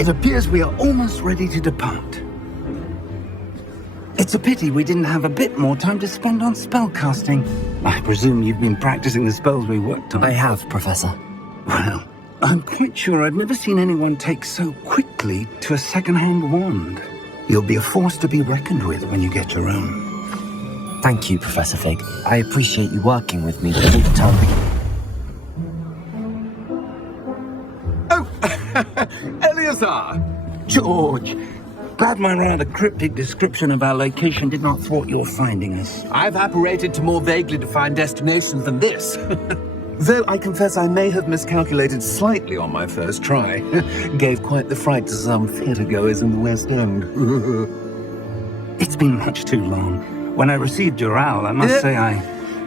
It appears we are almost ready to depart. It's a pity we didn't have a bit more time to spend on spellcasting. I presume you've been practicing the spells we worked on. I have, Professor. Well, I'm quite sure I've never seen anyone take so quickly to a second-hand wand. You'll be a force to be reckoned with when you get your own. Thank you, Professor Fig. I appreciate you working with me all the time. Oh, Eleazar! George! Glad my rather cryptic description of our location did not thwart your finding us. I've apparated to more vaguely defined destinations than this. Though I confess I may have miscalculated slightly on my first try. Gave quite the fright to some theatre-goers in the West End. It's been much too long. When I received your owl, I must say I...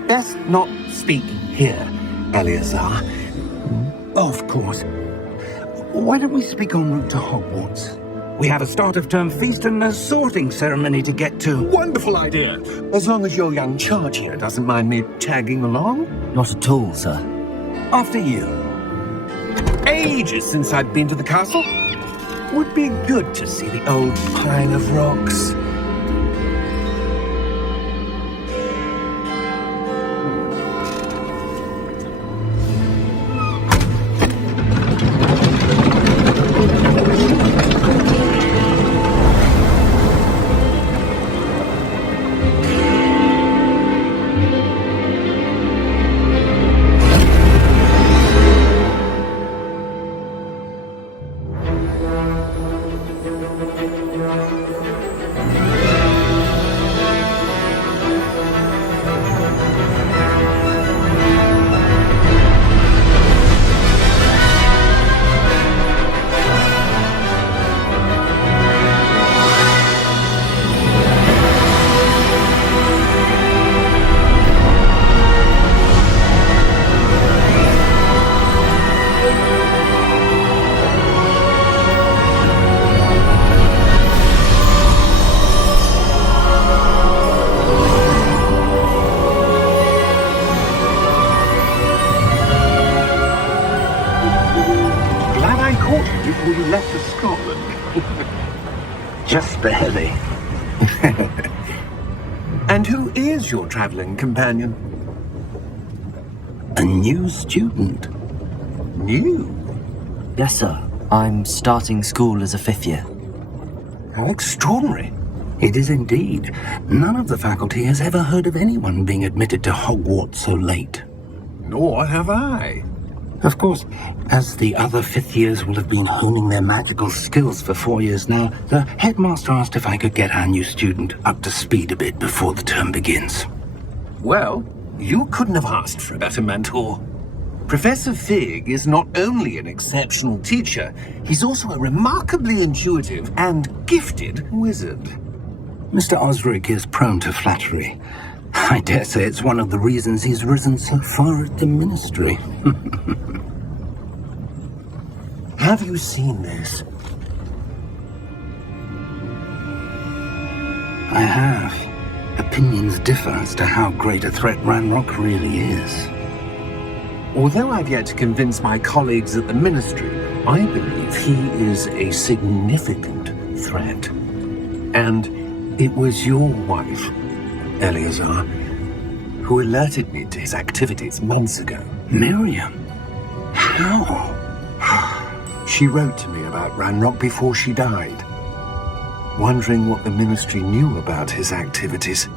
Best not speak here, Eleazar. Of course. Why don't we speak en route to Hogwarts? We have a start-of-term feast and a sorting ceremony to get to. Wonderful idea! As long as your young charge here doesn't mind me tagging along. Not at all, sir. After you. Ages since I'd been to the castle. Would be good to see the old pile of rocks. Before you left for Scotland. Just barely. And who is your travelling companion? A new student. New? Yes, sir. I'm starting school as a 5th year. How extraordinary. It is indeed. None of the faculty has ever heard of anyone being admitted to Hogwarts so late. Nor have I. Of course, as the other 5th years will have been honing their magical skills for 4 years now, the headmaster asked if I could get our new student up to speed a bit before the term begins. Well, you couldn't have asked for a better mentor. Professor Fig is not only an exceptional teacher, he's also a remarkably intuitive and gifted wizard. Mr. Osric is prone to flattery. I dare say it's one of the reasons he's risen so far at the ministry. Have you seen this? I have. Opinions differ as to how great a threat Ranrock really is. Although I've yet to convince my colleagues at the ministry, I believe he is a significant threat. And it was your wife, Eleazar, who alerted me to his activities months ago. Miriam? How? She wrote to me about Ranrock before she died, wondering what the ministry knew about his activities.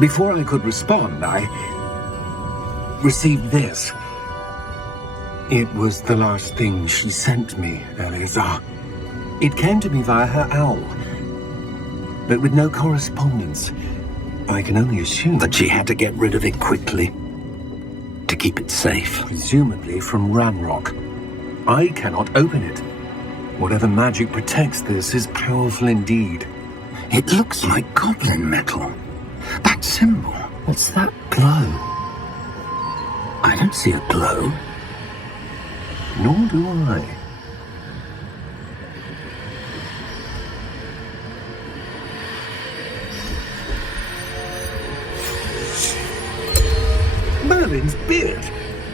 Before I could respond, I received this. It was the last thing she sent me, Eleazar. It came to me via her owl, but with no correspondence. I can only assume But she had to get rid of it quickly to keep it safe. presumably from Ranrock. I cannot open it. Whatever magic protects this is powerful indeed. It looks like goblin metal. That symbol. What's that glow? I don't see a glow. Nor do I. Merlin's beard.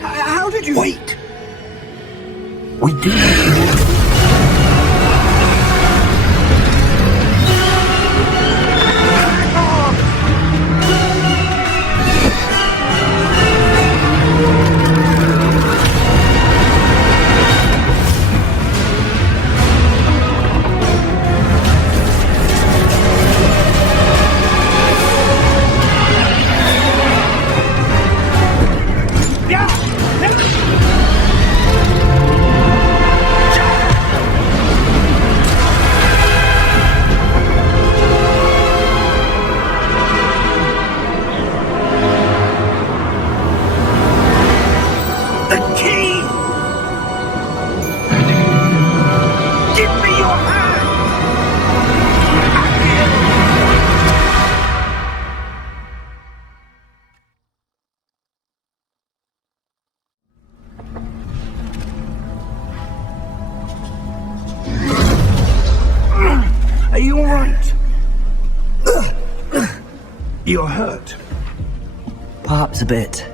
How did you... Wait! We do have more You're hurt. Perhaps a bit.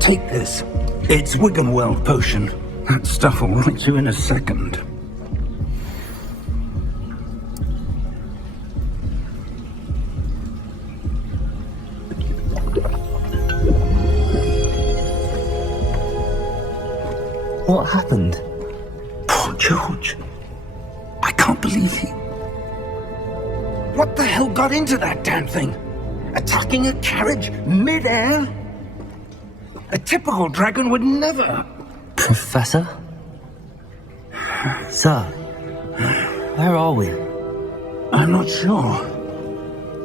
Take this. It's Wiggenweld potion. That stuff will right you in a second. What happened? Poor George. I can't believe he... What the hell got into that damn thing? Attacking a carriage mid-air? A typical dragon would never. Professor? Sir, where are we? I'm not sure.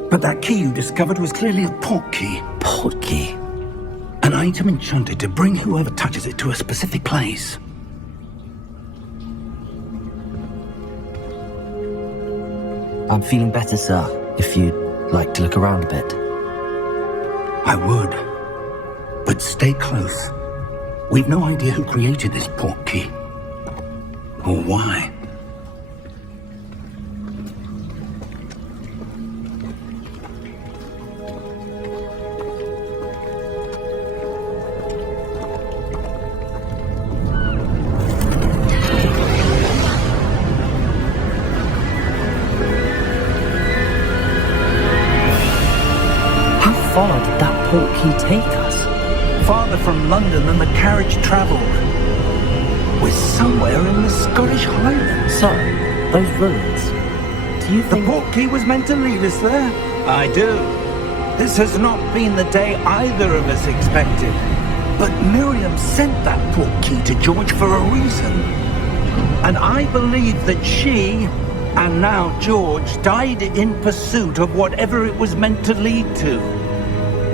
But that key you discovered was clearly a port key. Port key? An item enchanted to bring whoever touches it to a specific place. I'm feeling better, sir, if you'd like to look around a bit. I would. But stay close. We've no idea who created this port key. Or why. How far did that port key take us? Farther from London than the carriage travelled. We're somewhere in the Scottish Highlands. Sir, those ruins. Do you The think... port key was meant to lead us there? I do. This has not been the day either of us expected. But Miriam sent that port key to George for a reason. And I believe that she, and now George, died in pursuit of whatever it was meant to lead to.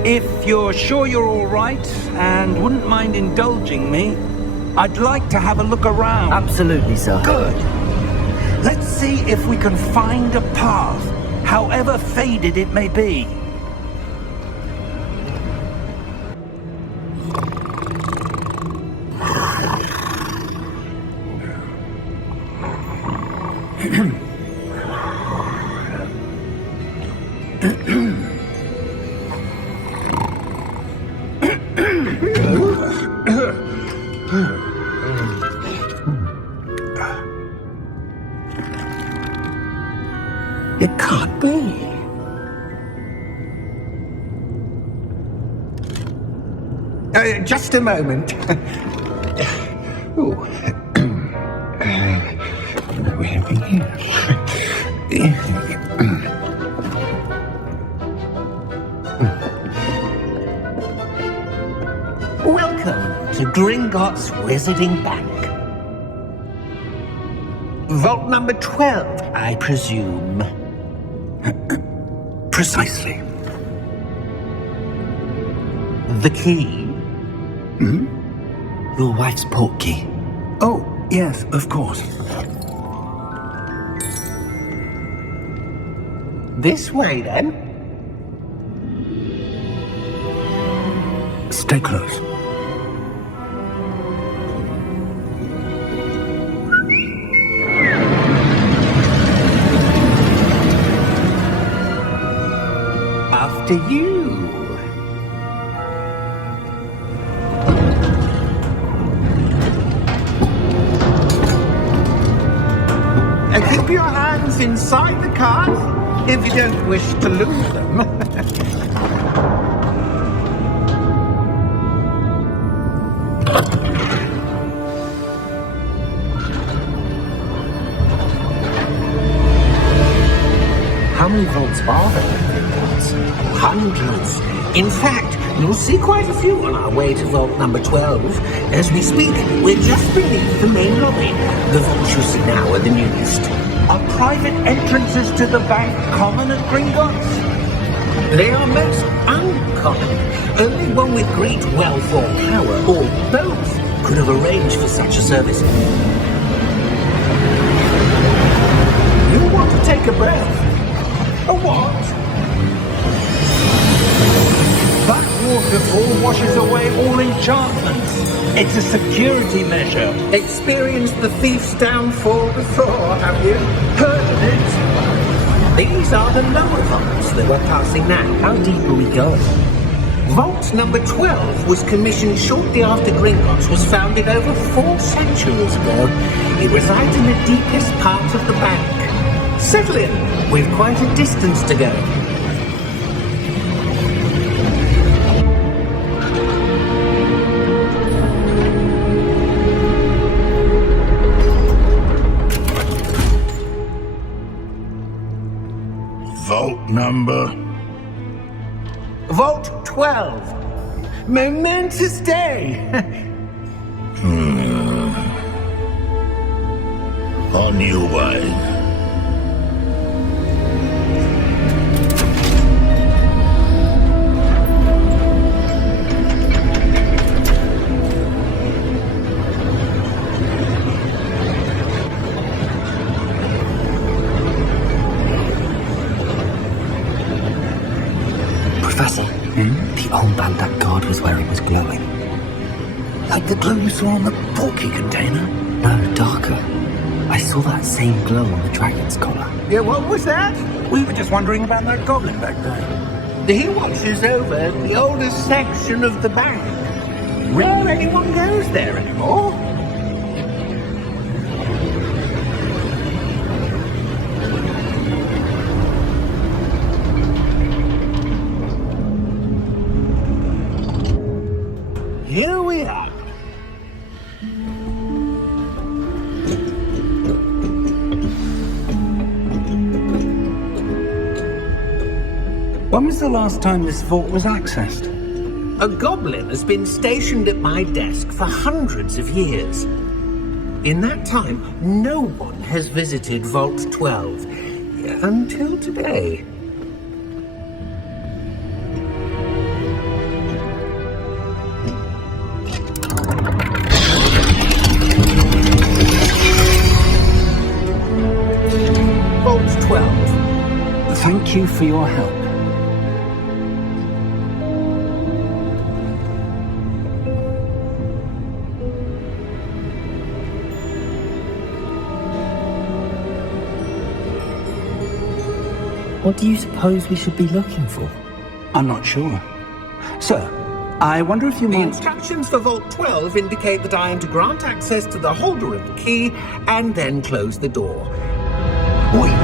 If you're sure you're all right and wouldn't mind indulging me, I'd like to have a look around. Absolutely, sir. Good. Let's see if we can find a path, however faded it may be. It can't be. Just a moment. Ooh. Where have we here? Welcome to Gringotts Wizarding Bank. Vault number 12, I presume. Precisely. The key? Your wife's port key. Oh, yes, of course. This way, then. Stay close. After you. And keep your hands inside the cart if you don't wish to lose them. How many vaults are there? Hundreds. In fact, you'll see quite a few on our way to vault number 12. As we speak, we're just beneath the main lobby. The vaults you see now are the newest. Are private entrances to the bank common at Gringotts? They are most uncommon. Only one with great wealth or power, or both, could have arranged for such a service. You want to take a breath? A what? That waterfall washes away all enchantments. It's a security measure. Experienced the thief's downfall before, have you? Heard of it? These are the lower vaults that we're passing now. How deep are we going? Vault number 12 was commissioned shortly after Gringotts was founded over 4 centuries ago. It resides in the deepest part of the bank. Settle in. We've quite a distance to go. Vault number? Vault 12. Momentous day. On your way. Professor, the armband that guard was wearing was glowing. Like the glow you saw on the porky container? No, darker. I saw that same glow on the dragon's collar. Yeah, what was that? We were just wondering about that goblin back there. He watches over the oldest section of the bank. Rare anyone goes there anymore. Here we are. When was the last time this vault was accessed? A goblin has been stationed at my desk for hundreds of years. In that time, no one has visited Vault 12 until today. Vault 12. Thank you for your help. What do you suppose we should be looking for? I'm not sure. Sir, I wonder if you The might... instructions for Vault 12 indicate that I am to grant access to the holder of the key and then close the door. Wait!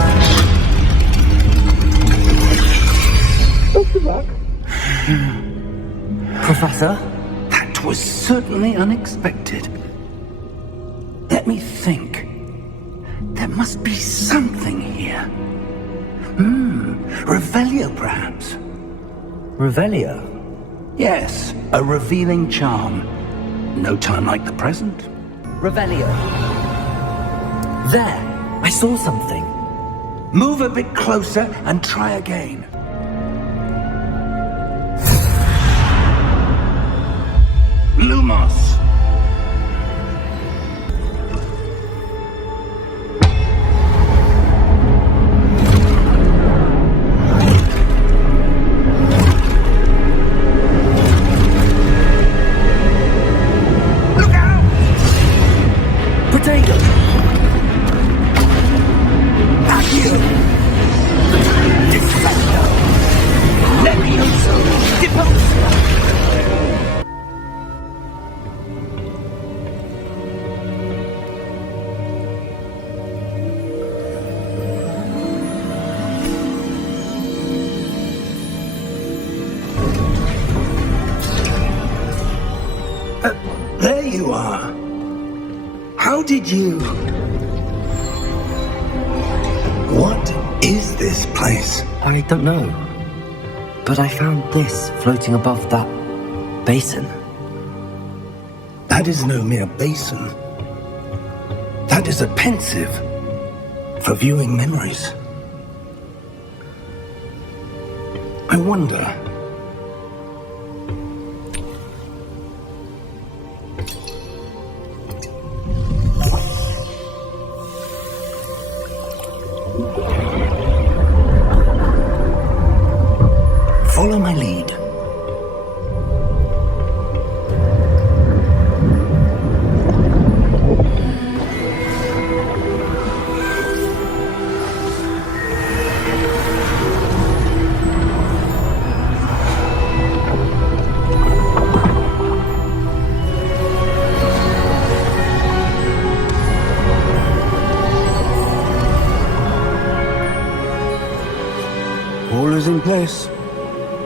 Professor? That was certainly unexpected. Let me think. There must be something here. Revelio, perhaps? Revelio? Yes, a revealing charm. No time like the present. Revelio. There! I saw something. Move a bit closer and try again. Lumos! Look out! Potato! Accio! Defendo! Levioso! Deposa! There you are. How did you... What is this place? I don't know. But I found this floating above that basin. That is no mere basin. That is a pensive for viewing memories. I wonder... Follow my lead.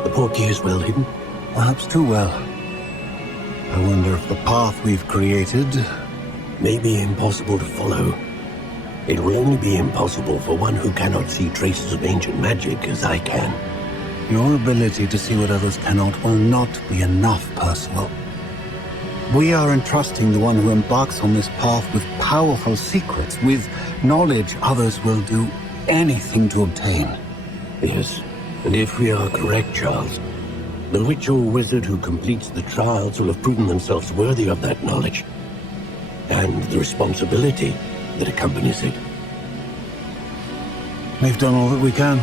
The portkey is well hidden. Perhaps too well. I wonder if the path we've created... May be impossible to follow. It will only be impossible for one who cannot see traces of ancient magic as I can. Your ability to see what others cannot will not be enough, Percival. We are entrusting the one who embarks on this path with powerful secrets, with knowledge others will do anything to obtain. Yes, and if we are correct, Charles, the witch or wizard who completes the trials will have proven themselves worthy of that knowledge, and the responsibility that accompanies it. We've done all that we can.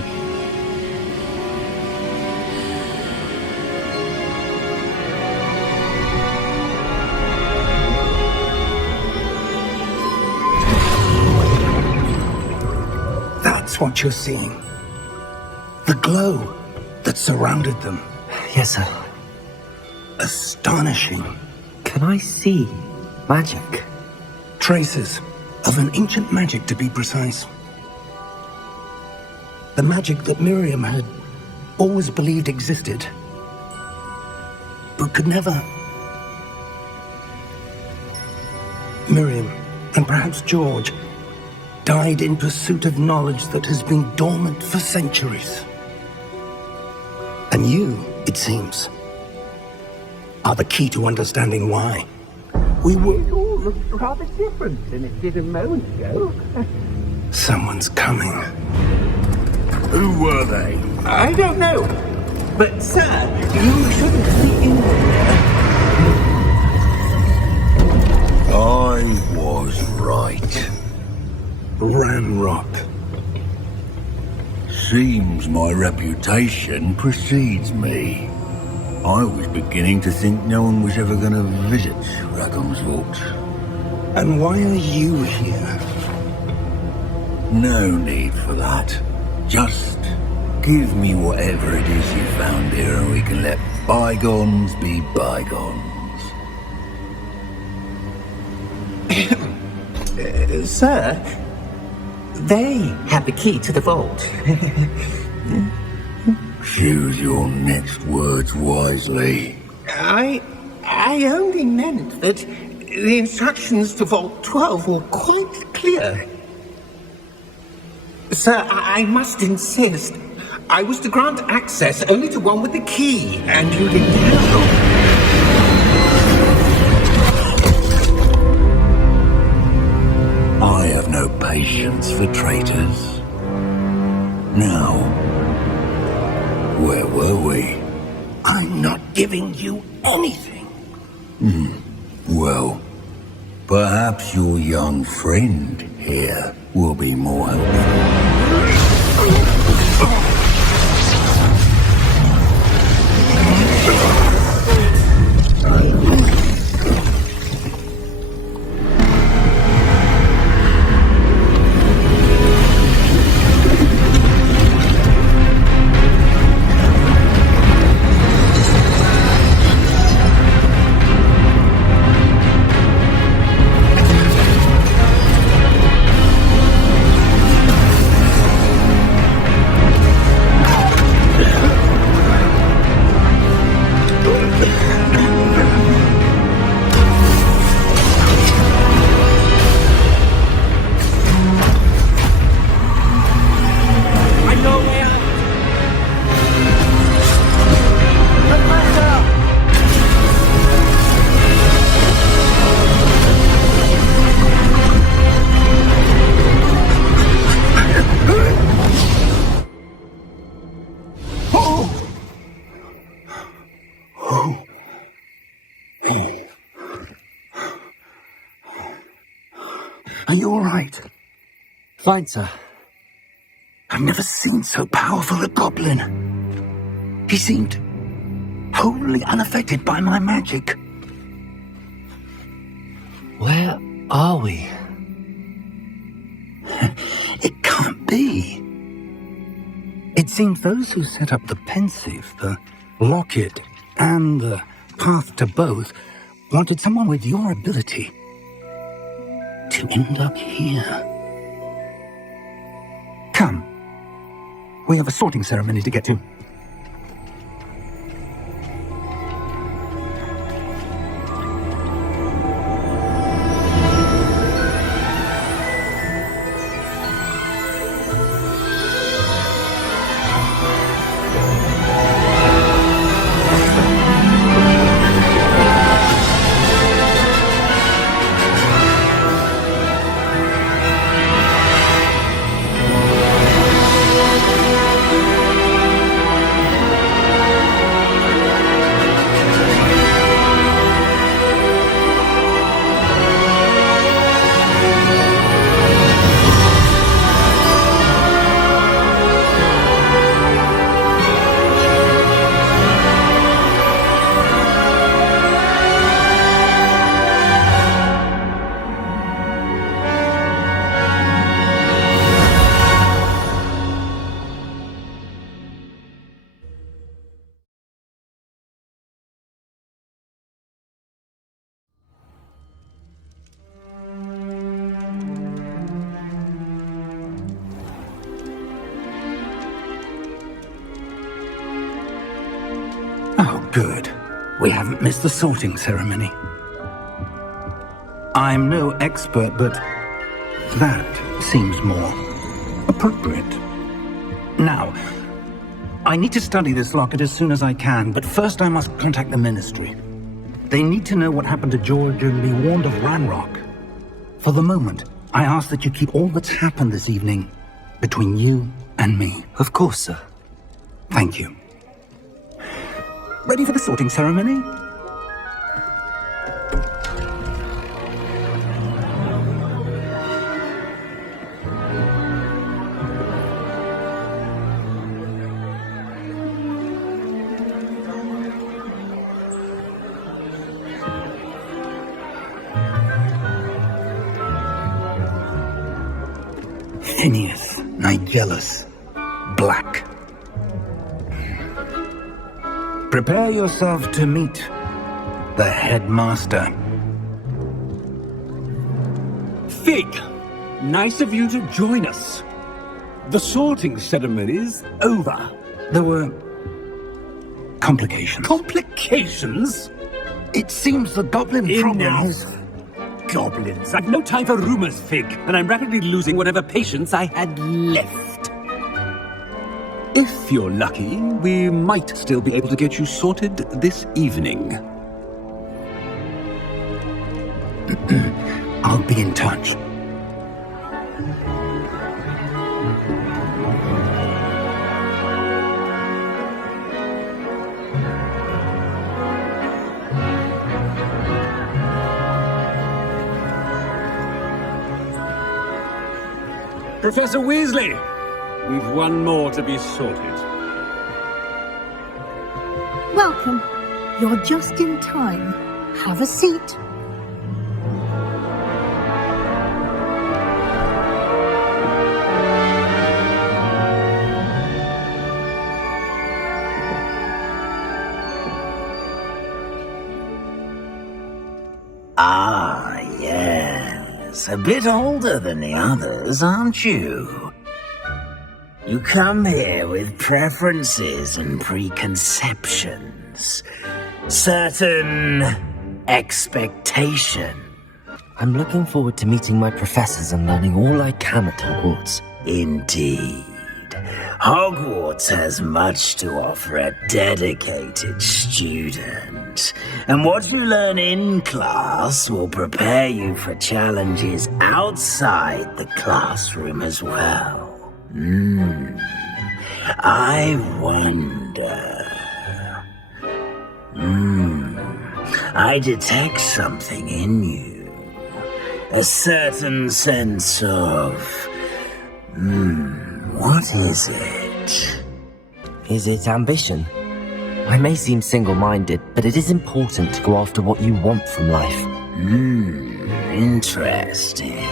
That's what you're seeing. The glow that surrounded them. Yes, sir. Astonishing. Can I see magic? Traces of an ancient magic, to be precise. The magic that Miriam had always believed existed, but could never. Miriam, and perhaps George, died in pursuit of knowledge that has been dormant for centuries. And you, it seems, are the key to understanding why. We would all look rather different than it did a moment ago. Someone's coming. Who were they? I don't know. But, sir, you shouldn't be in there. I was right. Ramrod. Seems my reputation precedes me. I was beginning to think no one was ever going to visit Rackham's Vault. And why are you here? No need for that. Just give me whatever it is you found here and we can let bygones be bygones. Sir, they have the key to the vault. Choose your next words wisely. I only meant that the instructions to Vault 12 were quite clear. Sir, I must insist. I was to grant access only to one with the key, and you didn't help. I have no patience for traitors. Now, where were we? I'm not giving you anything. Well, perhaps your young friend here will be more helpful. Are you all right? Fine, sir. I've never seen so powerful a goblin. He seemed wholly unaffected by my magic. Where are we? It can't be. It seems those who set up the pensive, the locket, and the path to both wanted someone with your ability to end up here. Come. We have a sorting ceremony to get to. Good. We haven't missed the sorting ceremony. I'm no expert, but that seems more appropriate. Now, I need to study this locket as soon as I can, but first I must contact the Ministry. They need to know what happened to George and be warned of Ranrock. For the moment, I ask that you keep all that's happened this evening between you and me. Of course, sir. Thank you. Ready for the sorting ceremony? Phineas, Nigellus, Black. Prepare yourself to meet the headmaster. Fig, nice of you to join us. The sorting ceremony's over. There were complications. Complications? It seems the goblin problem is... Goblins. I've no time for rumors, Fig, and I'm rapidly losing whatever patience I had left. If you're lucky, we might still be able to get you sorted this evening. I'll be in touch. Professor Weasley, we've one more to be sorted. Welcome. You're just in time. Have a seat. Ah, yes. A bit older than the others, aren't you? You come here with preferences and preconceptions. Certain expectation. I'm looking forward to meeting my professors and learning all I can at Hogwarts. Indeed. Hogwarts has much to offer a dedicated student. And what you learn in class will prepare you for challenges outside the classroom as well. I wonder... I detect something in you. A certain sense of... what is it? Is it ambition? I may seem single-minded, but it is important to go after what you want from life. Interesting.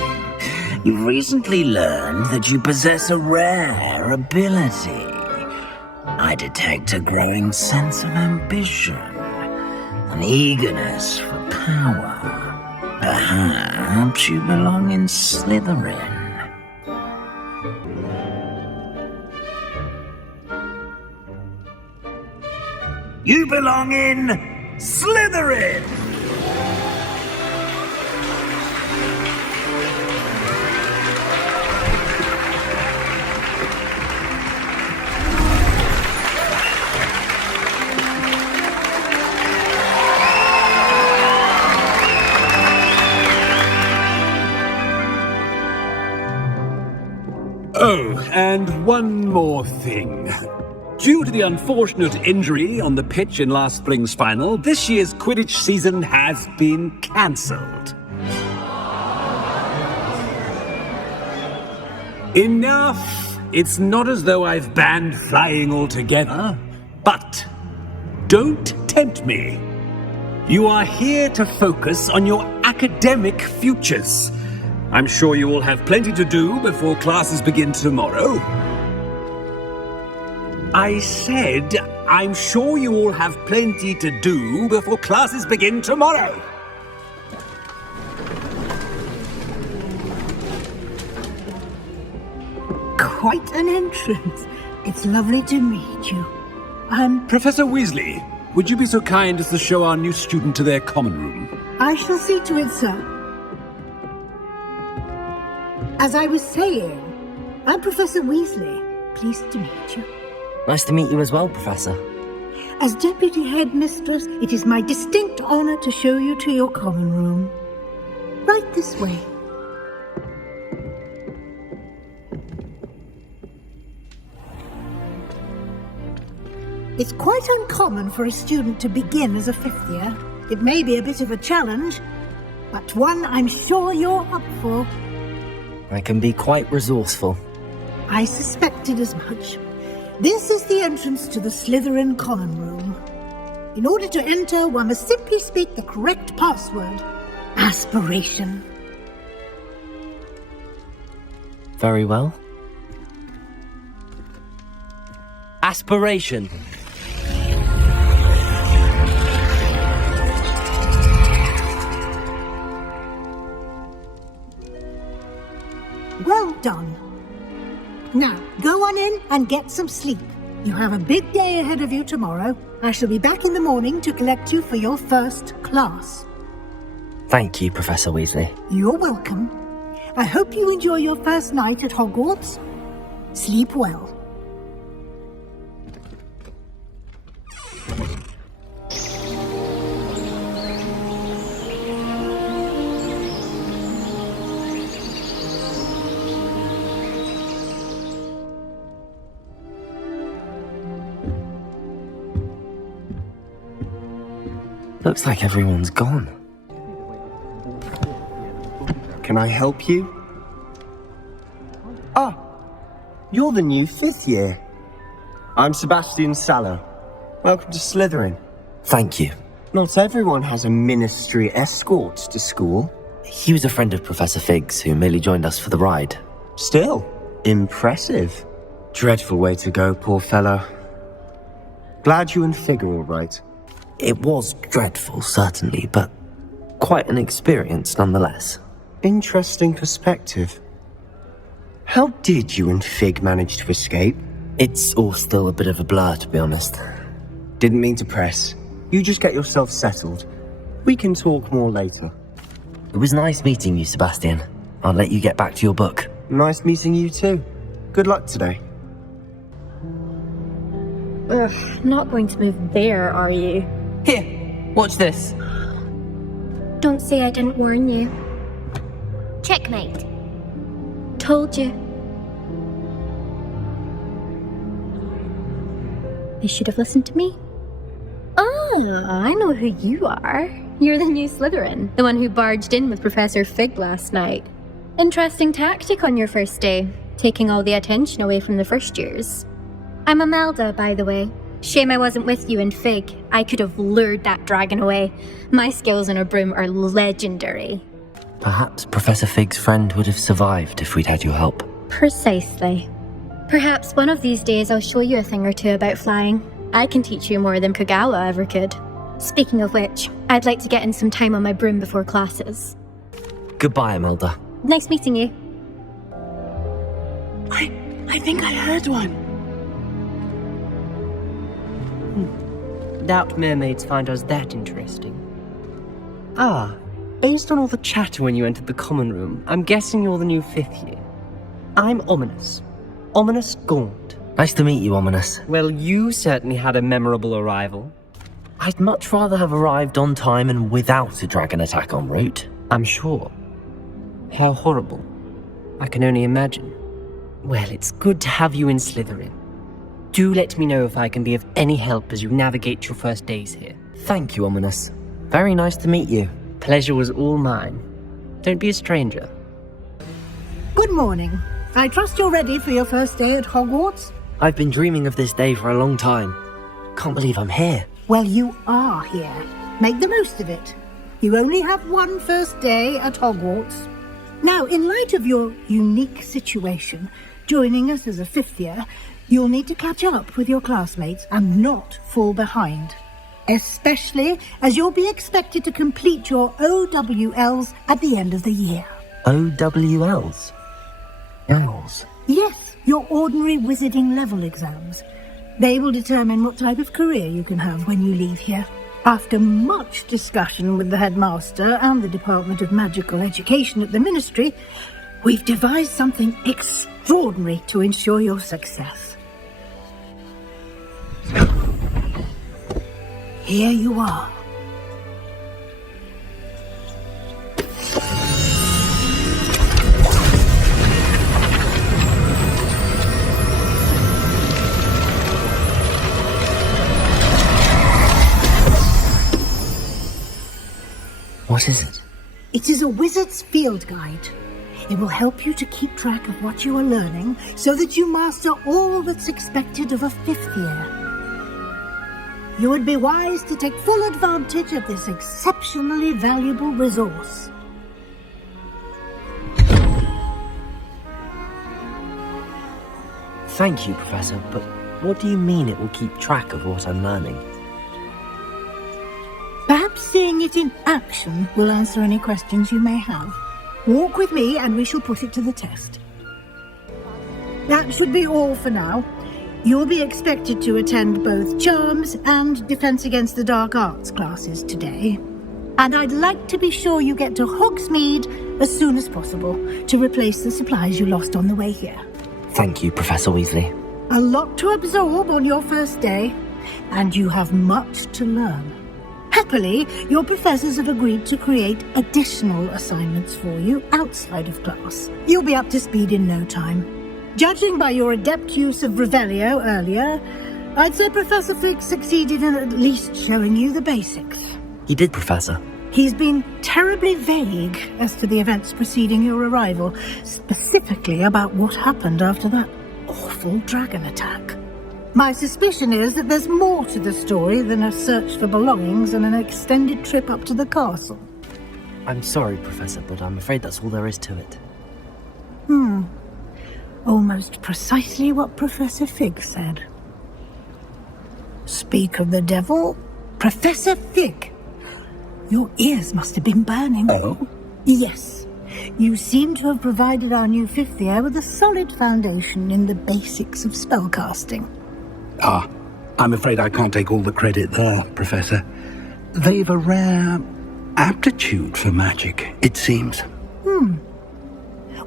You've recently learned that you possess a rare ability. I detect a growing sense of ambition, an eagerness for power. Perhaps you belong in Slytherin. You belong in Slytherin! Oh, and one more thing. Due to the unfortunate injury on the pitch in last spring's final, this year's Quidditch season has been cancelled. Enough! It's not as though I've banned flying altogether, but don't tempt me. You are here to focus on your academic futures. I'm sure you will have plenty to do before classes begin tomorrow. I said, I'm sure you all have plenty to do before classes begin tomorrow. Quite an entrance. It's lovely to meet you. I'm Professor Weasley, would you be so kind as to show our new student to their common room? I shall see to it, sir. As I was saying, I'm Professor Weasley. Pleased to meet you. Nice to meet you as well, Professor. As Deputy Headmistress, it is my distinct honor to show you to your common room. Right this way. It's quite uncommon for a student to begin as a fifth year. It may be a bit of a challenge, but one I'm sure you're up for. I can be quite resourceful. I suspected as much. This is the entrance to the Slytherin common room. In order to enter, one must simply speak the correct password. Aspiration. Very well. Aspiration. Well done. Now, go on in and get some sleep. You have a big day ahead of you tomorrow. I shall be back in the morning to collect you for your first class. Thank you, Professor Weasley. You're welcome. I hope you enjoy your first night at Hogwarts. Sleep well. Looks like everyone's gone. Can I help you? Ah, you're the new fifth year. I'm Sebastian Sallow. Welcome to Slytherin. Thank you. Not everyone has a ministry escort to school. He was a friend of Professor Fig's who merely joined us for the ride. Still, impressive. Dreadful way to go, poor fellow. Glad you and Fig are all right. It was dreadful, certainly, but quite an experience nonetheless. Interesting perspective. How did you and Fig manage to escape? It's all still a bit of a blur, to be honest. Didn't mean to press. You just get yourself settled. We can talk more later. It was nice meeting you, Sebastian. I'll let you get back to your book. Nice meeting you too. Good luck today. Ugh, not going to move there, are you? Here, watch this. Don't say I didn't warn you. Checkmate. Told you. You should have listened to me. Oh, I know who you are. You're the new Slytherin, the one who barged in with Professor Fig last night. Interesting tactic on your first day, taking all the attention away from the first years. I'm Imelda, by the way. Shame I wasn't with you and Fig. I could have lured that dragon away. My skills on a broom are legendary. Perhaps Professor Fig's friend would have survived if we'd had your help. Precisely. Perhaps one of these days I'll show you a thing or two about flying. I can teach you more than Kogawa ever could. Speaking of which, I'd like to get in some time on my broom before classes. Goodbye, Imelda. Nice meeting you. I think I heard one. Doubt mermaids find us that interesting. Ah, based on all the chatter when you entered the common room, I'm guessing you're the new fifth year. I'm Ominous. Ominous Gaunt. Nice to meet you, Ominous. Well, you certainly had a memorable arrival. I'd much rather have arrived on time and without a dragon attack en route. I'm sure. How horrible. I can only imagine. Well, it's good to have you in Slytherin. Do let me know if I can be of any help as you navigate your first days here. Thank you, Ominous. Very nice to meet you. Pleasure was all mine. Don't be a stranger. Good morning. I trust you're ready for your first day at Hogwarts? I've been dreaming of this day for a long time. Can't believe I'm here. Well, you are here. Make the most of it. You only have one first day at Hogwarts. Now, in light of your unique situation, joining us as a fifth year, you'll need to catch up with your classmates and not fall behind. Especially as you'll be expected to complete your OWLs at the end of the year. OWLs? Owls? Yes, your ordinary wizarding level exams. They will determine what type of career you can have when you leave here. After much discussion with the headmaster and the Department of Magical Education at the Ministry, we've devised something extraordinary to ensure your success. Here you are. What is it? It is a wizard's field guide. It will help you to keep track of what you are learning so that you master all that's expected of a 5th year. You would be wise to take full advantage of this exceptionally valuable resource. Thank you, Professor, but what do you mean it will keep track of what I'm learning? Perhaps seeing it in action will answer any questions you may have. Walk with me and we shall put it to the test. That should be all for now. You'll be expected to attend both Charms and Defense Against the Dark Arts classes today. And I'd like to be sure you get to Hogsmeade as soon as possible to replace the supplies you lost on the way here. Thank you, Professor Weasley. A lot to absorb on your first day, and you have much to learn. Happily, your professors have agreed to create additional assignments for you outside of class. You'll be up to speed in no time. Judging by your adept use of Revelio earlier, I'd say Professor Fig succeeded in at least showing you the basics. He did, Professor. He's been terribly vague as to the events preceding your arrival, specifically about what happened after that awful dragon attack. My suspicion is that there's more to the story than a search for belongings and an extended trip up to the castle. I'm sorry, Professor, but I'm afraid that's all there is to it. Almost precisely what Professor Fig said. Speak of the devil, Professor Fig. Your ears must have been burning. Oh? Yes. You seem to have provided our new 5th year with a solid foundation in the basics of spellcasting. I'm afraid I can't take all the credit there, Professor. They've a rare aptitude for magic, it seems.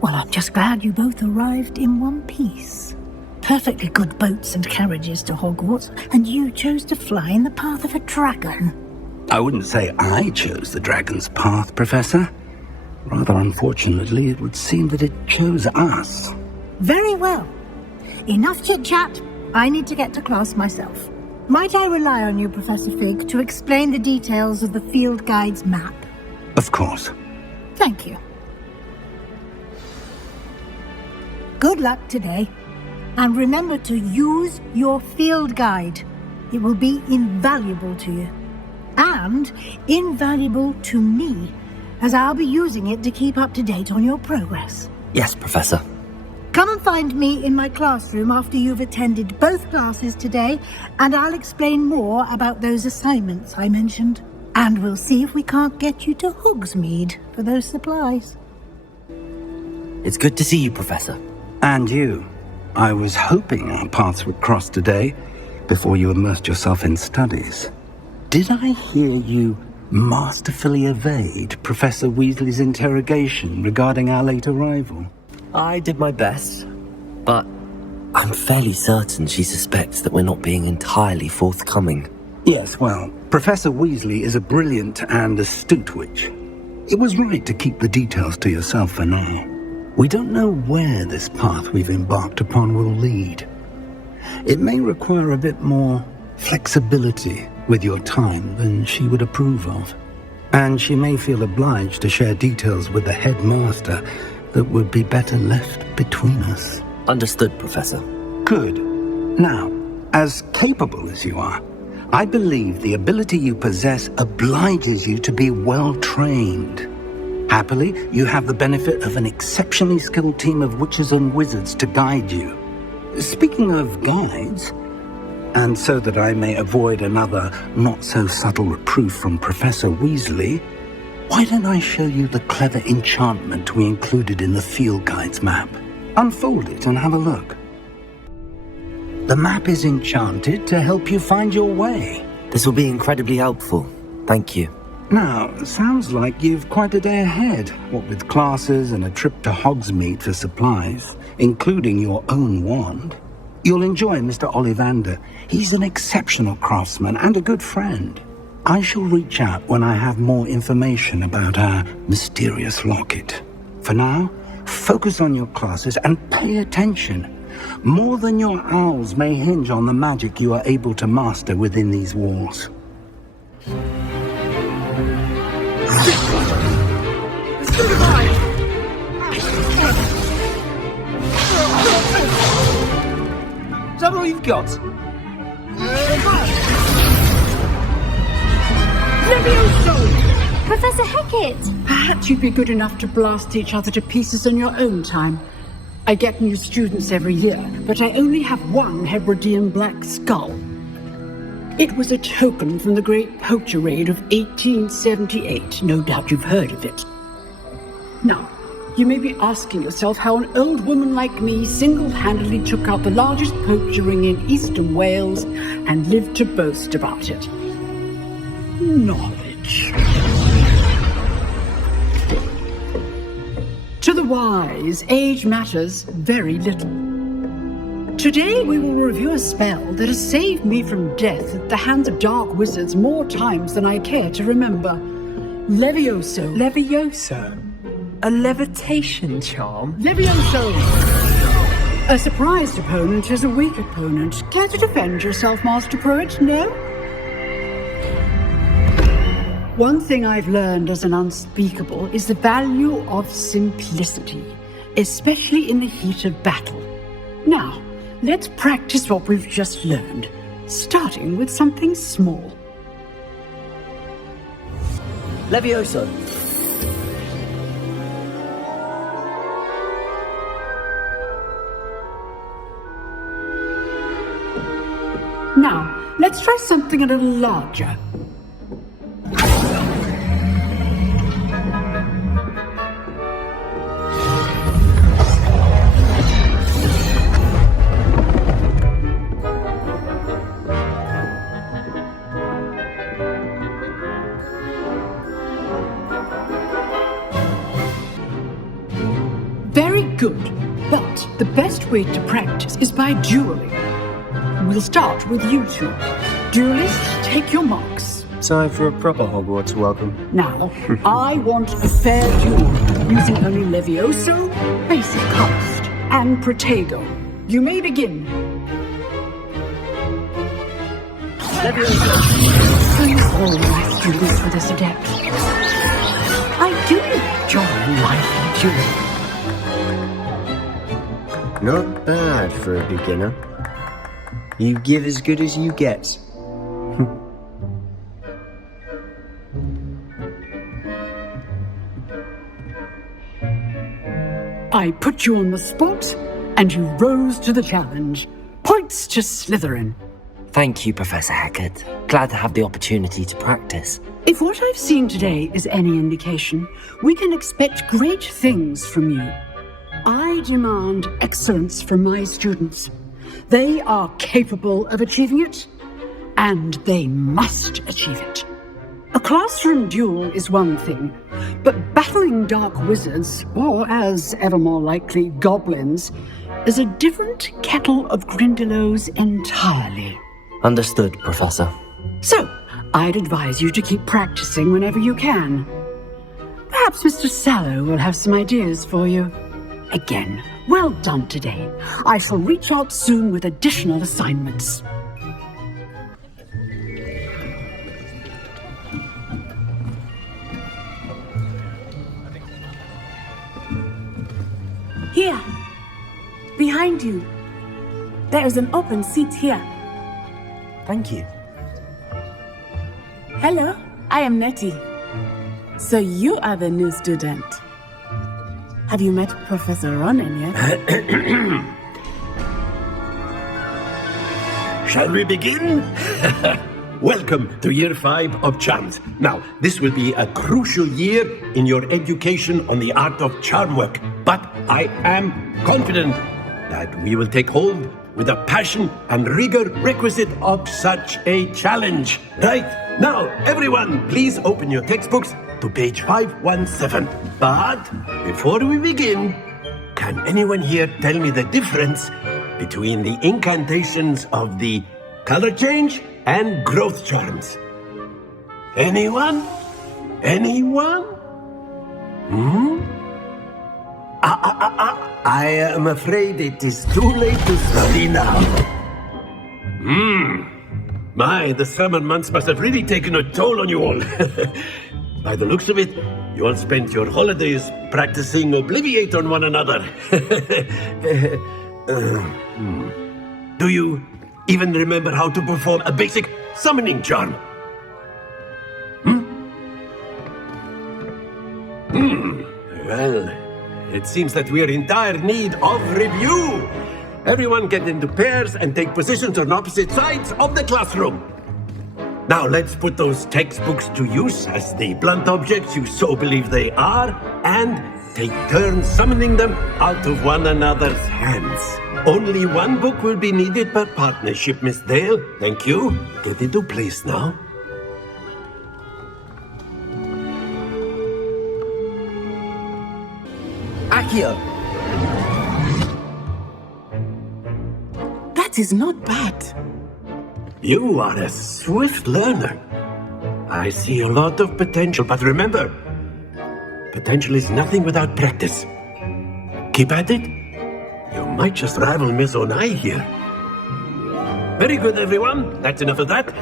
Well, I'm just glad you both arrived in one piece. Perfectly good boats and carriages to Hogwarts, and you chose to fly in the path of a dragon. I wouldn't say I chose the dragon's path, Professor. Rather unfortunately, it would seem that it chose us. Very well. Enough chit-chat. I need to get to class myself. Might I rely on you, Professor Fig, to explain the details of the field guide's map? Of course. Thank you. Good luck today. And remember to use your field guide. It will be invaluable to you. And invaluable to me, as I'll be using it to keep up to date on your progress. Yes, Professor. Come and find me in my classroom after you've attended both classes today, and I'll explain more about those assignments I mentioned. And we'll see if we can't get you to Hogsmeade for those supplies. It's good to see you, Professor. And you. I was hoping our paths would cross today, before you immersed yourself in studies. Did I hear you masterfully evade Professor Weasley's interrogation regarding our late arrival? I did my best, but I'm fairly certain she suspects that we're not being entirely forthcoming. Yes, well, Professor Weasley is a brilliant and astute witch. It was right to keep the details to yourself for now. We don't know where this path we've embarked upon will lead. It may require a bit more flexibility with your time than she would approve of. And she may feel obliged to share details with the headmaster that would be better left between us. Understood, Professor. Good. Now, as capable as you are, I believe the ability you possess obliges you to be well trained. Happily, you have the benefit of an exceptionally skilled team of witches and wizards to guide you. Speaking of guides, and so that I may avoid another not-so-subtle reproof from Professor Weasley, why don't I show you the clever enchantment we included in the field guide's map? Unfold it and have a look. The map is enchanted to help you find your way. This will be incredibly helpful. Thank you. Now, sounds like you've quite a day ahead, what with classes and a trip to Hogsmeade for supplies, including your own wand. You'll enjoy Mr. Ollivander. He's an exceptional craftsman and a good friend. I shall reach out when I have more information about our mysterious locket. For now, focus on your classes and pay attention. More than your owls may hinge on the magic you are able to master within these walls. Is that all you've got? Professor Hackett! Perhaps you'd be good enough to blast each other to pieces on your own time. I get new students every year, but I only have one Hebridean black skull. It was a token from the Great Poacher Raid of 1878. No doubt you've heard of it. Now, you may be asking yourself how an old woman like me single-handedly took out the largest poacher ring in eastern Wales and lived to boast about it. Knowledge. To the wise, age matters very little. Today we will review a spell that has saved me from death at the hands of dark wizards more times than I care to remember. Levioso. Levioso? A levitation charm? Levioso! A surprised opponent is a weak opponent. Care to defend yourself, Master Pruitt? No? One thing I've learned as an unspeakable is the value of simplicity, especially in the heat of battle. Now, let's practice what we've just learned, starting with something small. Levioso. Now, let's try something a little larger. Very good, but the best way to practice is by dueling. We'll start with you two. Duelists, take your marks. Time for a proper Hogwarts welcome. Now, I want a fair duel, using only Levioso, basic cast, and Protego. You may begin. Levioso. Please all my students for this adept. I do enjoy lively duel. Not bad for a beginner. You give as good as you get. I put you on the spot, and you rose to the challenge. Points to Slytherin. Thank you, Professor Hackett. Glad to have the opportunity to practice. If what I've seen today is any indication, we can expect great things from you. I demand excellence from my students. They are capable of achieving it, and they must achieve it. A classroom duel is one thing, but battling dark wizards, or as ever more likely, goblins, is a different kettle of Grindylows entirely. Understood, Professor. So, I'd advise you to keep practicing whenever you can. Perhaps Mr. Sallow will have some ideas for you. Again, well done today. I shall reach out soon with additional assignments. Here, behind you. There is an open seat here. Thank you. Hello, I am Nettie. So you are the new student. Have you met Professor Ronan yet? Shall we begin? Welcome to Year 5 of Charms. Now, this will be a crucial year in your education on the art of charm work, but I am confident that we will take hold with the passion and rigor requisite of such a challenge. Right, now, everyone, please open your textbooks to page 517. But before we begin, can anyone here tell me the difference between the incantations of the color change and growth charms? Anyone? Anyone? I am afraid it is too late to study now. My, the summer months must have really taken a toll on you all. By the looks of it, you all spent your holidays practicing Obliviate on one another. Do you even remember how to perform a basic summoning charm? Well, it seems that we are in dire need of review. Everyone get into pairs and take positions on opposite sides of the classroom. Now let's put those textbooks to use as the blunt objects you so believe they are, and take turns summoning them out of one another's hands. Only one book will be needed per partnership, Miss Dale. Thank you. Get into place now. Accio! That is not bad. You are a swift learner. I see a lot of potential, but remember, potential is nothing without practice. Keep at it. You might just rival Miss Onai here. Very good, everyone. That's enough of that.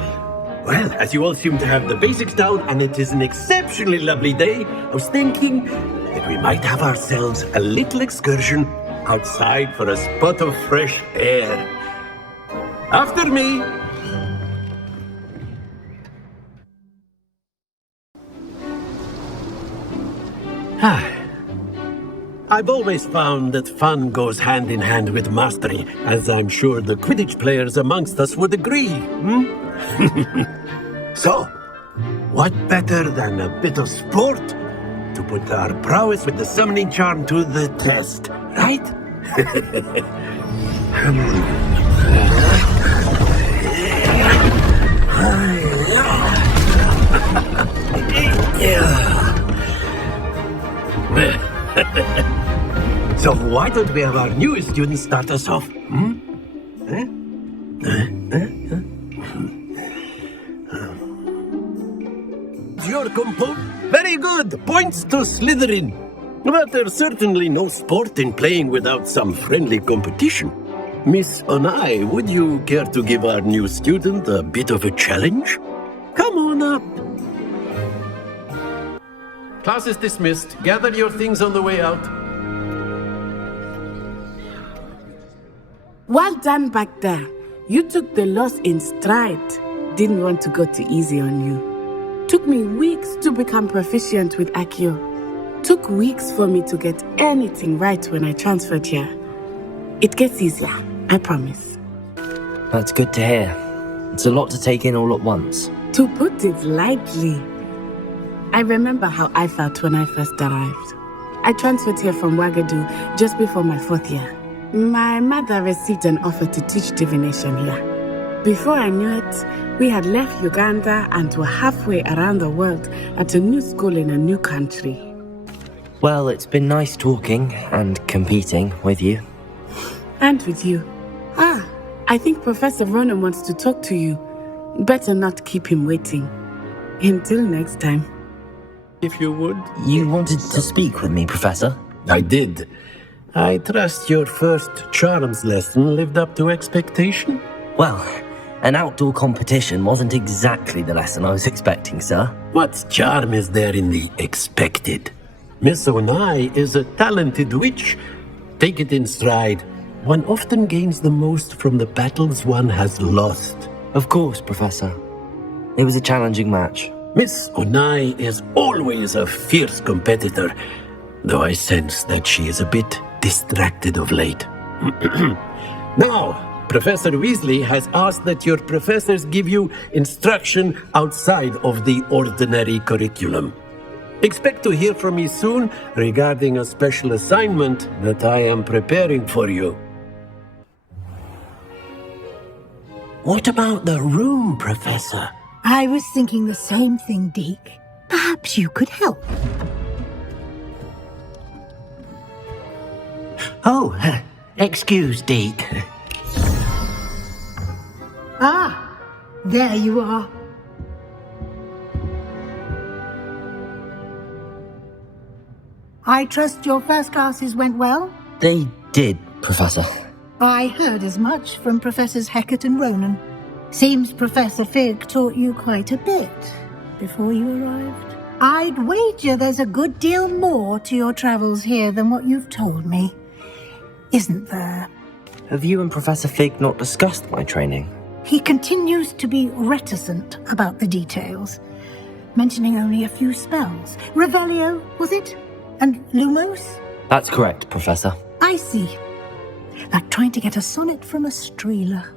Well, as you all seem to have the basics down, and it is an exceptionally lovely day, I was thinking that we might have ourselves a little excursion outside for a spot of fresh air. After me. I've always found that fun goes hand in hand with mastery, as I'm sure the Quidditch players amongst us would agree. So, what better than a bit of sport to put our prowess with the summoning charm to the test, right? So why don't we have our newest student start us off? Your compo? Very good. Points to Slytherin. But there's certainly no sport in playing without some friendly competition. Miss Onai, would you care to give our new student a bit of a challenge? Come on up. Class is dismissed. Gather your things on the way out. Well done back there. You took the loss in stride. Didn't want to go too easy on you. Took me weeks to become proficient with Accio. Took weeks for me to get anything right when I transferred here. It gets easier, I promise. That's good to hear. It's a lot to take in all at once. To put it lightly, I remember how I felt when I first arrived. I transferred here from Wagadu just before my 4th year. My mother received an offer to teach divination here. Before I knew it, we had left Uganda and were halfway around the world at a new school in a new country. Well, it's been nice talking and competing with you. And with you. I think Professor Ronan wants to talk to you. Better not keep him waiting. Until next time. If you would. You wanted to speak with me, Professor? I did. I trust your first charms lesson lived up to expectation? Well, an outdoor competition wasn't exactly the lesson I was expecting, sir. What charm is there in the expected? Miss Onai is a talented witch. Take it in stride. One often gains the most from the battles one has lost. Of course, Professor. It was a challenging match. Miss Onai is always a fierce competitor, though I sense that she is a bit distracted of late. Now, Professor Weasley has asked that your professors give you instruction outside of the ordinary curriculum. Expect to hear from me soon regarding a special assignment that I am preparing for you. What about the room, Professor? I was thinking the same thing, Deke. Perhaps you could help. Oh, excuse, Deke. Ah, there you are. I trust your first classes went well? They did, Professor. I heard as much from Professors Hecat and Ronan. Seems Professor Fig taught you quite a bit before you arrived. I'd wager there's a good deal more to your travels here than what you've told me. Isn't there? Have you and Professor Fig not discussed my training? He continues to be reticent about the details, mentioning only a few spells. Revelio, was it? And Lumos? That's correct, Professor. I see. Like trying to get a sonnet from a streeler.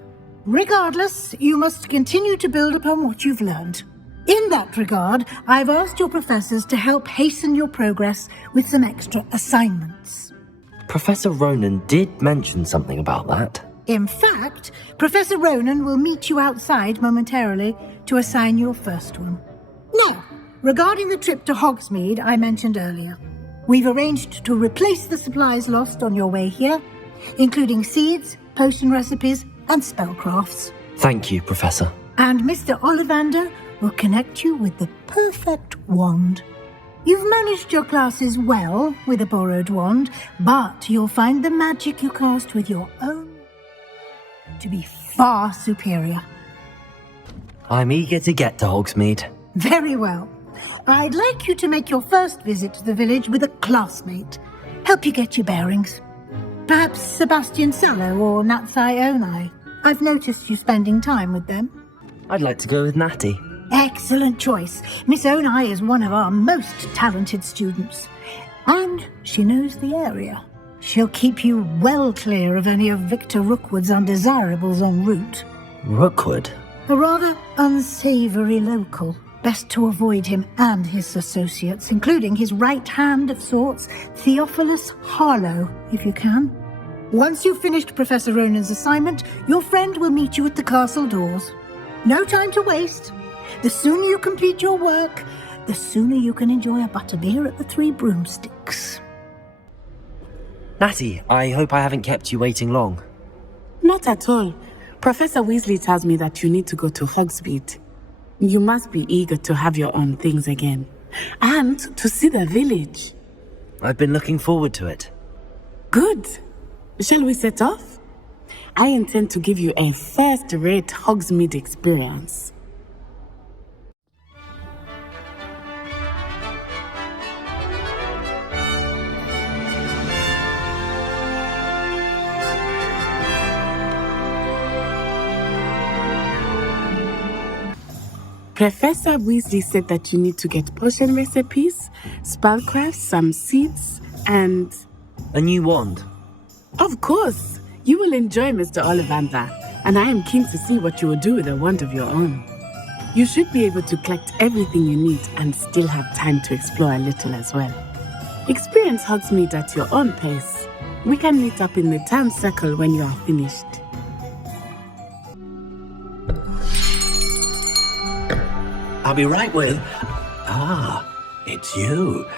Regardless, you must continue to build upon what you've learned. In that regard, I've asked your professors to help hasten your progress with some extra assignments. Professor Ronan did mention something about that. In fact, Professor Ronan will meet you outside momentarily to assign your first one. Now, regarding the trip to Hogsmeade I mentioned earlier, we've arranged to replace the supplies lost on your way here, including seeds, potion recipes, and spellcrafts. Thank you, Professor. And Mr. Ollivander will connect you with the perfect wand. You've managed your classes well with a borrowed wand, but you'll find the magic you cast with your own to be far superior. I'm eager to get to Hogsmeade. Very well. I'd like you to make your first visit to the village with a classmate. Help you get your bearings. Perhaps Sebastian Sallow or Natsai Onai. I've noticed you spending time with them. I'd like to go with Natty. Excellent choice. Miss Onai is one of our most talented students. And she knows the area. She'll keep you well clear of any of Victor Rookwood's undesirables en route. Rookwood? A rather unsavoury local. Best to avoid him and his associates, including his right hand of sorts, Theophilus Harlow, if you can. Once you've finished Professor Ronan's assignment, your friend will meet you at the castle doors. No time to waste. The sooner you complete your work, the sooner you can enjoy a butterbeer at the Three Broomsticks. Natty, I hope I haven't kept you waiting long. Not at all. Professor Weasley tells me that you need to go to Hogsmeade. You must be eager to have your own things again. And to see the village. I've been looking forward to it. Good. Shall we set off? I intend to give you a first-rate Hogsmeade experience. Professor Weasley said that you need to get potion recipes, spellcrafts, some seeds, and... a new wand. Of course! You will enjoy Mr. Ollivander, and I am keen to see what you will do with a wand of your own. You should be able to collect everything you need and still have time to explore a little as well. Experience Hogsmeade at your own pace. We can meet up in the town circle when you are finished. I'll be right with... Ah, it's you.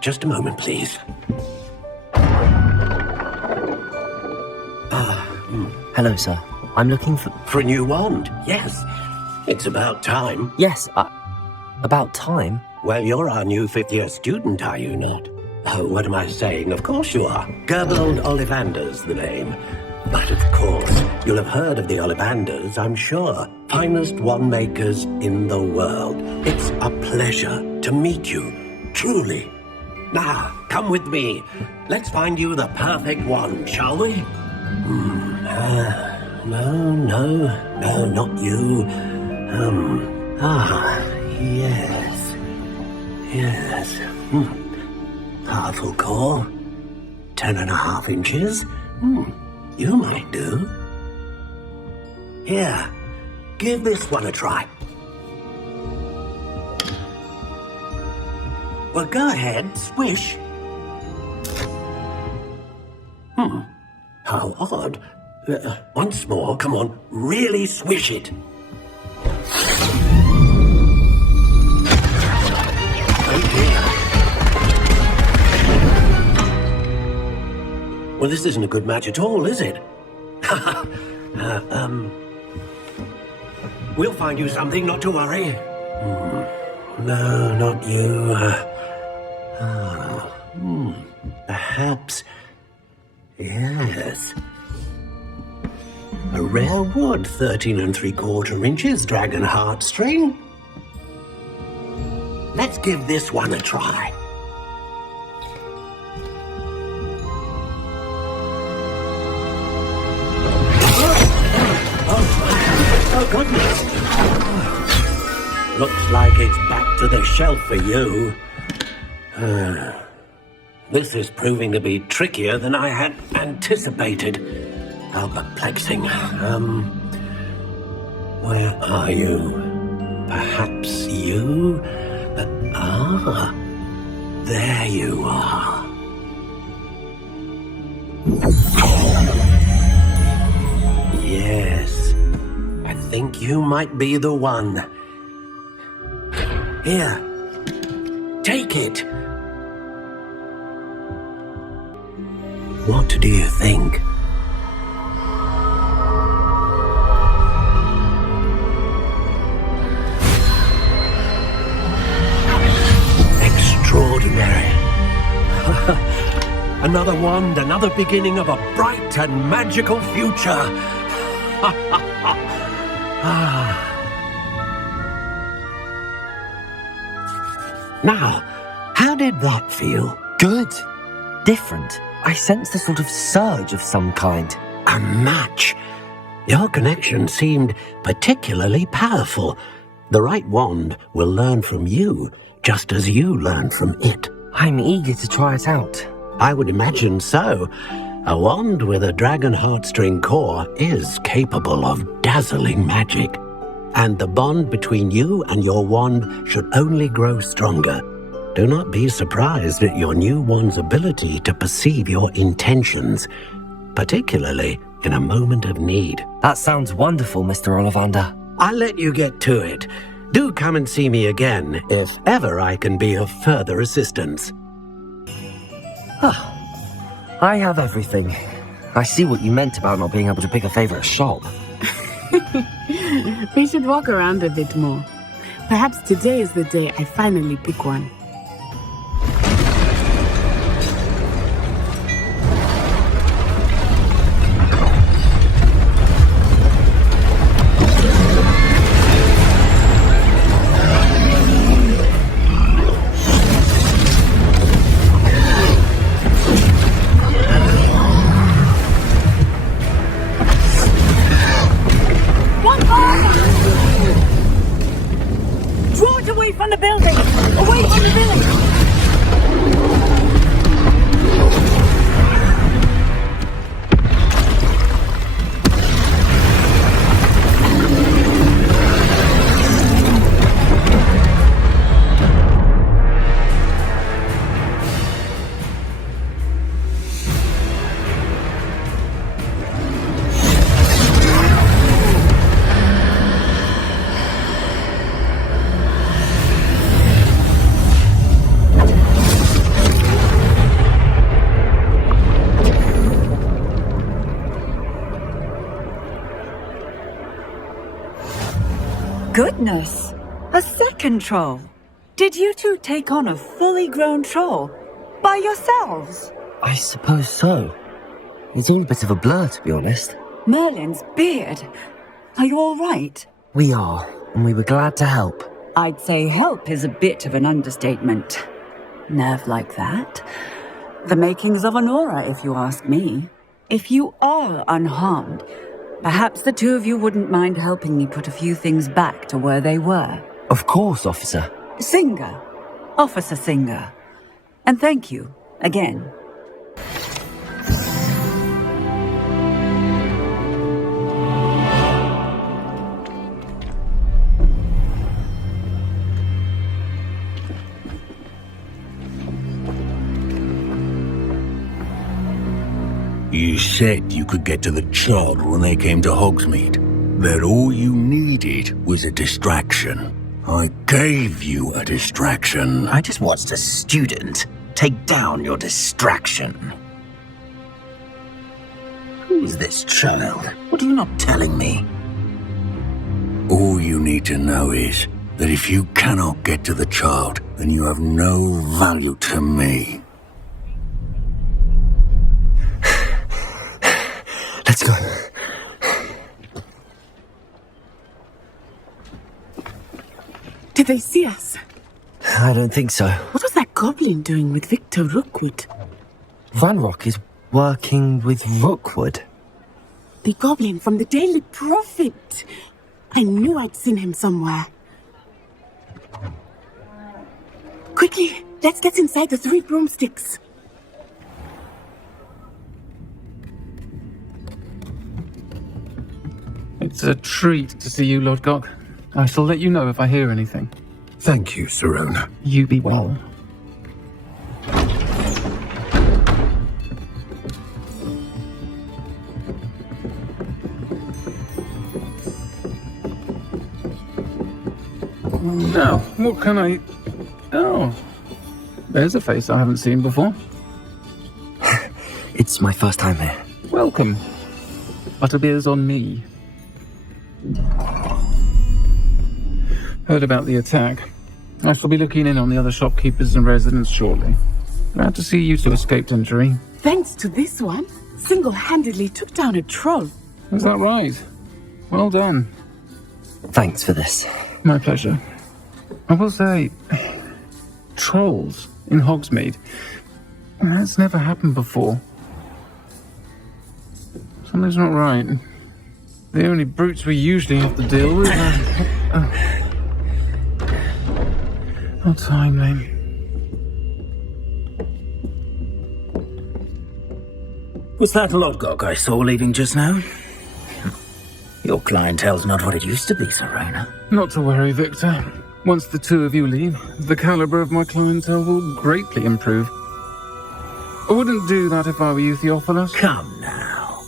Just a moment, please. Hello, sir. I'm looking for a new wand, yes. It's about time. Yes, about time? Well, you're our new fifth-year student, are you not? Oh, what am I saying? Of course you are. Gerbold Ollivander's the name. But of course, you'll have heard of the Ollivanders, I'm sure. Finest wand makers in the world. It's a pleasure to meet you, truly. Now, come with me. Let's find you the perfect wand, shall we? No, not you. Yes. Partial core. 10.5 inches. You might do. Here, give this one a try. Well, go ahead, swish. How odd. Once more, come on, really swish it. Oh dear. Well, this isn't a good match at all, is it? We'll find you something, not to worry. No, not you. Perhaps. Yes. A rare wood, 13 3/4 inches, dragon heartstring. Let's give this one a try. Oh, goodness. Looks like it's back to the shelf for you. This is proving to be trickier than I had anticipated. How perplexing. Where are you? Perhaps you? There you are. Yes, I think you might be the one. Here, take it. What do you think? Extraordinary. Another wand, another beginning of a bright and magical future. Now, how did that feel? Good. Different. I sensed a sort of surge of some kind. A match. Your connection seemed particularly powerful. The right wand will learn from you, just as you learn from it. I'm eager to try it out. I would imagine so. A wand with a dragon heartstring core is capable of dazzling magic. And the bond between you and your wand should only grow stronger. Do not be surprised at your new wand's ability to perceive your intentions, particularly in a moment of need. That sounds wonderful, Mr. Ollivander. I'll let you get to it. Do come and see me again if ever I can be of further assistance. I have everything. I see what you meant about not being able to pick a favorite shop. We should walk around a bit more. Perhaps today is the day I finally pick one. Goodness! A second troll! Did you two take on a fully grown troll? By yourselves? I suppose so. It's all a bit of a blur, to be honest. Merlin's beard! Are you all right? We are, and we were glad to help. I'd say help is a bit of an understatement. Nerve like that? The makings of an aura, if you ask me. If you are unharmed, perhaps the two of you wouldn't mind helping me put a few things back to where they were. Of course, officer. Singer. Officer Singer. And thank you, again. You said you could get to the child when they came to Hogsmeade. That all you needed was a distraction. I gave you a distraction. I just watched a student take down your distraction. Who is this child? What are you not telling me? All you need to know is that if you cannot get to the child, then you have no value to me. Let's go. Did they see us? I don't think so. What was that goblin doing with Victor Rookwood? Ranrock is working with Rookwood. The goblin from the Daily Prophet. I knew I'd seen him somewhere. Quickly, let's get inside the 3 broomsticks. It's a treat to see you, Lord Gok. I shall let you know if I hear anything. Thank you, Sirona. You be well. Now, what can I... Oh, there's a face I haven't seen before. It's my first time here. Welcome. Butterbeer's on me. Heard about the attack. I shall be looking in on the other shopkeepers and residents shortly. Glad to see you two escaped injury. Thanks to this one, single-handedly took down a troll. Is that right? Well done. Thanks for this. My pleasure. I will say, trolls in Hogsmeade. That's never happened before. Something's not right. The only brutes we usually have to deal with are... How timely. Was that Lodgok I saw leaving just now? Your clientele's not what it used to be, Serena. Not to worry, Victor. Once the two of you leave, the caliber of my clientele will greatly improve. I wouldn't do that if I were you, Theophilus. Come now.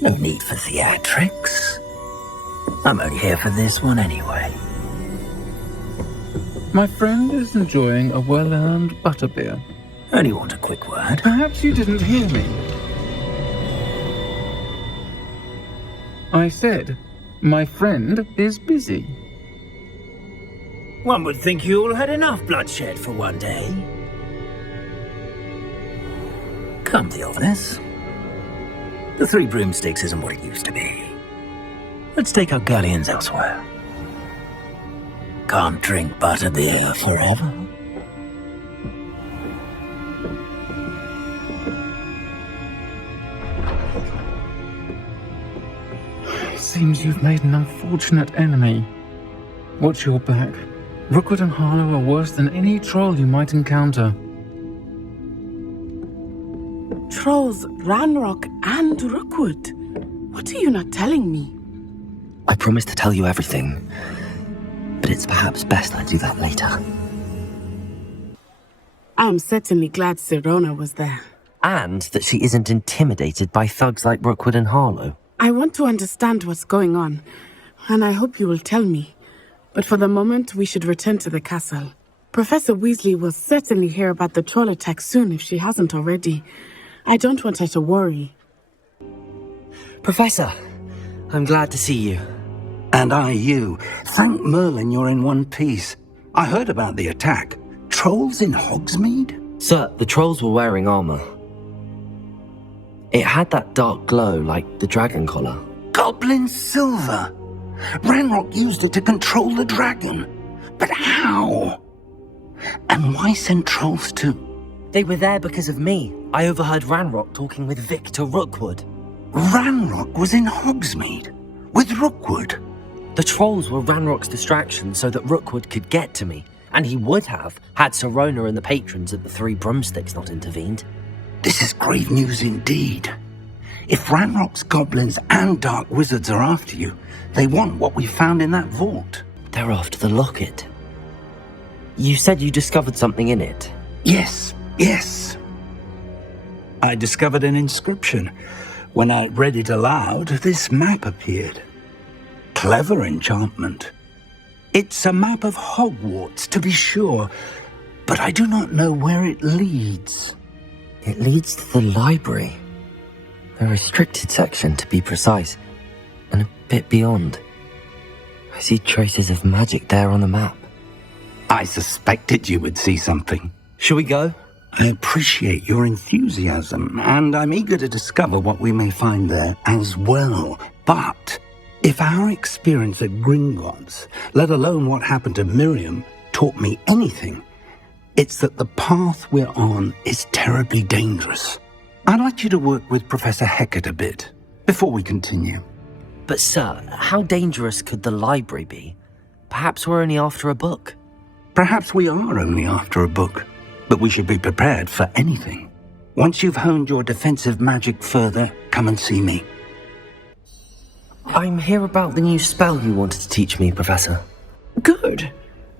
No need for theatrics. I'm only here for this one anyway. My friend is enjoying a well-earned butterbeer. Only want a quick word. Perhaps you didn't hear me. I said, my friend is busy. One would think you all had enough bloodshed for one day. Come, Theophilus. The 3 broomsticks isn't what it used to be. Let's take our galleons elsewhere. Can't drink butterbeer forever. Seems you've made an unfortunate enemy. Watch your back. Rookwood and Harlow are worse than any troll you might encounter. Trolls, Ranrock, and Rookwood. What are you not telling me? I promise to tell you everything, but it's perhaps best I do that later. I'm certainly glad Sirona was there. And that she isn't intimidated by thugs like Rookwood and Harlow. I want to understand what's going on, and I hope you will tell me. But for the moment, we should return to the castle. Professor Weasley will certainly hear about the troll attack soon if she hasn't already. I don't want her to worry. Professor, I'm glad to see you. And I you. Thank Merlin you're in one piece. I heard about the attack. Trolls in Hogsmeade? Sir, the trolls were wearing armor. It had that dark glow like the dragon collar. Goblin silver! Ranrock used it to control the dragon. But how? And why send trolls too? They were there because of me. I overheard Ranrock talking with Victor Rookwood. Ranrock was in Hogsmeade? With Rookwood? The trolls were Ranrock's distraction so that Rookwood could get to me. And he would have, had Sirona and the patrons at the 3 broomsticks not intervened. This is grave news indeed. If Ranrock's goblins and dark wizards are after you, they want what we found in that vault. They're after the locket. You said you discovered something in it. Yes. I discovered an inscription. When I read it aloud, this map appeared. Clever enchantment. It's a map of Hogwarts, to be sure, but I do not know where it leads. It leads to the library. The restricted section, to be precise, and a bit beyond. I see traces of magic there on the map. I suspected you would see something. Shall we go? I appreciate your enthusiasm, and I'm eager to discover what we may find there as well. But if our experience at Gringotts, let alone what happened to Miriam, taught me anything, it's that the path we're on is terribly dangerous. I'd like you to work with Professor Hecat a bit, before we continue. But sir, how dangerous could the library be? Perhaps we're only after a book. Perhaps we are only after a book, but we should be prepared for anything. Once you've honed your defensive magic further, come and see me. I'm here about the new spell you wanted to teach me, Professor. Good.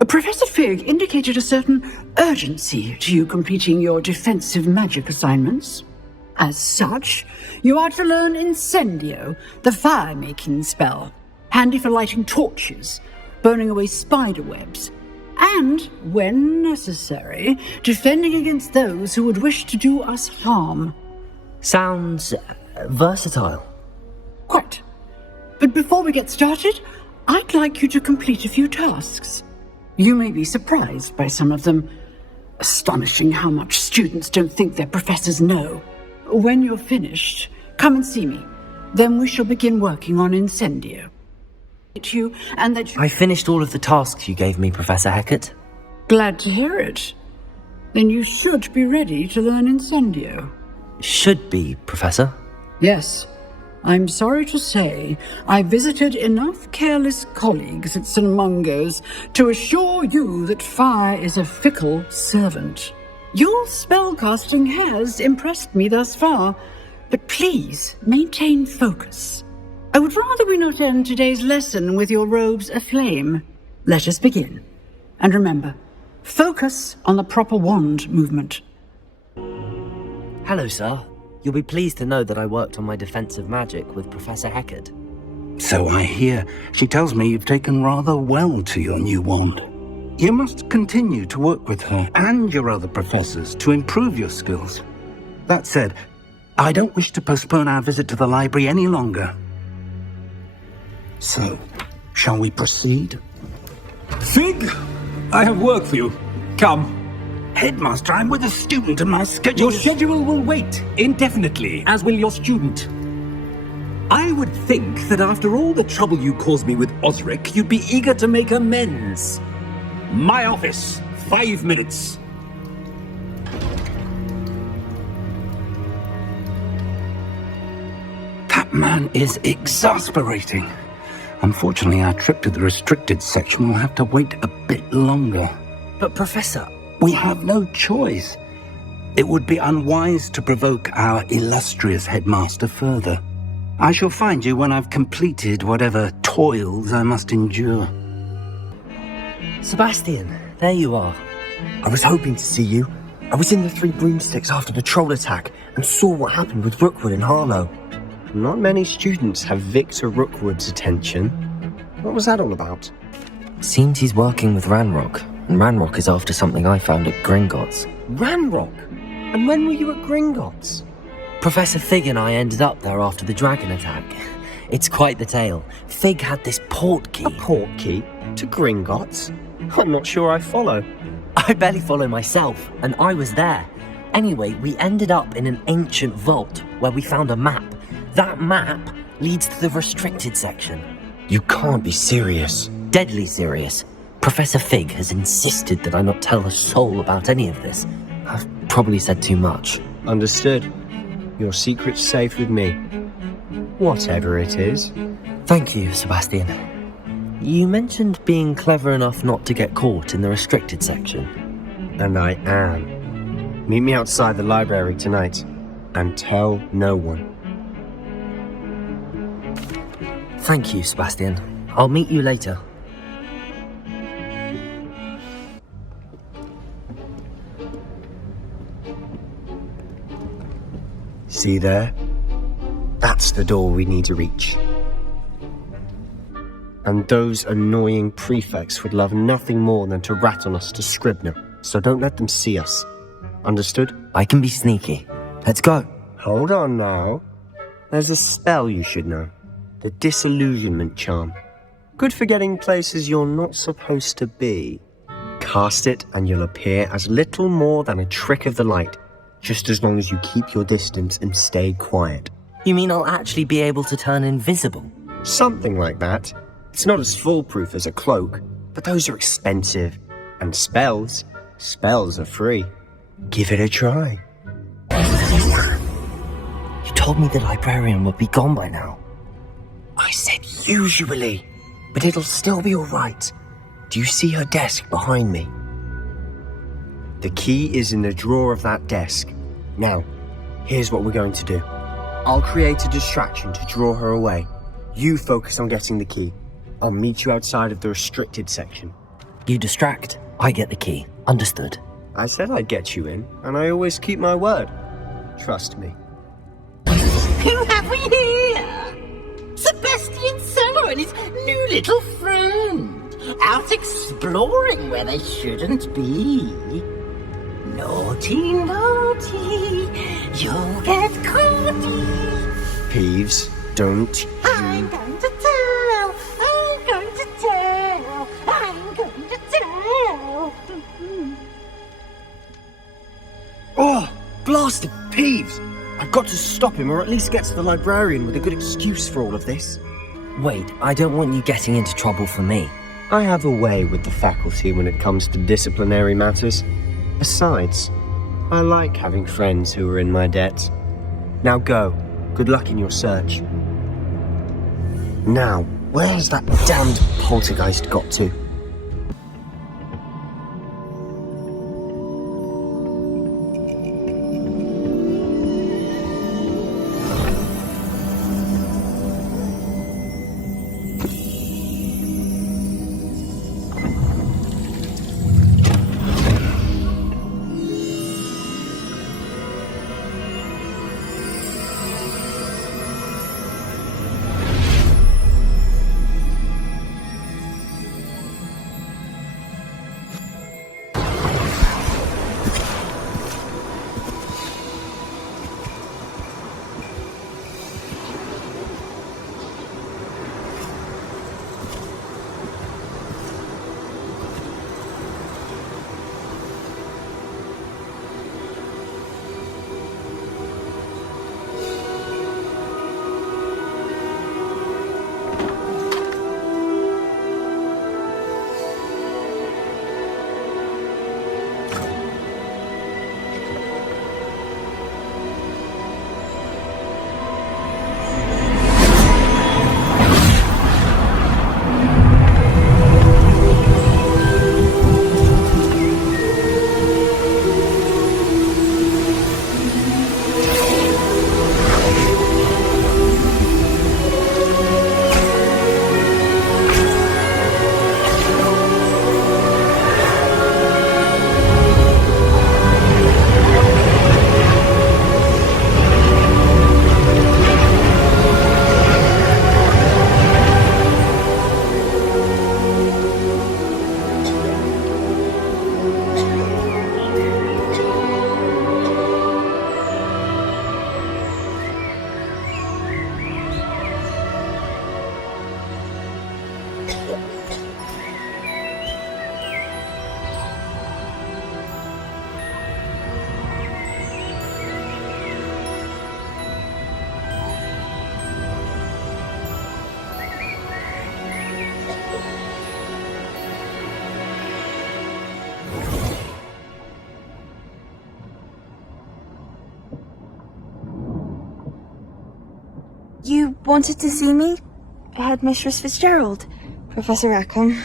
Professor Fig indicated a certain urgency to you completing your defensive magic assignments. As such, you are to learn Incendio, the fire-making spell, handy for lighting torches, burning away spider webs, and, when necessary, defending against those who would wish to do us harm. Sounds versatile. Quite. But before we get started, I'd like you to complete a few tasks. You may be surprised by some of them. Astonishing how much students don't think their professors know. When you're finished, come and see me. Then we shall begin working on Incendio. I finished all of the tasks you gave me, Professor Hecat. Glad to hear it. Then you should be ready to learn Incendio. Should be, Professor. Yes. I'm sorry to say I visited enough careless colleagues at St. Mungo's to assure you that fire is a fickle servant. Your spellcasting has impressed me thus far, but please maintain focus. I would rather we not end today's lesson with your robes aflame. Let us begin. And remember, focus on the proper wand movement. Hello, sir. You'll be pleased to know that I worked on my defensive magic with Professor Hecat. So I hear. She tells me you've taken rather well to your new wand. You must continue to work with her and your other professors to improve your skills. That said, I don't wish to postpone our visit to the library any longer. So, shall we proceed? Fig, I have work for you. Come. Headmaster, I'm with a student and my schedule... Your schedule will wait indefinitely, as will your student. I would think that after all the trouble you caused me with Osric, you'd be eager to make amends. My office, 5 minutes. That man is exasperating. Unfortunately, our trip to the restricted section will have to wait a bit longer. But Professor... We have no choice. It would be unwise to provoke our illustrious headmaster further. I shall find you when I've completed whatever toils I must endure. Sebastian, there you are. I was hoping to see you. I was in the Three Broomsticks after the troll attack and saw what happened with Rookwood and Harlow. Not many students have Victor Rookwood's attention. What was that all about? Seems he's working with Ranrock, and Ranrock is after something I found at Gringotts. Ranrock? And when were you at Gringotts? Professor Fig and I ended up there after the dragon attack. It's quite the tale. Fig had this port key. A port key? To Gringotts? I'm not sure I follow. I barely follow myself, and I was there. Anyway, we ended up in an ancient vault where we found a map. That map leads to the restricted section. You can't be serious. Deadly serious. Professor Fig has insisted that I not tell a soul about any of this. I've probably said too much. Understood. Your secret's safe with me. Whatever it is. Thank you, Sebastian. You mentioned being clever enough not to get caught in the restricted section. And I am. Meet me outside the library tonight, and tell no one. Thank you, Sebastian. I'll meet you later. See there? That's the door we need to reach. And those annoying prefects would love nothing more than to rat on us to Scribner, so don't let them see us. Understood? I can be sneaky. Let's go. Hold on now. There's a spell you should know. The Disillusionment Charm. Good for getting places you're not supposed to be. Cast it and you'll appear as little more than a trick of the light, just as long as you keep your distance and stay quiet. You mean I'll actually be able to turn invisible? Something like that. It's not as foolproof as a cloak, but those are expensive. And spells are free. Give it a try. You told me the librarian would be gone by now. I said usually, but it'll still be alright. Do you see her desk behind me? The key is in the drawer of that desk. Now, here's what we're going to do. I'll create a distraction to draw her away. You focus on getting the key. I'll meet you outside of the restricted section. You distract, I get the key. Understood. I said I'd get you in, and I always keep my word. Trust me. Who have we here? Sebastian Cello and his new little friend, out exploring where they shouldn't be. Naughty, naughty, you'll get caught. Peeves, don't I'm going to tell, I'm going to tell, I'm going to tell. Oh, blasted Peeves! I've got to stop him, or at least get to the librarian with a good excuse for all of this. Wait, I don't want you getting into trouble for me. I have a way with the faculty when it comes to disciplinary matters. Besides, I like having friends who are in my debt. Now go. Good luck in your search. Now, where's that damned poltergeist got to? You wanted to see me? Headmistress Fitzgerald, Professor Rackham.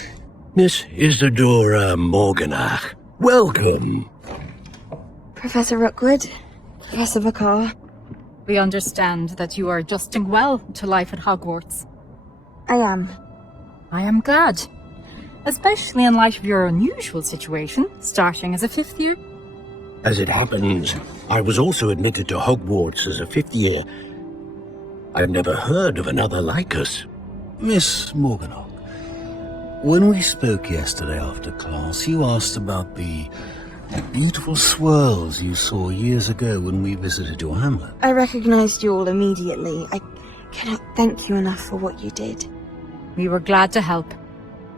Miss Isadora Morganach, welcome. Professor Rookwood, Professor Bakar. We understand that you are adjusting well to life at Hogwarts. I am. I am glad. Especially in light of your unusual situation, starting as a 5th year. As it happens, I was also admitted to Hogwarts as a 5th year. I've never heard of another like us. Miss Morganach, when we spoke yesterday after class, you asked about the beautiful swirls you saw years ago when we visited your hamlet. I recognized you all immediately. I cannot thank you enough for what you did. We were glad to help.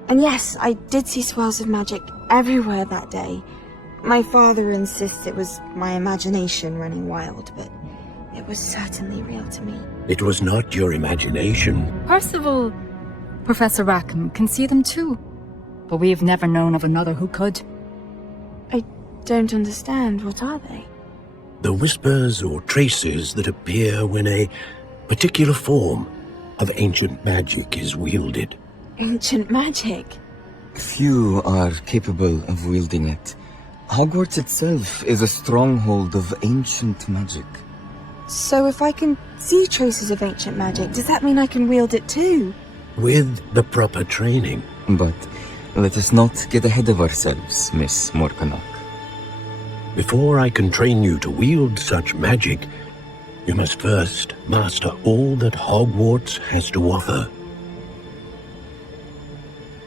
And yes, I did see swirls of magic everywhere that day. My father insists it was my imagination running wild, but it was certainly real to me. It was not your imagination. Percival, Professor Rackham can see them too. But we have never known of another who could. I don't understand. What are they? The whispers or traces that appear when a particular form of ancient magic is wielded. Ancient magic? Few are capable of wielding it. Hogwarts itself is a stronghold of ancient magic. So if I can see traces of ancient magic, does that mean I can wield it too? With the proper training. But let us not get ahead of ourselves, Miss Morganach. Before I can train you to wield such magic, you must first master all that Hogwarts has to offer.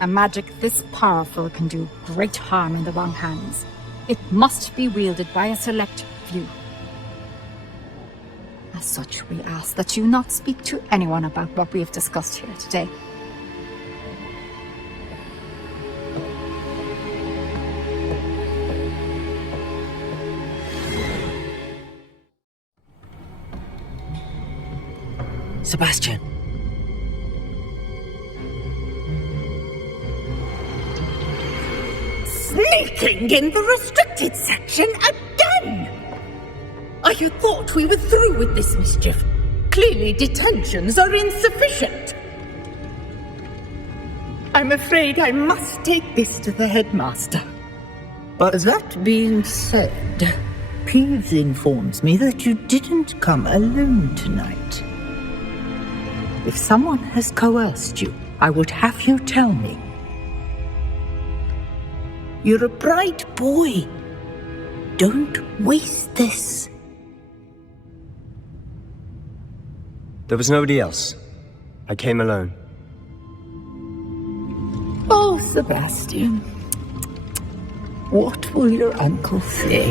A magic this powerful can do great harm in the wrong hands. It must be wielded by a select few. As such, we ask that you not speak to anyone about what we have discussed here today. Sebastian. Sneaking in the restricted section again! I had thought we were through with this mischief. Clearly detentions are insufficient. I'm afraid I must take this to the headmaster. But that being said, Peeves informs me that you didn't come alone tonight. If someone has coerced you, I would have you tell me. You're a bright boy. Don't waste this. There was nobody else. I came alone. Oh, Sebastian. What will your uncle say?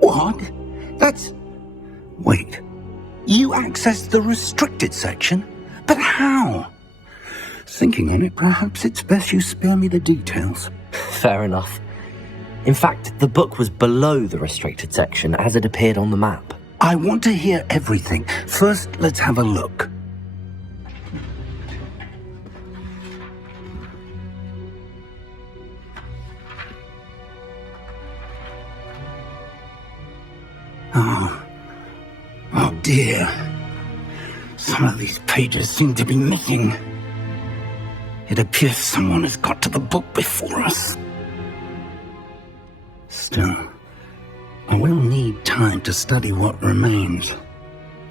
What? That's... Wait. You accessed the restricted section? But how? Thinking on it, perhaps it's best you spare me the details. Fair enough. In fact, the book was below the restricted section as it appeared on the map. I want to hear everything. First, let's have a look. Oh dear. Some of these pages seem to be missing. It appears someone has got to the book before us. Still, I will need time to study what remains.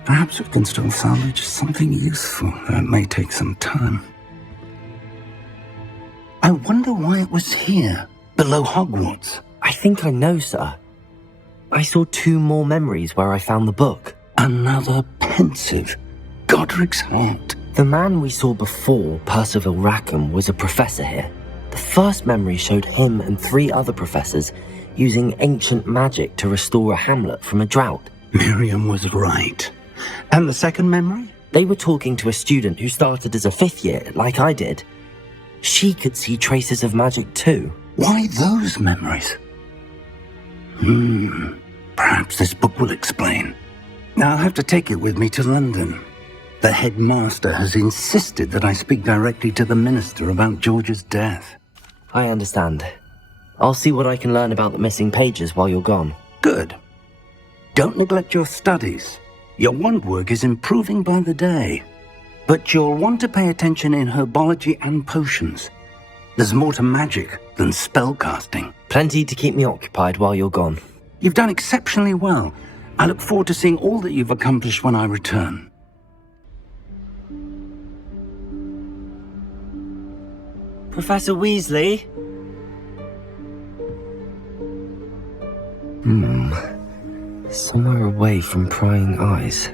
Perhaps we can still salvage something useful. That may take some time. I wonder why it was here, below Hogwarts. I think I know, sir. I saw 2 more memories where I found the book. Another pensive Godric's hat. The man we saw before, Percival Rackham, was a professor here. The first memory showed him and 3 other professors using ancient magic to restore a hamlet from a drought. Miriam was right. And the second memory? They were talking to a student who started as a 5th year, like I did. She could see traces of magic too. Why those memories? Perhaps this book will explain. I'll have to take it with me to London. The headmaster has insisted that I speak directly to the minister about George's death. I understand. I'll see what I can learn about the missing pages while you're gone. Good. Don't neglect your studies. Your wand work is improving by the day. But you'll want to pay attention in herbology and potions. There's more to magic than spellcasting. Plenty to keep me occupied while you're gone. You've done exceptionally well. I look forward to seeing all that you've accomplished when I return. Professor Weasley? Somewhere away from prying eyes.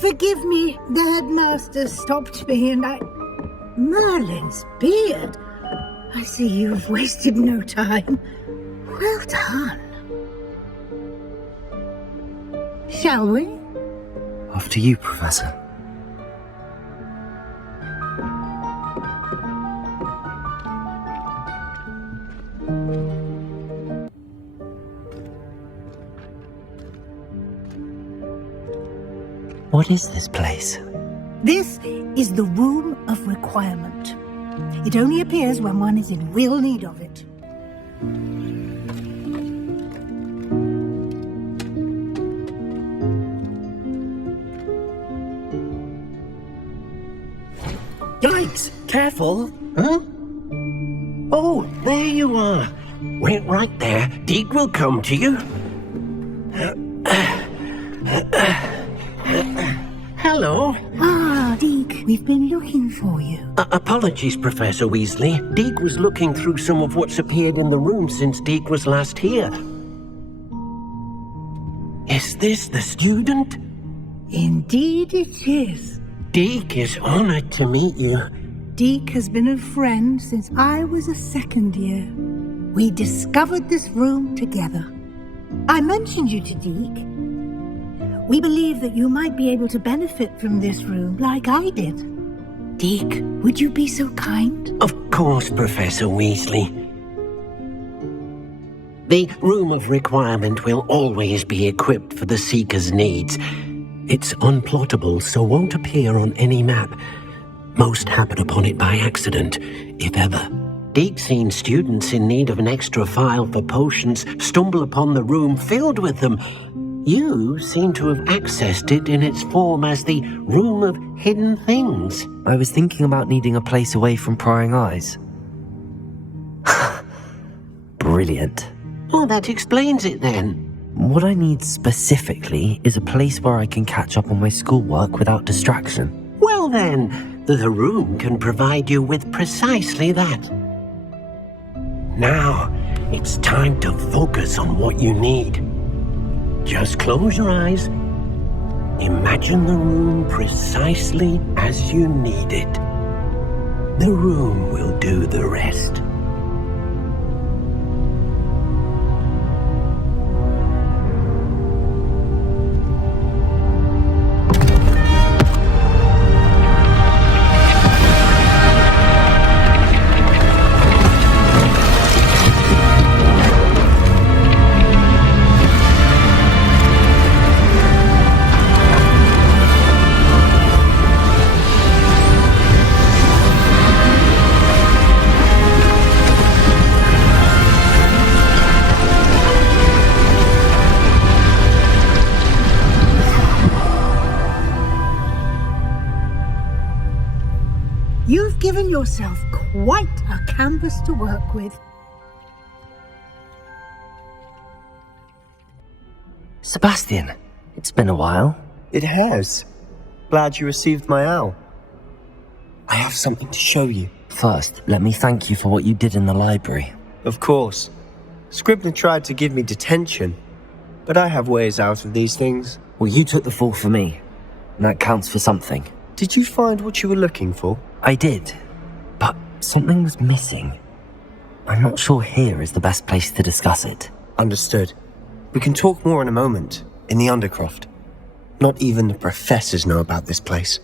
Forgive me, the headmaster stopped me and Merlin's beard. I see you've wasted no time. Well done. Shall we? After you, Professor. What is this place? This is the Room of Requirement. It only appears when one is in real need of it. Yikes! Careful! Huh? Oh, there you are. Wait right there. Deke will come to you. Hello. Ah, Deke, we've been looking for you. Apologies, Professor Weasley. Deke was looking through some of what's appeared in the room since Deke was last here. Is this the student? Indeed it is. Deke is honored to meet you. Deke has been a friend since I was a second year. We discovered this room together. I mentioned you to Deke. We believe that you might be able to benefit from this room like I did. Deke, would you be so kind? Of course, Professor Weasley. The Room of Requirement will always be equipped for the Seeker's needs. It's unplottable, so won't appear on any map. Most happen upon it by accident, if ever. Deke's seen students in need of an extra file for potions stumble upon the room filled with them. You seem to have accessed it in its form as the Room of Hidden Things. I was thinking about needing a place away from prying eyes. Brilliant. Oh, that explains it then. What I need specifically is a place where I can catch up on my schoolwork without distraction. Well then, the room can provide you with precisely that. Now, it's time to focus on what you need. Just close your eyes. Imagine the room precisely as you need it. The room will do the rest. You've given yourself quite a canvas to work with. Sebastian, it's been a while. It has. Glad you received my owl. I have something to show you. First, let me thank you for what you did in the library. Of course. Scribner tried to give me detention, but I have ways out of these things. Well, you took the fall for me, and that counts for something. Did you find what you were looking for? I did, but something was missing. I'm not sure here is the best place to discuss it. Understood. We can talk more in a moment, in the Undercroft. Not even the professors know about this place.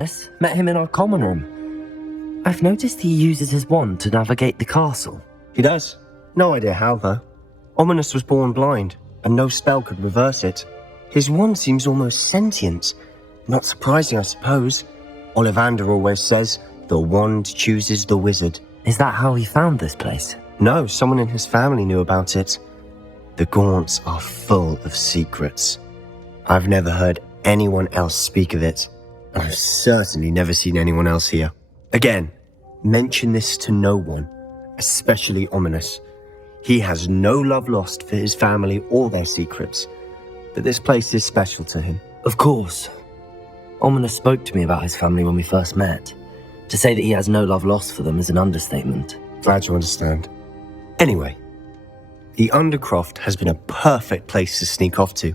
Yes, met him in our common room. I've noticed he uses his wand to navigate the castle. He does. No idea how, though. Ominous was born blind, and no spell could reverse it. His wand seems almost sentient. Not surprising, I suppose. Ollivander always says, the wand chooses the wizard. Is that how he found this place? No, someone in his family knew about it. The Gaunts are full of secrets. I've never heard anyone else speak of it. And I've certainly never seen anyone else here. Again, mention this to no one, especially Ominous. He has no love lost for his family or their secrets, but this place is special to him. Of course. Ominous spoke to me about his family when we first met. To say that he has no love lost for them is an understatement. Glad you understand. Anyway, the Undercroft has been a perfect place to sneak off to,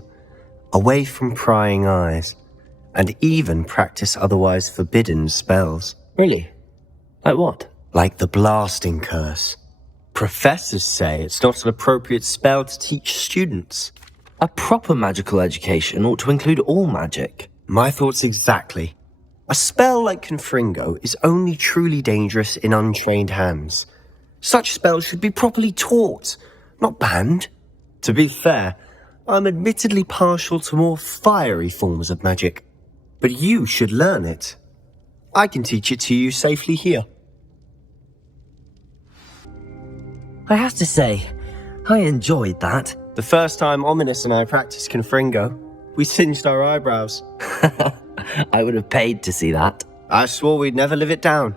away from prying eyes, and even practice otherwise forbidden spells. Really? Like what? Like the blasting curse. Professors say it's not an appropriate spell to teach students. A proper magical education ought to include all magic. My thoughts exactly. A spell like Confringo is only truly dangerous in untrained hands. Such spells should be properly taught, not banned. To be fair, I'm admittedly partial to more fiery forms of magic, but you should learn it. I can teach it to you safely here. I have to say, I enjoyed that. The first time Ominous and I practiced Confringo, we singed our eyebrows. I would have paid to see that. I swore we'd never live it down.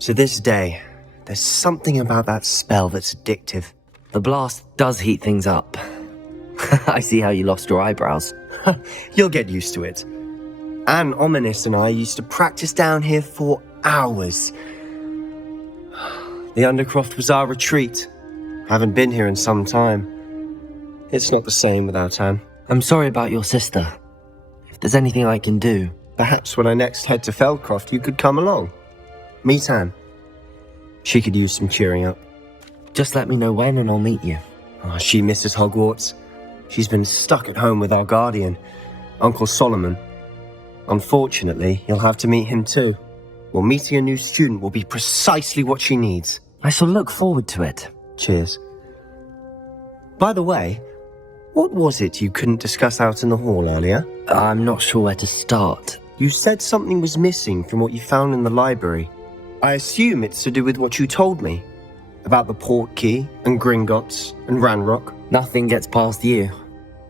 To this day, there's something about that spell that's addictive. The blast does heat things up. I see how you lost your eyebrows. You'll get used to it. Anne, Ominous and I used to practice down here for hours. The Undercroft was our retreat. Haven't been here in some time. It's not the same without Anne. I'm sorry about your sister. If there's anything I can do... Perhaps when I next head to Feldcroft, you could come along. Meet Anne. She could use some cheering up. Just let me know when and I'll meet you. Oh, she misses Hogwarts. She's been stuck at home with our guardian, Uncle Solomon. Unfortunately, you'll have to meet him too. Well, meeting a new student will be precisely what she needs. I shall look forward to it. Cheers. By the way, what was it you couldn't discuss out in the hall earlier? I'm not sure where to start. You said something was missing from what you found in the library. I assume it's to do with what you told me. About the Portkey, and Gringotts, and Ranrock. Nothing gets past you.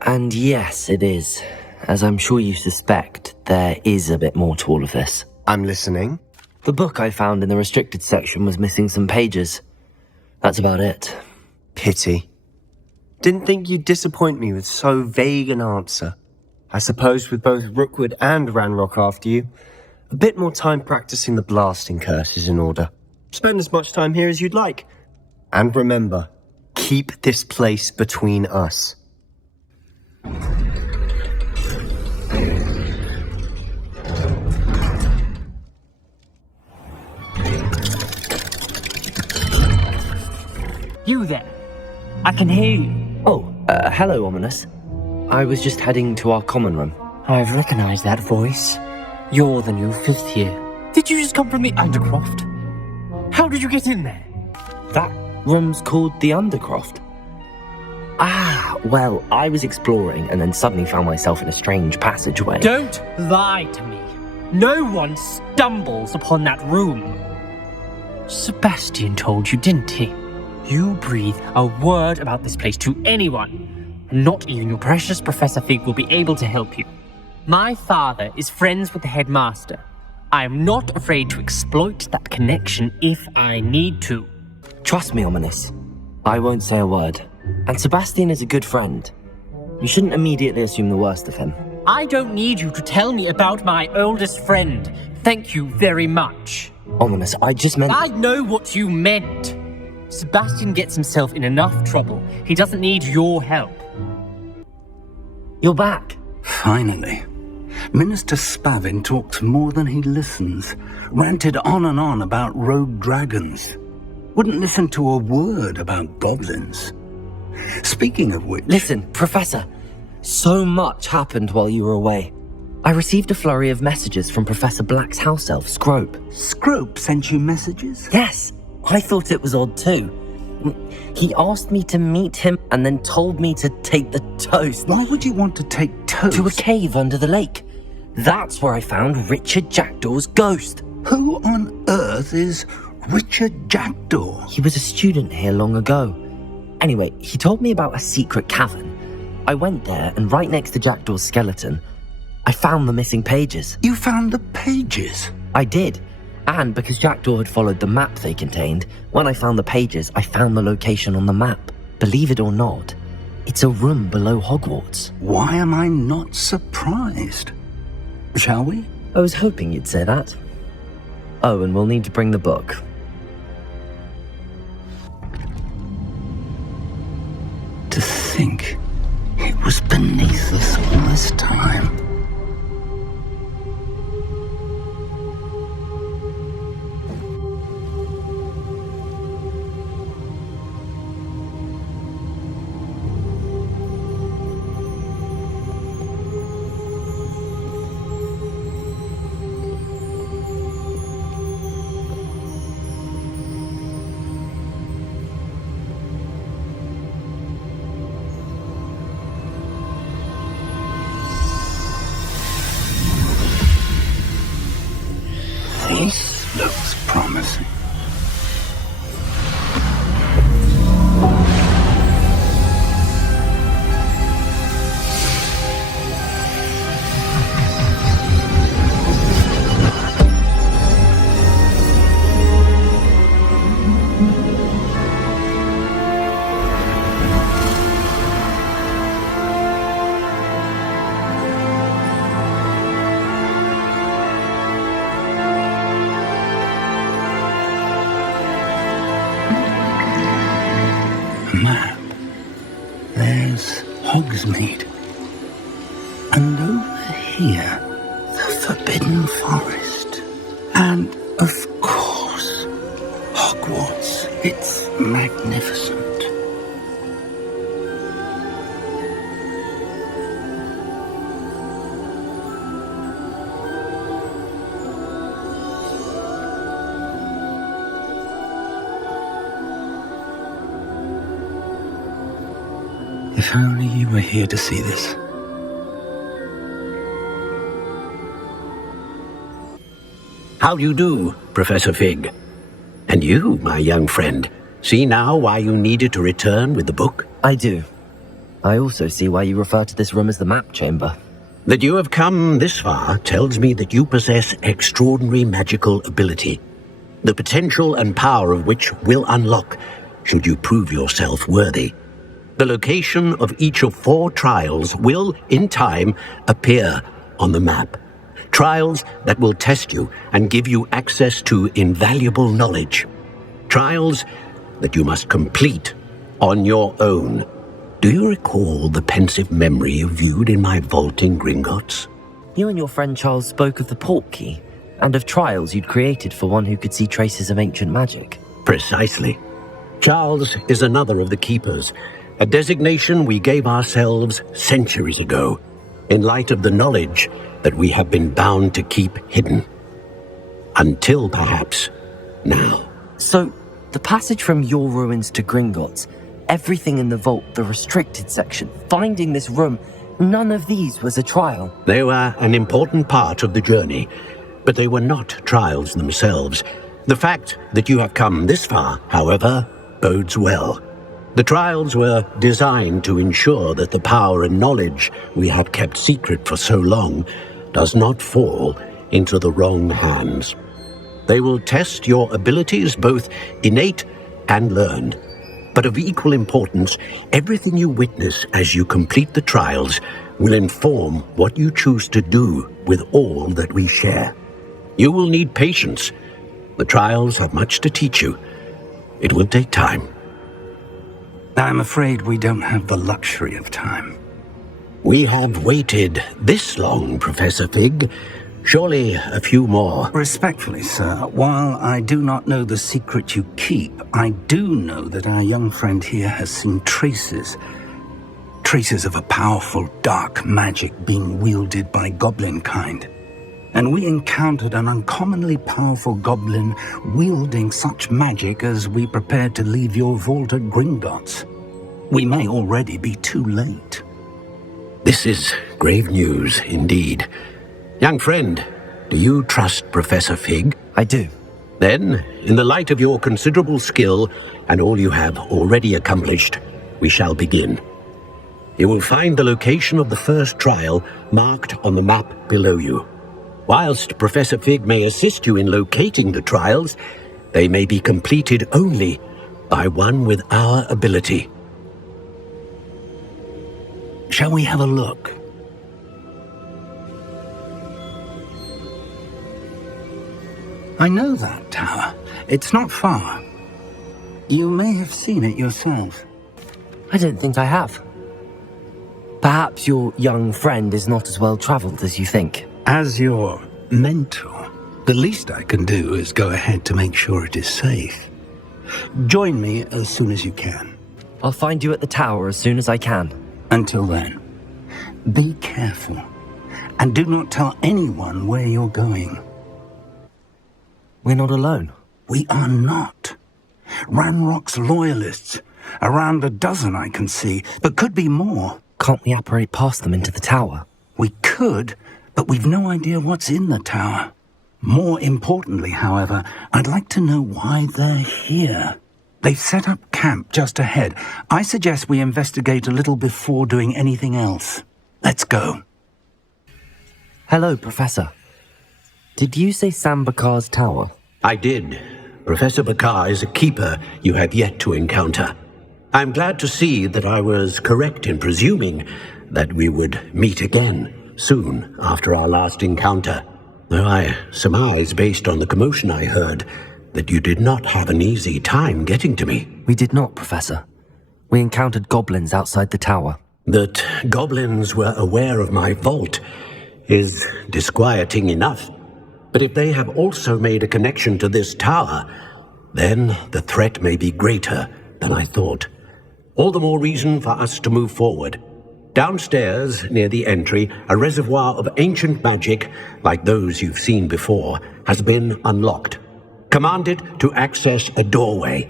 And yes, it is. As I'm sure you suspect, there is a bit more to all of this. I'm listening. The book I found in the restricted section was missing some pages. That's about it. Pity. Didn't think you'd disappoint me with so vague an answer. I suppose with both Rookwood and Ranrock after you, a bit more time practicing the blasting curse is in order. Spend as much time here as you'd like. And remember, keep this place between us. You there? I can hear you. Oh, hello, Ominous. I was just heading to our common room. I've recognized that voice. You're the new 5th year. Did you just come from the Undercroft? How did you get in there? That room's called the Undercroft. Ah, well, I was exploring and then suddenly found myself in a strange passageway. Don't lie to me. No one stumbles upon that room. Sebastian told you, didn't he? You breathe a word about this place to anyone, and not even your precious Professor Fig will be able to help you. My father is friends with the headmaster. I am not afraid to exploit that connection if I need to. Trust me, Ominous. I won't say a word. And Sebastian is a good friend. You shouldn't immediately assume the worst of him. I don't need you to tell me about my oldest friend. Thank you very much. Ominous, I just meant... I know what you meant. Sebastian gets himself in enough trouble. He doesn't need your help. You're back. Finally. Minister Spavin talks more than he listens. Ranted on and on about rogue dragons. Wouldn't listen to a word about goblins. Speaking of which... Listen, Professor. So much happened while you were away. I received a flurry of messages from Professor Black's house elf, Scrope. Scrope sent you messages? Yes. I thought it was odd too. He asked me to meet him and then told me to take the toast. Why would you want to take toast? To a cave under the lake. That's where I found Richard Jackdaw's ghost. Who on earth is Richard Jackdaw? He was a student here long ago. Anyway, he told me about a secret cavern. I went there, and right next to Jackdaw's skeleton, I found the missing pages. You found the pages? I did. And because Jackdaw had followed the map they contained, when I found the pages, I found the location on the map. Believe it or not, it's a room below Hogwarts. Why am I not surprised? Shall we? I was hoping you'd say that. Oh, and we'll need to bring the book. To think it was beneath us all this time. This looks promising. Map. There's Hogsmeade. And over here, the Forbidden Forest. And, of course, Hogwarts. It's magnificent. If only you were here to see this. How do you do, Professor Fig? And you, my young friend, see now why you needed to return with the book? I do. I also see why you refer to this room as the map chamber. That you have come this far tells me that you possess extraordinary magical ability, the potential and power of which will unlock should you prove yourself worthy. The location of each of 4 trials will, in time, appear on the map. Trials that will test you and give you access to invaluable knowledge. Trials that you must complete on your own. Do you recall the pensive memory you viewed in my vault in Gringotts? You and your friend Charles spoke of the portkey, and of trials you'd created for one who could see traces of ancient magic. Precisely. Charles is another of the keepers, a designation we gave ourselves centuries ago, in light of the knowledge that we have been bound to keep hidden. Until, perhaps, now. So, the passage from your ruins to Gringotts, everything in the vault, the restricted section, finding this room, none of these was a trial. They were an important part of the journey, but they were not trials themselves. The fact that you have come this far, however, bodes well. The trials were designed to ensure that the power and knowledge we have kept secret for so long does not fall into the wrong hands. They will test your abilities, both innate and learned. But of equal importance, everything you witness as you complete the trials will inform what you choose to do with all that we share. You will need patience. The trials have much to teach you. It will take time. I'm afraid we don't have the luxury of time. We have waited this long, Professor Fig. Surely a few more. Respectfully, sir, while I do not know the secret you keep, I do know that our young friend here has seen traces of a powerful dark magic being wielded by goblin kind. and we encountered an uncommonly powerful goblin wielding such magic as we prepared to leave your vault at Gringotts. We may already be too late. This is grave news indeed. Young friend, do you trust Professor Fig? I do. Then, in the light of your considerable skill and all you have already accomplished, we shall begin. You will find the location of the first trial marked on the map below you. Whilst Professor Fig may assist you in locating the trials, they may be completed only by one with our ability. Shall we have a look? I know that tower. It's not far. You may have seen it yourself. I don't think I have. Perhaps your young friend is not as well travelled as you think. As your mentor, the least I can do is go ahead to make sure it is safe. Join me as soon as you can. I'll find you at the tower as soon as I can. Until then, be careful, and do not tell anyone where you're going. We're not alone. We are not. Ranrock's loyalists. Around a dozen I can see, but could be more. Can't we apparate past them into the tower? We could, but we've no idea what's in the tower. More importantly, however, I'd like to know why they're here. They've set up camp just ahead. I suggest we investigate a little before doing anything else. Let's go. Hello, Professor. Did you say Sam Bakar's tower? I did. Professor Bakar is a keeper you have yet to encounter. I'm glad to see that I was correct in presuming that we would meet again soon after our last encounter, though I surmise, based on the commotion I heard, that you did not have an easy time getting to me. We did not, Professor. We encountered goblins outside the tower. That goblins were aware of my vault is disquieting enough. But if they have also made a connection to this tower, then the threat may be greater than I thought. All the more reason for us to move forward. Downstairs, near the entry, a reservoir of ancient magic, like those you've seen before, has been unlocked. Commanded to access a doorway.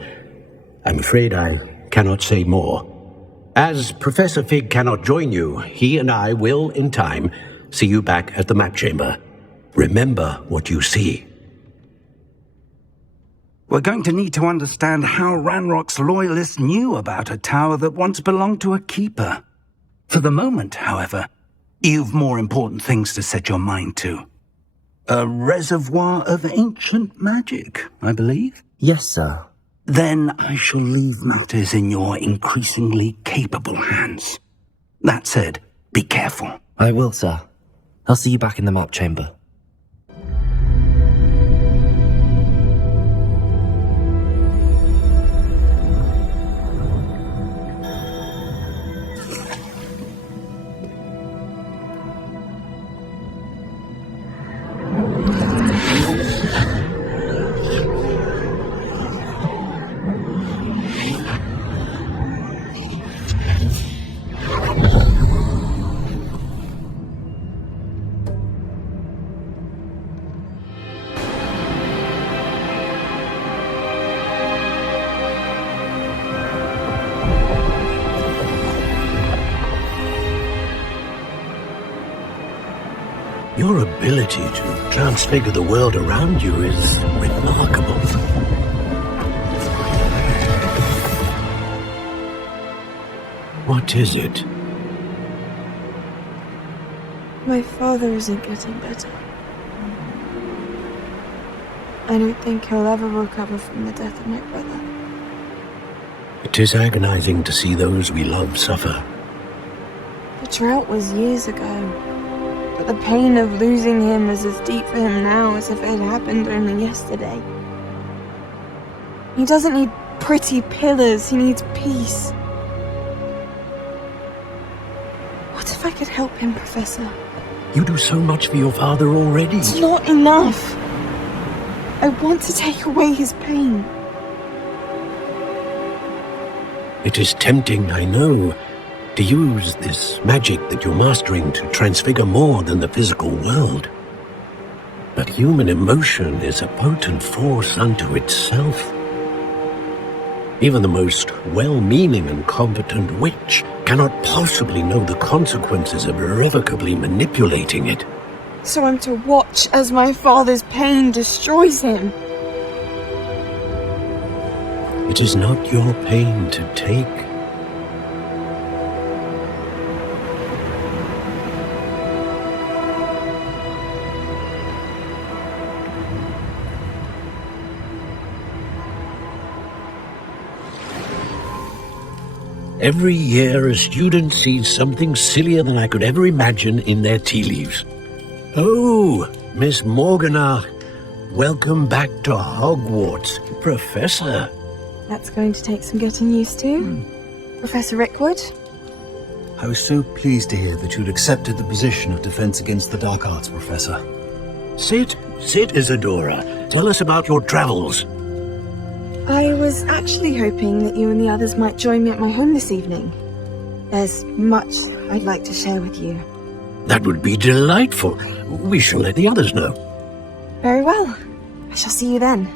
I'm afraid I cannot say more. As Professor Fig cannot join you, he and I will, in time, see you back at the map chamber. Remember what you see. We're going to need to understand how Ranrock's loyalists knew about a tower that once belonged to a keeper. For the moment, however, you've more important things to set your mind to. A reservoir of ancient magic, I believe? Yes, sir. Then I shall leave matters in your increasingly capable hands. That said, be careful. I will, sir. I'll see you back in the map chamber. Your ability to transfigure the world around you is remarkable. What is it? My father isn't getting better. I don't think he'll ever recover from the death of my brother. It is agonizing to see those we love suffer. The drought was years ago. But the pain of losing him is as deep for him now as if it had happened only yesterday. He doesn't need pretty pillars, he needs peace. What if I could help him, Professor? You do so much for your father already. It's not enough. I want to take away his pain. It is tempting, I know, to use this magic that you're mastering to transfigure more than the physical world. But human emotion is a potent force unto itself. Even the most well-meaning and competent witch cannot possibly know the consequences of irrevocably manipulating it. So I'm to watch as my father's pain destroys him. It is not your pain to take. Every year, a student sees something sillier than I could ever imagine in their tea leaves. Oh, Miss Morganach, welcome back to Hogwarts, Professor. That's going to take some getting used to. Professor Rickwood? I was so pleased to hear that you'd accepted the position of Defense Against the Dark Arts, Professor. Sit, Isadora. Tell us about your travels. I was actually hoping that you and the others might join me at my home this evening. There's much I'd like to share with you. That would be delightful. We shall let the others know. Very well. I shall see you then.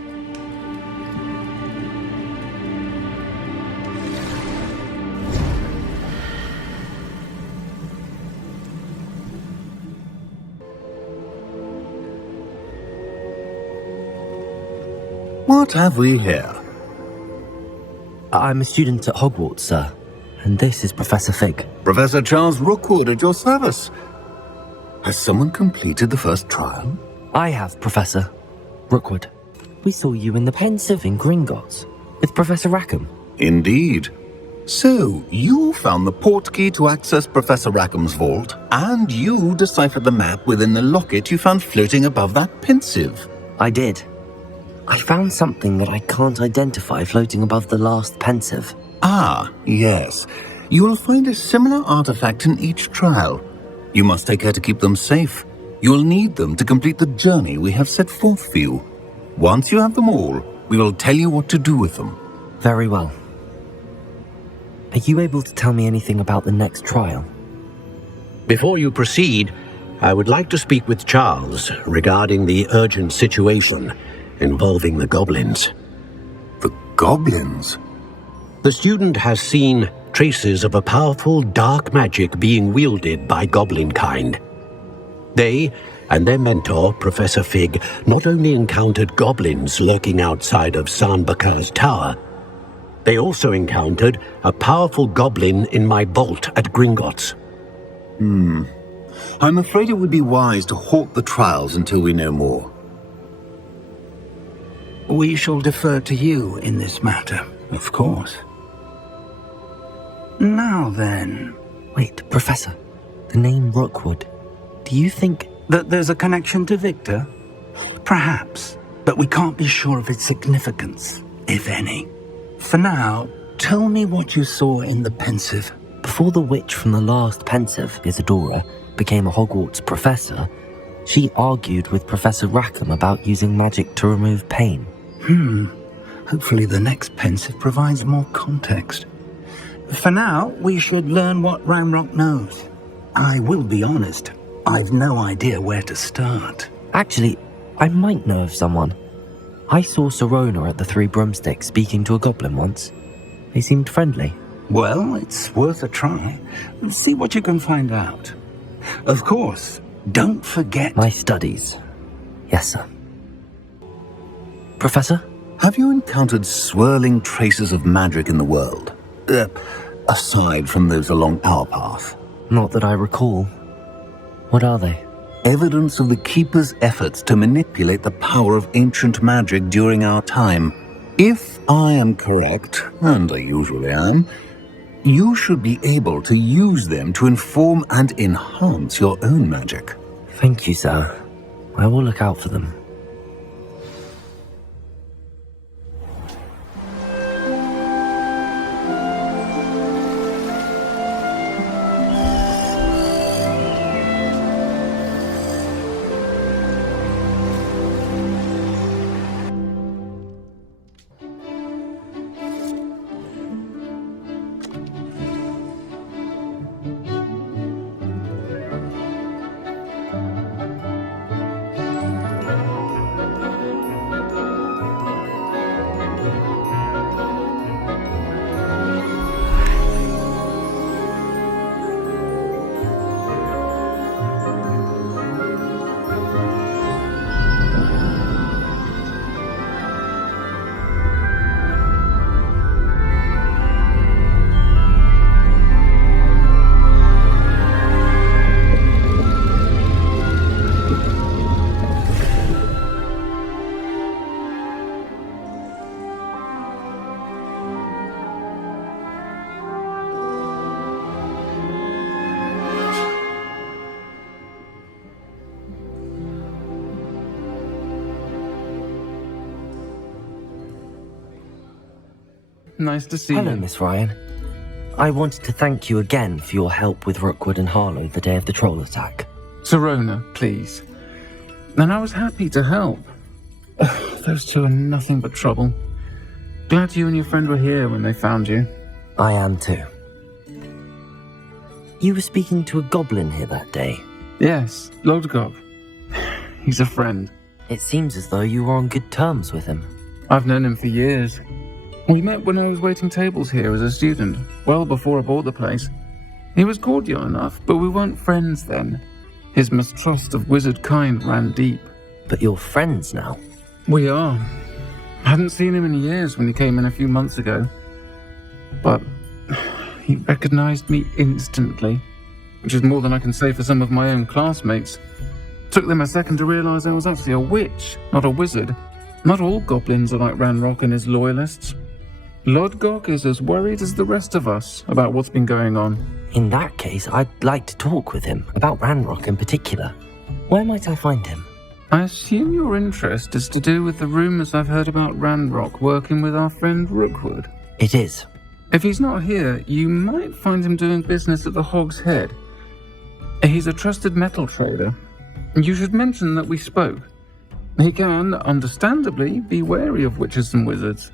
What have we here? I'm a student at Hogwarts, sir. And this is Professor Fig. Professor Charles Rookwood at your service. Has someone completed the first trial? I have, Professor Rookwood. We saw you in the Pensive in Gringotts with Professor Rackham. Indeed. So, you found the portkey to access Professor Rackham's vault, and you deciphered the map within the locket you found floating above that Pensive. I did. I found something that I can't identify floating above the last Pensive. Ah, yes. You will find a similar artifact in each trial. You must take care to keep them safe. You will need them to complete the journey we have set forth for you. Once you have them all, we will tell you what to do with them. Very well. Are you able to tell me anything about the next trial? Before you proceed, I would like to speak with Charles regarding the urgent situation involving the goblins. The goblins? The student has seen traces of a powerful dark magic being wielded by goblin kind. They and their mentor, Professor Fig, not only encountered goblins lurking outside of Sanbakur's tower, they also encountered a powerful goblin in my vault at Gringotts. I'm afraid it would be wise to halt the trials until we know more. We shall defer to you in this matter, of course. Now then... Wait, Professor. The name Rookwood. Do you think... that there's a connection to Victor? Perhaps, but we can't be sure of its significance, if any. For now, tell me what you saw in the Pensive. Before the witch from the last Pensive, Isadora, became a Hogwarts professor, she argued with Professor Rackham about using magic to remove pain. Hopefully the next Pensive provides more context. For now, we should learn what Ramrock knows. I will be honest, I've no idea where to start. Actually, I might know of someone. I saw Serona at the Three Broomsticks speaking to a goblin once. They seemed friendly. Well, it's worth a try. See what you can find out. Of course, don't forget... my studies. Yes, sir. Professor? Have you encountered swirling traces of magic in the world? Aside from those along our path? Not that I recall. What are they? Evidence of the Keeper's efforts to manipulate the power of ancient magic during our time. If I am correct, and I usually am, you should be able to use them to inform and enhance your own magic. Thank you, sir. I will look out for them. Nice to see Hello, you. Miss Ryan. I wanted to thank you again for your help with Rookwood and Harlow the day of the troll attack. Sirona, please. And I was happy to help. Those two are nothing but trouble. Glad you and your friend were here when they found you. I am too. You were speaking to a goblin here that day? Yes, Lodgok. He's a friend. It seems as though you were on good terms with him. I've known him for years. We met when I was waiting tables here as a student, well before I bought the place. He was cordial enough, but we weren't friends then. His mistrust of wizard kind ran deep. But you're friends now? We are. I hadn't seen him in years when he came in a few months ago. But he recognized me instantly, which is more than I can say for some of my own classmates. Took them a second to realize I was actually a witch, not a wizard. Not all goblins are like Ranrock and his loyalists. Lodgok is as worried as the rest of us about what's been going on. In that case, I'd like to talk with him, about Ranrock in particular. Where might I find him? I assume your interest is to do with the rumors I've heard about Ranrock working with our friend Rookwood. It is. If he's not here, you might find him doing business at the Hog's Head. He's a trusted metal trader. You should mention that we spoke. He can, understandably, be wary of witches and wizards,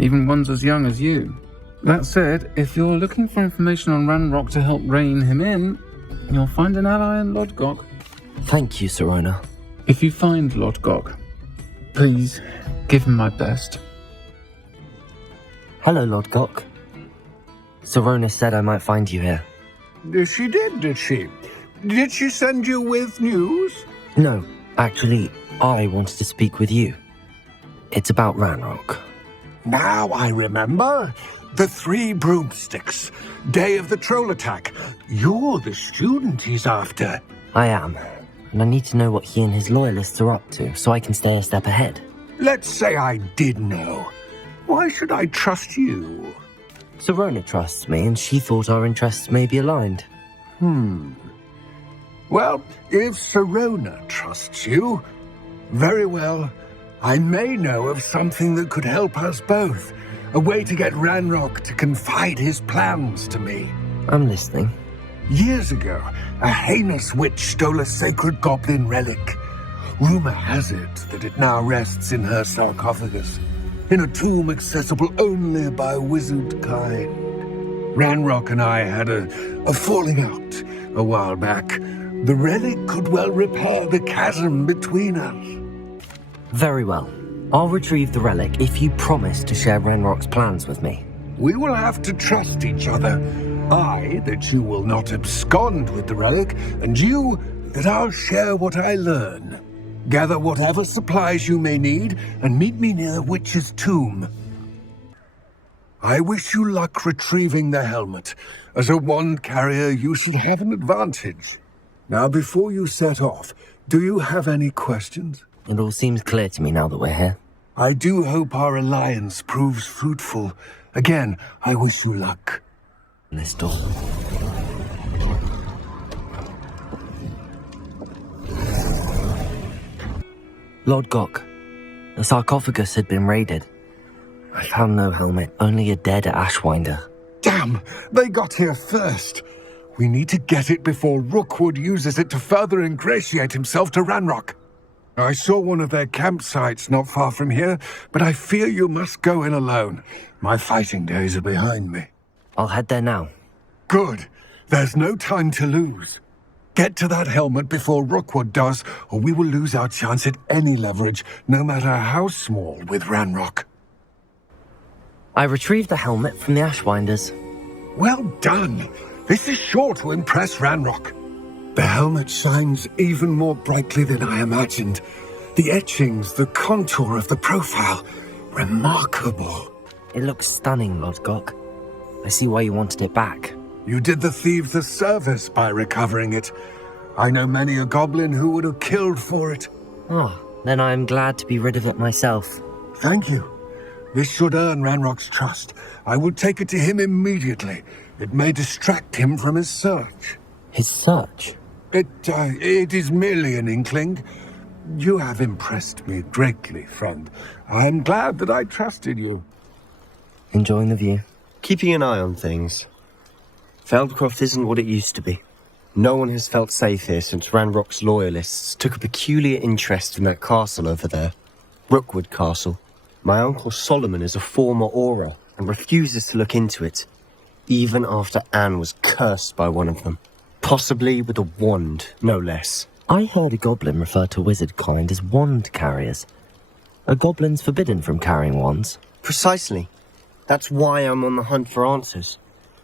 even ones as young as you. That said, if you're looking for information on Ranrock to help rein him in, you'll find an ally in Lodgok. Thank you, Sirona. If you find Lodgok, please give him my best. Hello, Lodgok. Sirona said I might find you here. She did she? Did she send you with news? No, actually, I wanted to speak with you. It's about Ranrock. Now I remember. The 3 broomsticks. Day of the troll attack. You're the student he's after. I am. And I need to know what he and his loyalists are up to, so I can stay a step ahead. Let's say I did know. Why should I trust you? Sirona trusts me, and she thought our interests may be aligned. Well, if Sirona trusts you, very well. I may know of something that could help us both. A way to get Ranrock to confide his plans to me. I'm listening. Years ago, a heinous witch stole a sacred goblin relic. Rumor has it that it now rests in her sarcophagus, in a tomb accessible only by wizard kind. Ranrock and I had a falling out a while back. The relic could well repair the chasm between us. Very well. I'll retrieve the relic if you promise to share Ranrock's plans with me. We will have to trust each other. I, that you will not abscond with the relic, and you, that I'll share what I learn. Gather whatever supplies you may need, and meet me near the witch's tomb. I wish you luck retrieving the helmet. As a wand carrier, you should have an advantage. Now, before you set off, do you have any questions? It all seems clear to me now that we're here. I do hope our alliance proves fruitful. Again, I wish you luck. This door. Lodgok, the sarcophagus had been raided. I found no helmet, only a dead Ashwinder. Damn! They got here first. We need to get it before Rookwood uses it to further ingratiate himself to Ranrock. I saw one of their campsites not far from here, but I fear you must go in alone. My fighting days are behind me. I'll head there now. Good. There's no time to lose. Get to that helmet before Rookwood does, or we will lose our chance at any leverage, no matter how small, with Ranrock. I retrieved the helmet from the Ashwinders. Well done. This is sure to impress Ranrock. The helmet shines even more brightly than I imagined. The etchings, the contour of the profile, remarkable. It looks stunning, Lodgok. I see why you wanted it back. You did the thieves a service by recovering it. I know many a goblin who would have killed for it. Oh, then I am glad to be rid of it myself. Thank you. This should earn Ranrock's trust. I will take it to him immediately. It may distract him from his search. His search? It is merely an inkling. You have impressed me greatly, friend. I am glad that I trusted you. Enjoying the view? Keeping an eye on things. Feldcroft isn't what it used to be. No one has felt safe here since Ranrock's loyalists took a peculiar interest in that castle over there. Rookwood Castle. My uncle Solomon is a former Auror and refuses to look into it, even after Anne was cursed by one of them. Possibly with a wand, no less. I heard a goblin refer to wizard kind as wand carriers. Are goblins forbidden from carrying wands? Precisely. That's why I'm on the hunt for answers.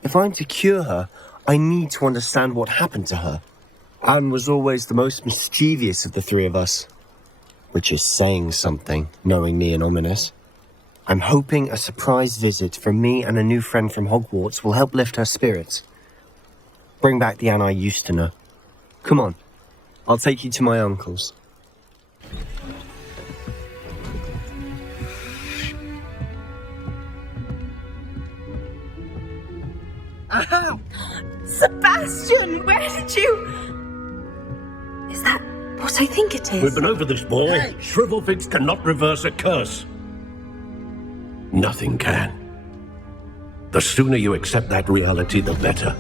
If I'm to cure her, I need to understand what happened to her. Anne was always the most mischievous of the three of us. Which is saying something, knowing me and ominous. I'm hoping a surprise visit from me and a new friend from Hogwarts will help lift her spirits. Bring back the Anne I used to know. Come on, I'll take you to my uncle's. Aha! Sebastian, where did you... Is that what I think it is? We've been over this ball. Shrivelfigs cannot reverse a curse. Nothing can. The sooner you accept that reality, the better.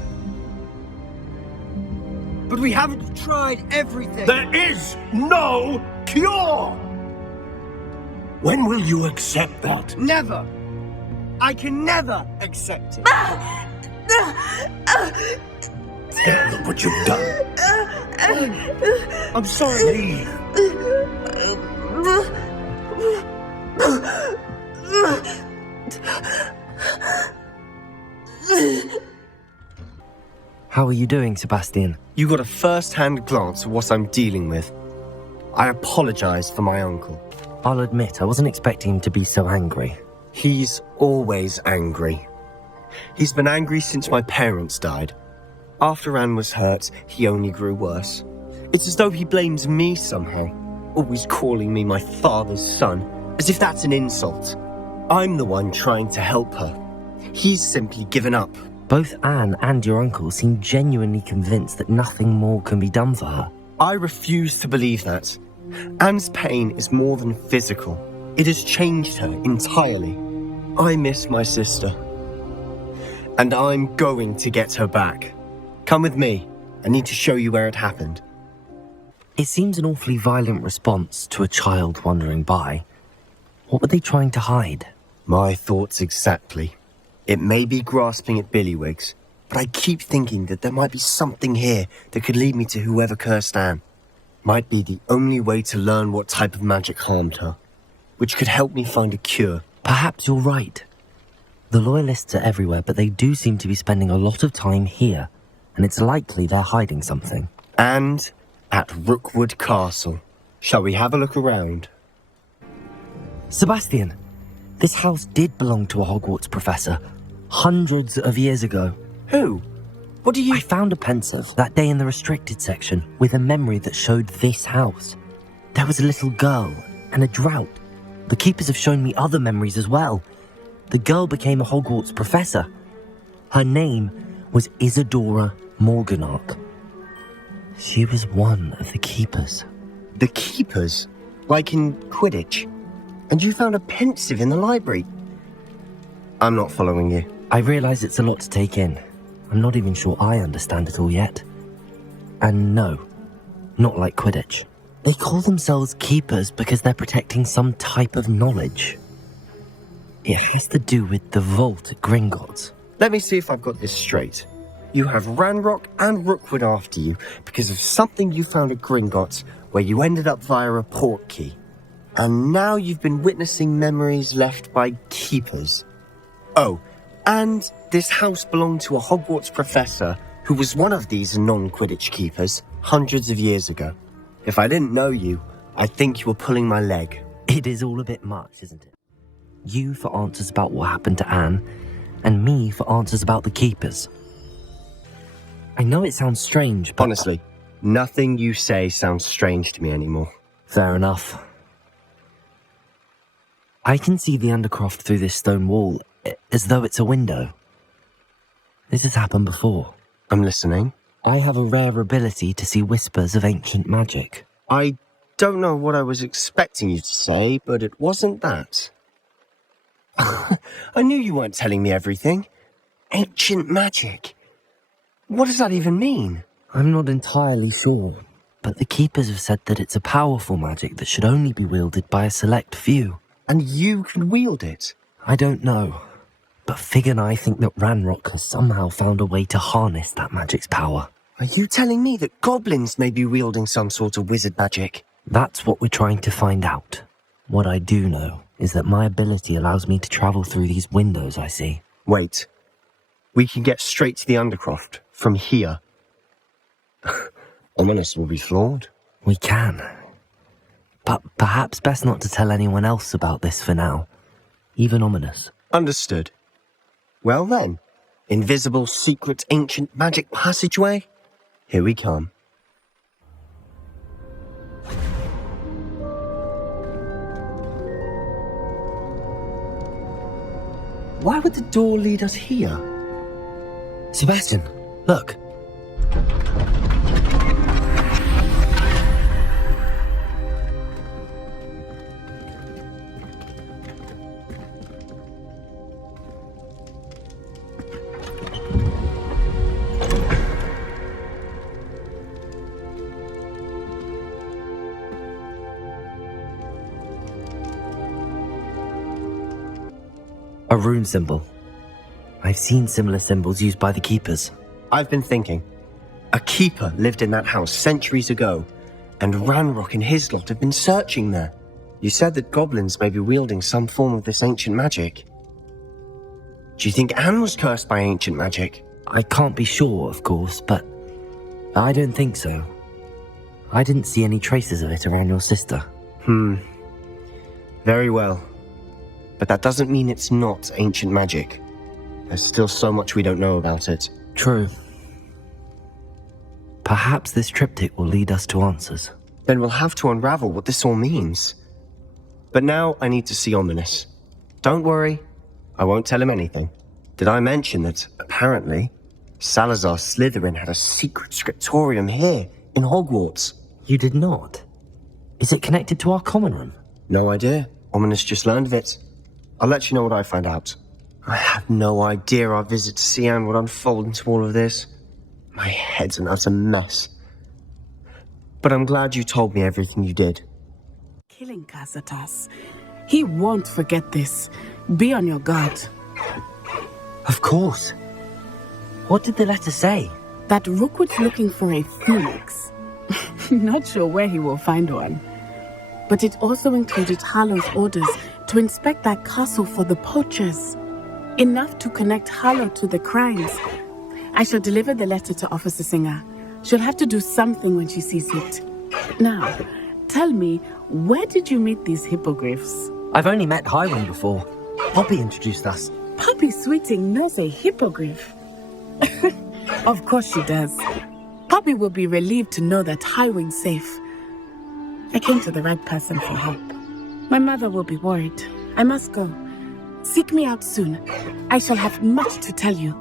But we haven't tried everything. There is no cure! When will you accept that? Never! I can never accept it. Look what you've done. I'm sorry. How are you doing, Sebastian? You got a first-hand glance at what I'm dealing with. I apologize for my uncle. I'll admit, I wasn't expecting him to be so angry. He's always angry. He's been angry since my parents died. After Anne was hurt, he only grew worse. It's as though he blames me somehow, always calling me my father's son, as if that's an insult. I'm the one trying to help her. He's simply given up. Both Anne and your uncle seem genuinely convinced that nothing more can be done for her. I refuse to believe that. Anne's pain is more than physical. It has changed her entirely. I miss my sister. And I'm going to get her back. Come with me. I need to show you where it happened. It seems an awfully violent response to a child wandering by. What were they trying to hide? My thoughts exactly. It may be grasping at billywhigs, but I keep thinking that there might be something here that could lead me to whoever cursed Anne. Might be the only way to learn what type of magic harmed her, which could help me find a cure. Perhaps you're right. The Loyalists are everywhere, but they do seem to be spending a lot of time here, and it's likely they're hiding something. And at Rookwood Castle. Shall we have a look around? Sebastian, this house did belong to a Hogwarts professor, hundreds of years ago. Who? What do you... I found a pensive that day in the restricted section with a memory that showed this house. There was a little girl and a drought. The keepers have shown me other memories as well. The girl became a Hogwarts professor. Her name was Isadora Morganach. She was one of the keepers. The keepers? Like in Quidditch? And you found a pensive in the library? I'm not following you. I realise it's a lot to take in. I'm not even sure I understand it all yet. And no, not like Quidditch. They call themselves keepers because they're protecting some type of knowledge. It has to do with the vault at Gringotts. Let me see if I've got this straight. You have Ranrock and Rookwood after you because of something you found at Gringotts where you ended up via a port key. And now you've been witnessing memories left by keepers. Oh, and this house belonged to a Hogwarts professor who was one of these non-Quidditch keepers hundreds of years ago. If I didn't know you, I'd think you were pulling my leg. It is all a bit much, isn't it? You for answers about what happened to Anne, and me for answers about the keepers. I know it sounds strange, but... Honestly, nothing you say sounds strange to me anymore. Fair enough. I can see the Undercroft through this stone wall, as though it's a window. This has happened before. I'm listening. I have a rare ability to see whispers of ancient magic. I don't know what I was expecting you to say, but it wasn't that. I knew you weren't telling me everything. Ancient magic. What does that even mean? I'm not entirely sure, but the Keepers have said that it's a powerful magic that should only be wielded by a select few. And you can wield it? I don't know, but Fig and I think that Ranrock has somehow found a way to harness that magic's power. Are you telling me that goblins may be wielding some sort of wizard magic? That's what we're trying to find out. What I do know is that my ability allows me to travel through these windows I see. Wait. We can get straight to the Undercroft from here. Ominous will be floored. We can. But perhaps best not to tell anyone else about this for now. Even Ominous. Understood. Well then, invisible, secret, ancient magic passageway? Here we come. Why would the door lead us here? Sebastian, look. A rune symbol. I've seen similar symbols used by the Keepers. I've been thinking. A keeper lived in that house centuries ago, and Ranrock and his lot have been searching there. You said that goblins may be wielding some form of this ancient magic. Do you think Anne was cursed by ancient magic? I can't be sure, of course, but I don't think so. I didn't see any traces of it around your sister. Very well. But that doesn't mean it's not ancient magic. There's still so much we don't know about it. True. Perhaps this triptych will lead us to answers. Then we'll have to unravel what this all means. But now I need to see Ominous. Don't worry, I won't tell him anything. Did I mention that, apparently, Salazar Slytherin had a secret scriptorium here, in Hogwarts? You did not? Is it connected to our common room? No idea. Ominous just learned of it. I'll let you know what I find out. I had no idea our visit to Sian would unfold into all of this. My head's an utter mess. But I'm glad you told me everything you did. Killing Casatas. He won't forget this. Be on your guard. Of course. What did the letter say? That Rookwood's looking for a phoenix. Not sure where he will find one. But it also included Harlow's orders to inspect that castle for the poachers. Enough to connect Harlow to the crimes. I shall deliver the letter to Officer Singer. She'll have to do something when she sees it. Now, tell me, where did you meet these hippogriffs? I've only met Highwing before. Poppy introduced us. Poppy Sweeting knows a hippogriff. Of course she does. Poppy will be relieved to know that Highwing's safe. I came to the right person for help. My mother will be worried. I must go. Seek me out soon. I shall have much to tell you.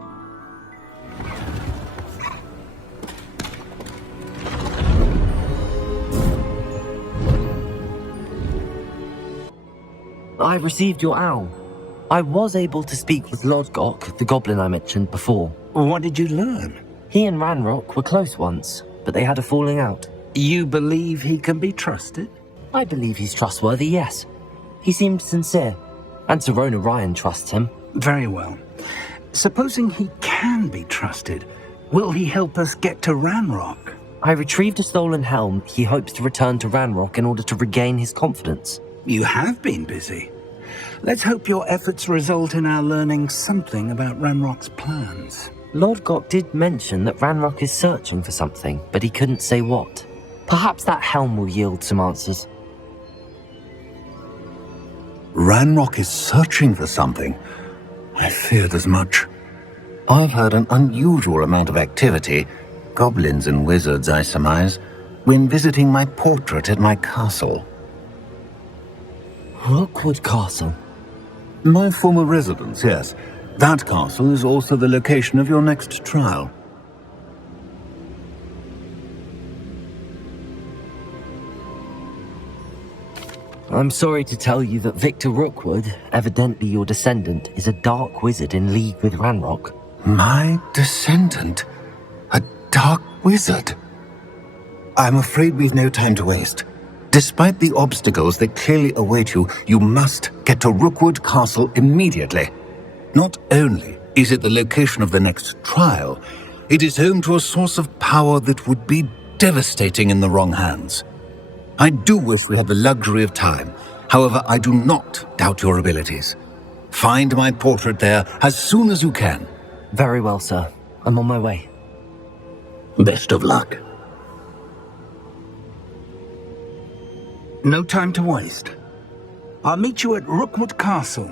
I received your owl. I was able to speak with Lodgok, the goblin I mentioned before. What did you learn? He and Ranrock were close once, but they had a falling out. You believe he can be trusted? I believe he's trustworthy, yes. He seemed sincere, and Serona Ryan trusts him. Very well. Supposing he can be trusted, will he help us get to Ranrock? I retrieved a stolen helm he hopes to return to Ranrock in order to regain his confidence. You have been busy. Let's hope your efforts result in our learning something about Ranrock's plans. Lodgok did mention that Ranrock is searching for something, but he couldn't say what. Perhaps that helm will yield some answers. Ranrock is searching for something. I feared as much. I've heard an unusual amount of activity, goblins and wizards, I surmise, when visiting my portrait at my castle. Rookwood Castle? My former residence, yes. That castle is also the location of your next trial. I'm sorry to tell you that Victor Rookwood, evidently your descendant, is a dark wizard in league with Ranrock. My descendant? A dark wizard? I'm afraid we've no time to waste. Despite the obstacles that clearly await you, you must get to Rookwood Castle immediately. Not only is it the location of the next trial, it is home to a source of power that would be devastating in the wrong hands. I do wish we had the luxury of time. However, I do not doubt your abilities. Find my portrait there as soon as you can. Very well, sir. I'm on my way. Best of luck. No time to waste. I'll meet you at Rookwood Castle.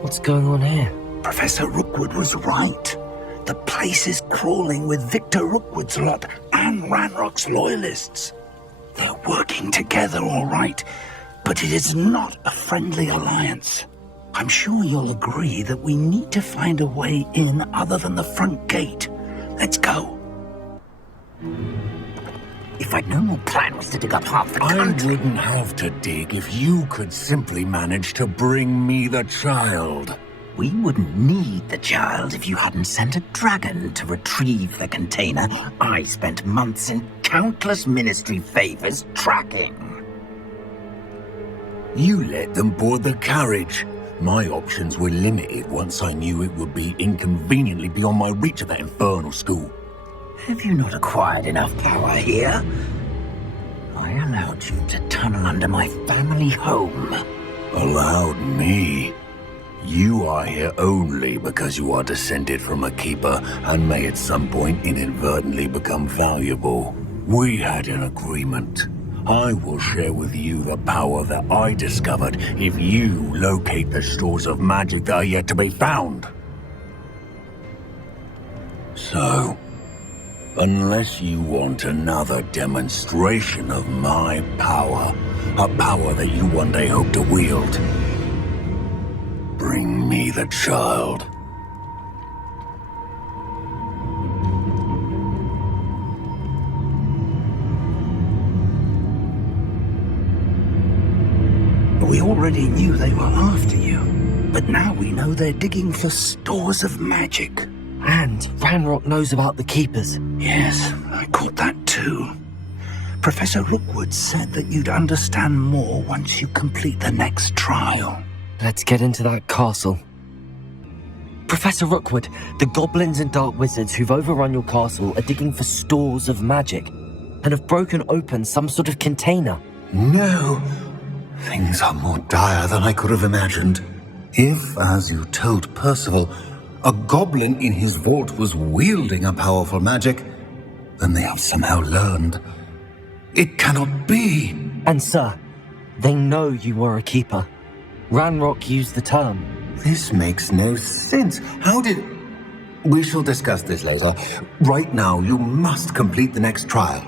What's going on here? Professor Rookwood was right. The place is crawling with Victor Rookwood's lot and Ranrock's loyalists. They're working together, all right, but it is not a friendly alliance. I'm sure you'll agree that we need to find a way in other than the front gate. Let's go. If I'd known your plan was to dig up half the country... I wouldn't have to dig if you could simply manage to bring me the child. We wouldn't need the child if you hadn't sent a dragon to retrieve the container I spent months in countless ministry favors tracking. You let them board the carriage. My options were limited once I knew it would be inconveniently beyond my reach at that infernal school. Have you not acquired enough power here? I allowed you to tunnel under my family home. Allowed me? You are here only because you are descended from a keeper and may at some point inadvertently become valuable. We had an agreement. I will share with you the power that I discovered if you locate the stores of magic that are yet to be found. So, unless you want another demonstration of my power, a power that you one day hope to wield, bring me the child. We already knew they were after you, but now we know they're digging for stores of magic. And Ranrock knows about the Keepers. Yes, I caught that too. Professor Rookwood said that you'd understand more once you complete the next trial. Let's get into that castle. Professor Rookwood, the goblins and dark wizards who've overrun your castle are digging for stores of magic and have broken open some sort of container. No. Things are more dire than I could have imagined. If, as you told Percival, a goblin in his vault was wielding a powerful magic, then they have somehow learned. It cannot be. And sir, they know you were a keeper. Ranrock used the term. This makes no sense. How did... We shall discuss this later. Right now, you must complete the next trial.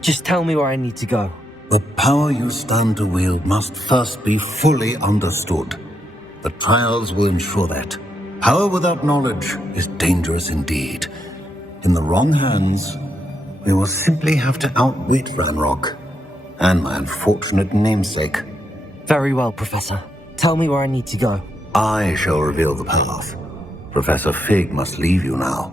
Just tell me where I need to go. The power you stand to wield must first be fully understood. The trials will ensure that. Power without knowledge is dangerous indeed. In the wrong hands, we will simply have to outwit Ranrock and my unfortunate namesake. Very well, Professor. Tell me where I need to go. I shall reveal the path. Professor Fig must leave you now.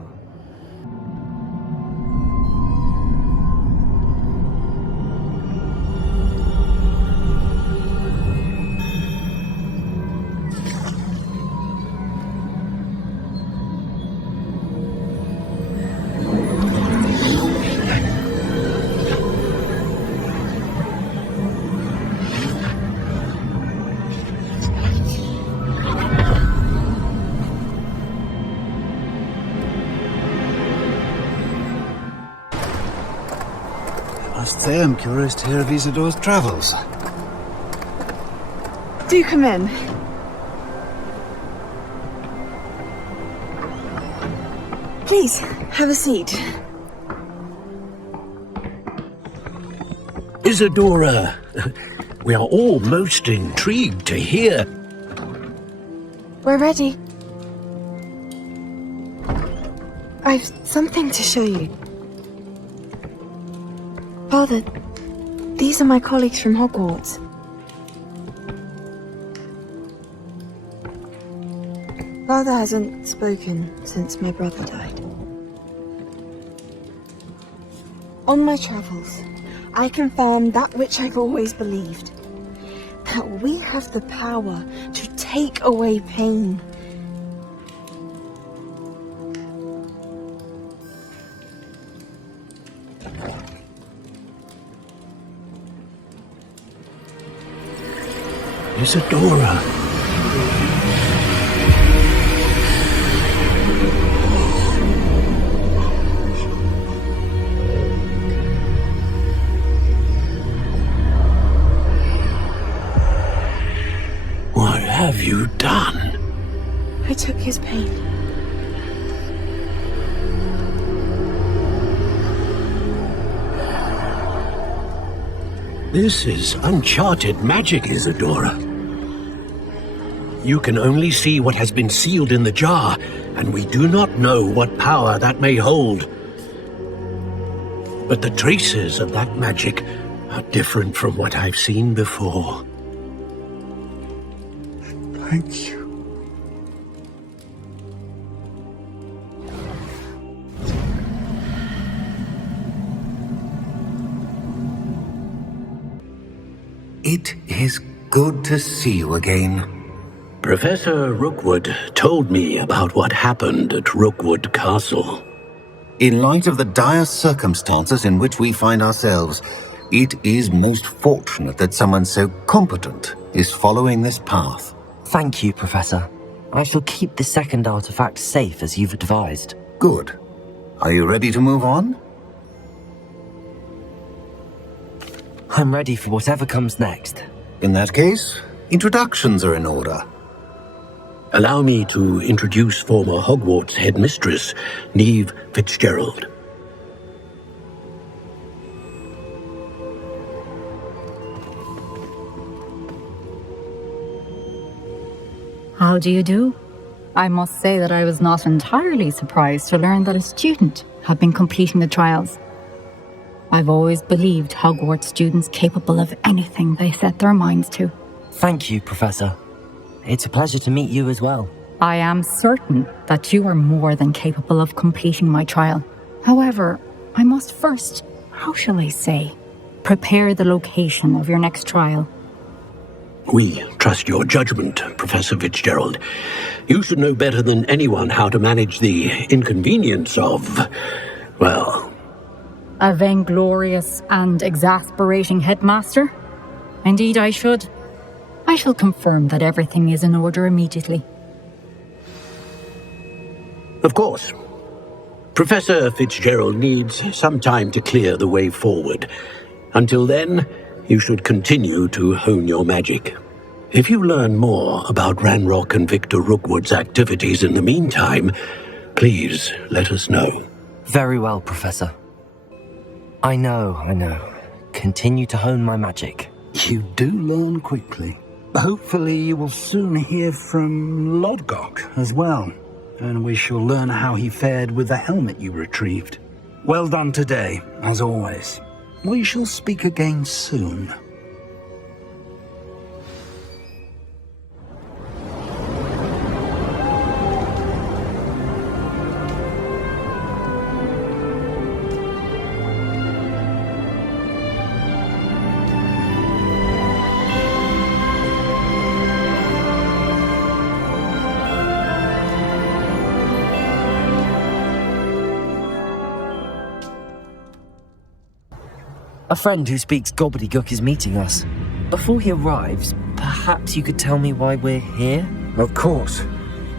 Say, I'm curious to hear of Isidore's travels. Do come in. Please, have a seat. Isadora, we are all most intrigued to hear. We're ready. I've something to show you. Father, These are my colleagues from Hogwarts. Father hasn't spoken since my brother died. On my travels, I confirmed that which I've always believed. That we have the power to take away pain. Isadora. What have you done? I took his pain. This is uncharted magic, Isadora. You can only see what has been sealed in the jar, and we do not know what power that may hold. But the traces of that magic are different from what I've seen before. Thank you. It is good to see you again. Professor Rookwood told me about what happened at Rookwood Castle. In light of the dire circumstances in which we find ourselves, it is most fortunate that someone so competent is following this path. Thank you, Professor. I shall keep the second artifact safe as you've advised. Good. Are you ready to move on? I'm ready for whatever comes next. In that case, introductions are in order. Allow me to introduce former Hogwarts headmistress, Neve Fitzgerald. How do you do? I must say that I was not entirely surprised to learn that a student had been completing the trials. I've always believed Hogwarts students capable of anything they set their minds to. Thank you, Professor. It's a pleasure to meet you as well. I am certain that you are more than capable of completing my trial. However, I must first, how shall I say, prepare the location of your next trial. We trust your judgment, Professor Fitzgerald. You should know better than anyone how to manage the inconvenience of, well... A vainglorious and exasperating headmaster? Indeed I should. I shall confirm that everything is in order immediately. Of course. Professor Fitzgerald needs some time to clear the way forward. Until then, you should continue to hone your magic. If you learn more about Ranrock and Victor Rookwood's activities in the meantime, please let us know. Very well, Professor. I know. Continue to hone my magic. You do learn quickly. Hopefully you will soon hear from Lodgok as well, and we shall learn how he fared with the helmet you retrieved. Well done today, as always. We shall speak again soon. A friend who speaks gobbledygook is meeting us. Before he arrives, perhaps you could tell me why we're here? Of course.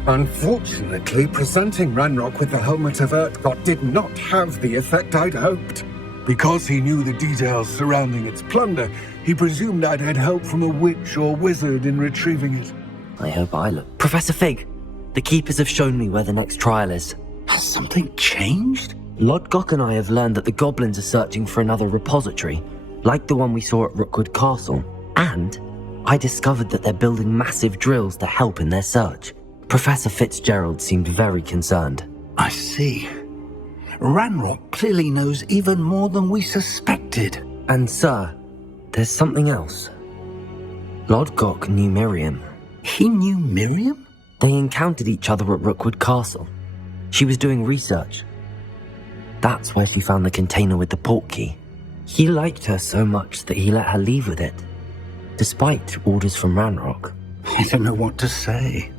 Unfortunately, presenting Ranrock with the helmet of Urtkot did not have the effect I'd hoped. Because he knew the details surrounding its plunder, he presumed I'd had help from a witch or wizard in retrieving it. I hope I look... Professor Fig, the Keepers have shown me where the next trial is. Has something changed? Lodgok and I have learned that the goblins are searching for another repository, like the one we saw at Rookwood Castle. And I discovered that they're building massive drills to help in their search. Professor Fitzgerald seemed very concerned. I see. Ranrock clearly knows even more than we suspected. And sir, there's something else. Lodgok knew Miriam. He knew Miriam? They encountered each other at Rookwood Castle. She was doing research. That's where she found the container with the portkey. He liked her so much that he let her leave with it, despite orders from Ranrock. I don't know what to say.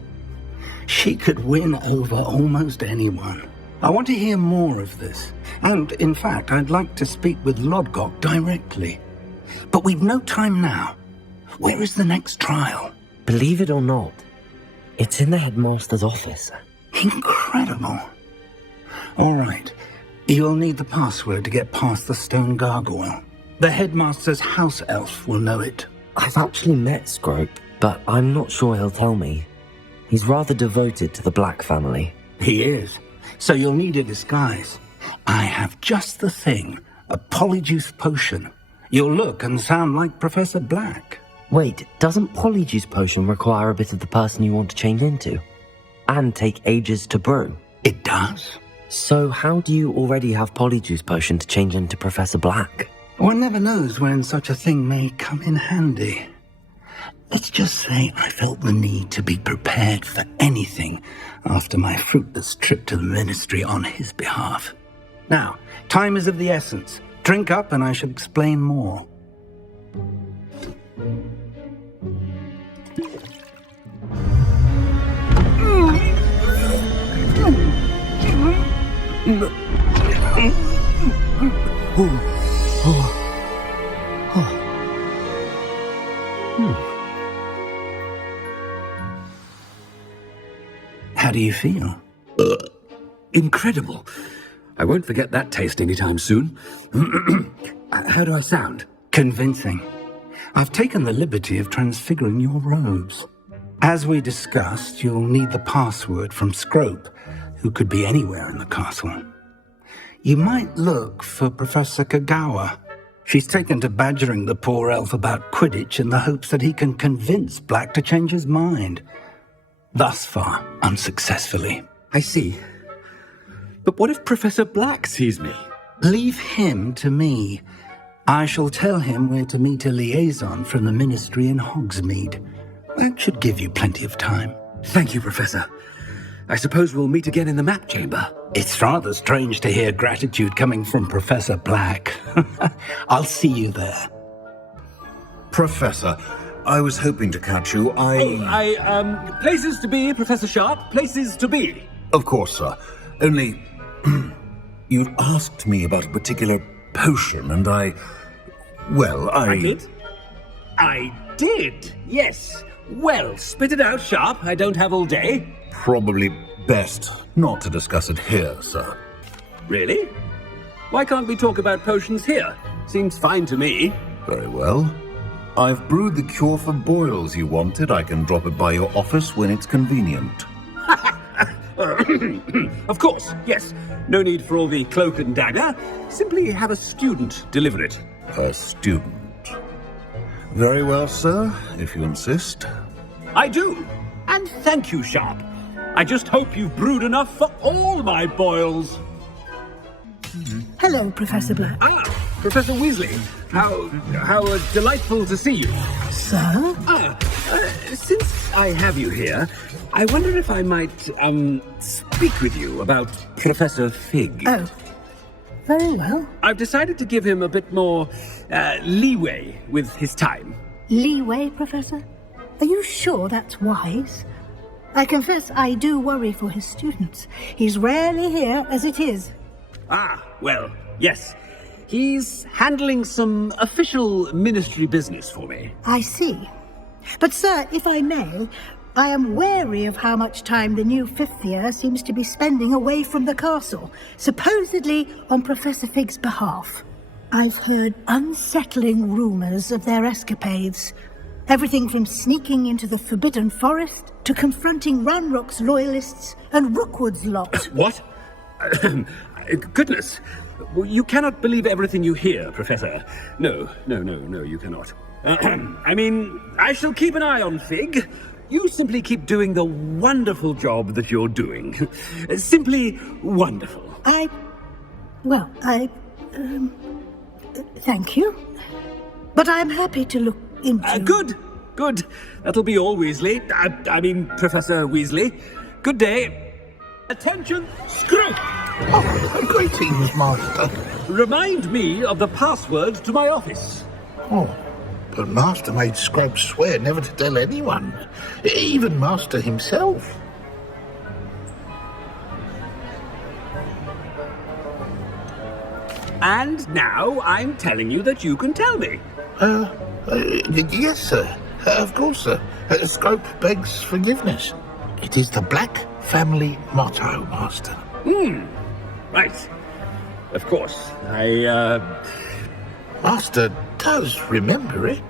She could win over almost anyone. I want to hear more of this. And, in fact, I'd like to speak with Lodgok directly. But we've no time now. Where is the next trial? Believe it or not, it's in the headmaster's office. Incredible. All right. You'll need the password to get past the stone gargoyle. The headmaster's house elf will know it. I've actually met Scrope, but I'm not sure he'll tell me. He's rather devoted to the Black family. He is. So you'll need a disguise. I have just the thing. A polyjuice potion. You'll look and sound like Professor Black. Wait, doesn't Polyjuice Potion require a bit of the person you want to change into? And take ages to brew? It does. So how do you already have Polyjuice Potion to change into Professor Black? One never knows when such a thing may come in handy. Let's just say I felt the need to be prepared for anything after my fruitless trip to the Ministry on his behalf. Now, time is of the essence. Drink up and I shall explain more. How do you feel? Incredible. I won't forget that taste anytime soon. How do I sound? Convincing. I've taken the liberty of transfiguring your robes. As we discussed, you'll need the password from Scrope, who could be anywhere in the castle. You might look for Professor Kagawa. She's taken to badgering the poor elf about Quidditch in the hopes that he can convince Black to change his mind. Thus far, unsuccessfully. I see. But what if Professor Black sees me? Leave him to me. I shall tell him where to meet a liaison from the Ministry in Hogsmeade. That should give you plenty of time. Thank you, Professor. I suppose we'll meet again in the map chamber. It's rather strange to hear gratitude coming from Professor Black. I'll see you there. Professor, I was hoping to catch you. Places to be, Professor Sharp. Places to be. Of course, sir. Only, you'd asked me about a particular potion, and I did? I did, yes. Well, spit it out, Sharp. I don't have all day. Probably best not to discuss it here, sir. Really? Why can't we talk about potions here? Seems fine to me. Very well. I've brewed the cure for boils you wanted. I can drop it by your office when it's convenient. Of course, yes. No need for all the cloak and dagger. Simply have a student deliver it. A student? Very well, sir, if you insist. I do. And thank you, Sharp. I just hope you've brewed enough for all my boils. Hello, Professor Black. Professor Weasley. How delightful to see you. Sir? Since I have you here, I wonder if I might, speak with you about Professor Fig. Oh, very well. I've decided to give him a bit more, leeway with his time. Leeway, Professor? Are you sure that's wise? I confess I do worry for his students. He's rarely here as it is. Well, yes. He's handling some official ministry business for me. I see. But, sir, if I may, I am wary of how much time the new fifth year seems to be spending away from the castle, supposedly on Professor Fig's behalf. I've heard unsettling rumours of their escapades. Everything from sneaking into the Forbidden Forest to confronting Ranrock's loyalists and Rookwood's lot. What? Goodness. You cannot believe everything you hear, Professor. No, you cannot. I mean, I shall keep an eye on Fig. You simply keep doing the wonderful job that you're doing. Simply wonderful. Thank you. But I'm happy to look into... Good. That'll be all, Weasley. I mean, Professor Weasley. Good day. Attention, Scroope! Oh, greetings, Master. Remind me of the password to my office. Oh, but Master made Scroope swear never to tell anyone, even Master himself. And now I'm telling you that you can tell me. Yes, sir. Of course, sir. Scroope begs forgiveness. It is the Black family motto, Master. Right. Of course. Master does remember it.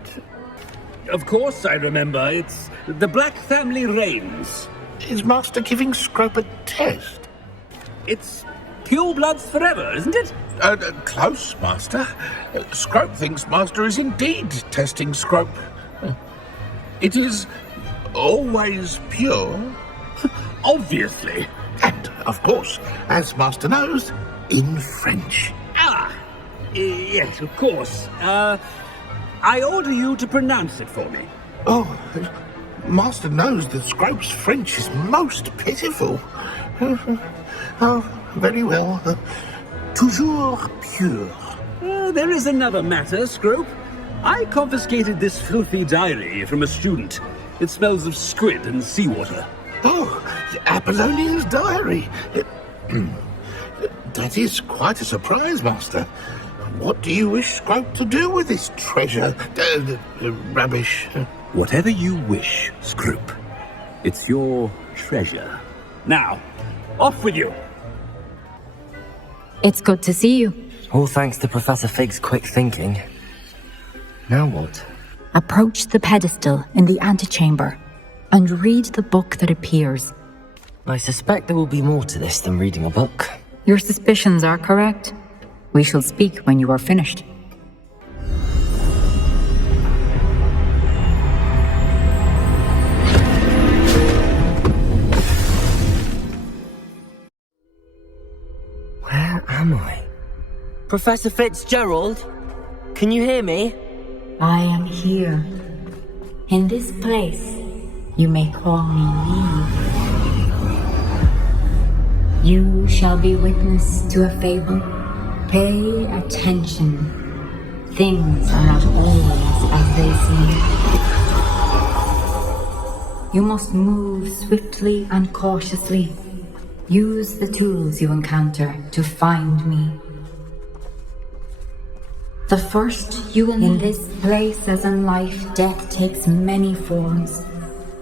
Of course I remember. It's the Black family reigns. Is Master giving Scroope a test? It's pure bloods forever, isn't it? Close, Master. Scroope thinks Master is indeed testing Scroope. It is always pure. Obviously. And, of course, as Master knows, in French. Yes, of course. I order you to pronounce it for me. Oh, Master knows that Scrope's French is most pitiful. Oh, very well. Toujours pure. There is another matter, Scrope. I confiscated this filthy diary from a student. It smells of squid and seawater. Oh, Apollonia's diary. That is quite a surprise, Master. What do you wish Scrope to do with this treasure? Rubbish. Whatever you wish, Scrope. It's your treasure. Now, off with you. It's good to see you. All thanks to Professor Fig's quick thinking. Now what? Approach the pedestal in the antechamber and read the book that appears. I suspect there will be more to this than reading a book. Your suspicions are correct. We shall speak when you are finished. Where am I? Professor Fitzgerald? Can you hear me? I am here. In this place, you may call me Eve. You shall be witness to a fable. Pay attention. Things are not always as they seem. You must move swiftly and cautiously. Use the tools you encounter to find me. The first you will need. In this place as in life, death takes many forms.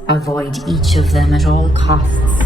Avoid each of them at all costs.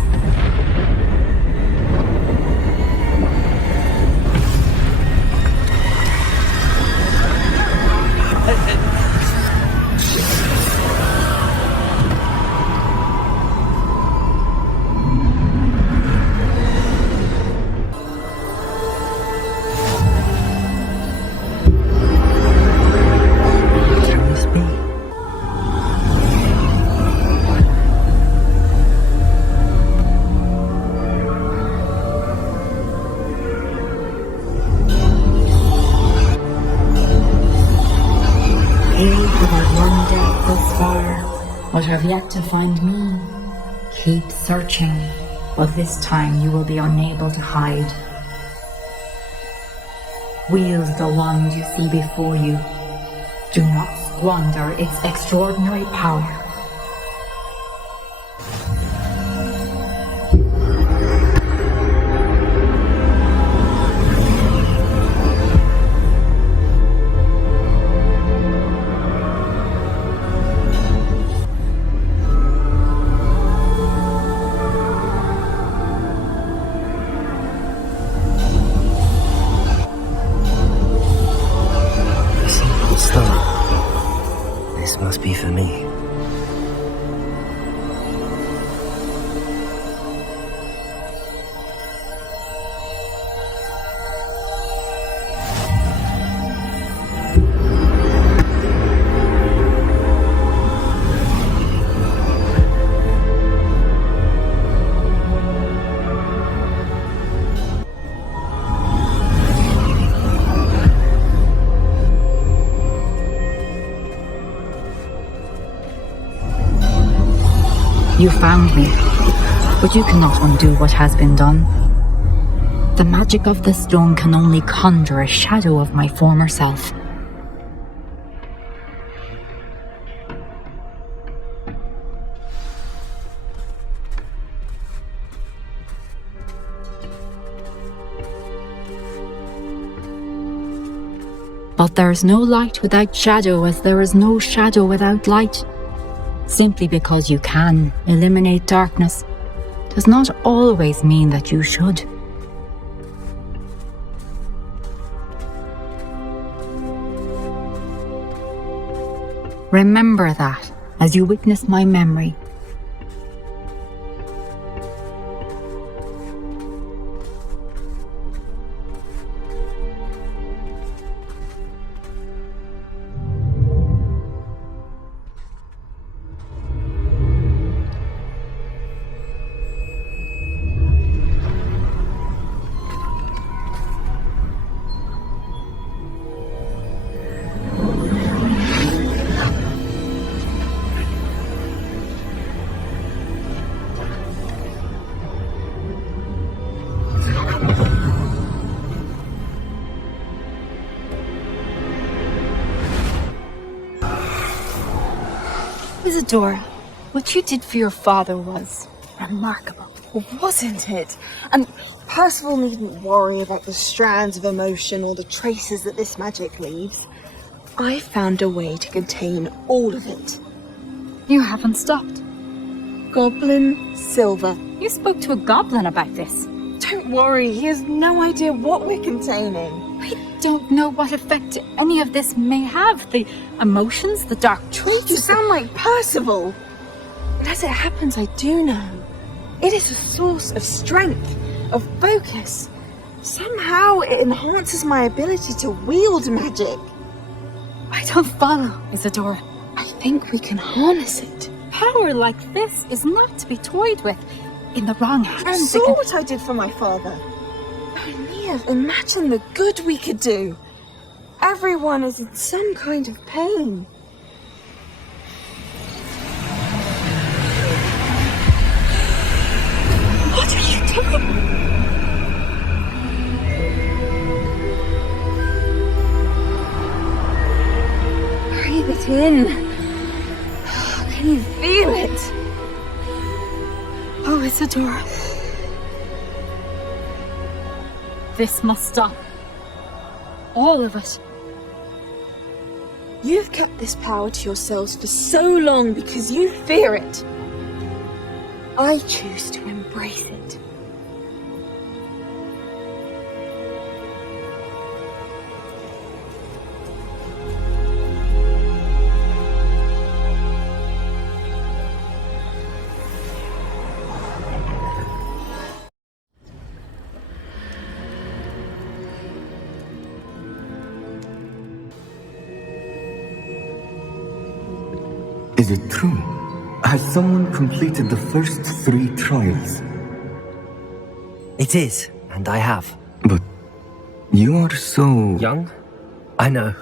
But have yet to find me. Keep searching, but this time you will be unable to hide. Wield the wand you see before you. Do not squander its extraordinary power. This must be for me. You found me, but you cannot undo what has been done. The magic of the stone can only conjure a shadow of my former self. But there is no light without shadow, as there is no shadow without light. Simply because you can eliminate darkness does not always mean that you should. Remember that as you witness my memory. Isadora, what you did for your father was remarkable. Wasn't it? And Percival needn't worry about the strands of emotion or the traces that this magic leaves. I found a way to contain all of it. You haven't stopped. Goblin Silver. You spoke to a goblin about this. Don't worry, he has no idea what we're containing. I don't know what effect any of this may have. The emotions, the dark truth. You sound like Percival. And as it happens, I do know. It is a source of strength, of focus. Somehow it enhances my ability to wield magic. I don't follow, Isadora. I think we can harness it. Power like this is not to be toyed with. In the wrong hands. You saw what I did for my father. Oh, Nia, imagine the good we could do. Everyone is in some kind of pain. What are you doing? Breathe it in. Can you feel it? Oh, Isadora. This must stop. All of it. You've kept this power to yourselves for so long because you fear it. I choose to embrace it. Is it true? Has someone completed the first 3 trials? It is, and I have. But you are so... young? I know.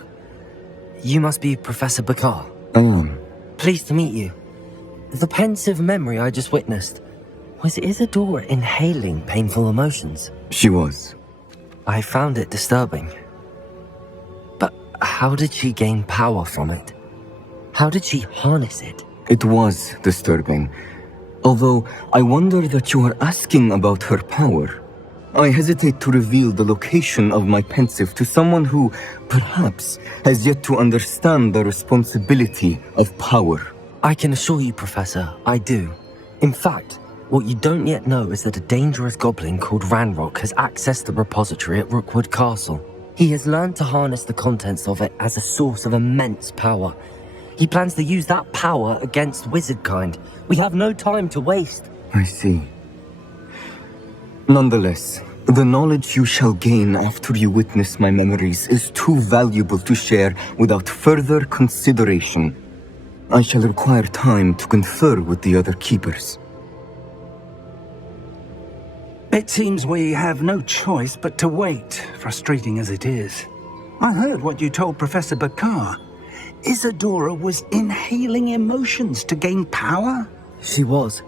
You must be Professor Bakar. I am. Pleased to meet you. The pensive memory I just witnessed, was Isadora inhaling painful emotions? She was. I found it disturbing. But how did she gain power from it? How did she harness it? It was disturbing. Although I wonder that you are asking about her power. I hesitate to reveal the location of my pensive to someone who, perhaps, has yet to understand the responsibility of power. I can assure you, Professor, I do. In fact, what you don't yet know is that a dangerous goblin called Ranrock has accessed the repository at Rookwood Castle. He has learned to harness the contents of it as a source of immense power. He plans to use that power against wizardkind. We have no time to waste. I see. Nonetheless, the knowledge you shall gain after you witness my memories is too valuable to share without further consideration. I shall require time to confer with the other keepers. It seems we have no choice but to wait, frustrating as it is. I heard what you told Professor Bakar. Isadora was inhaling emotions to gain power? She was.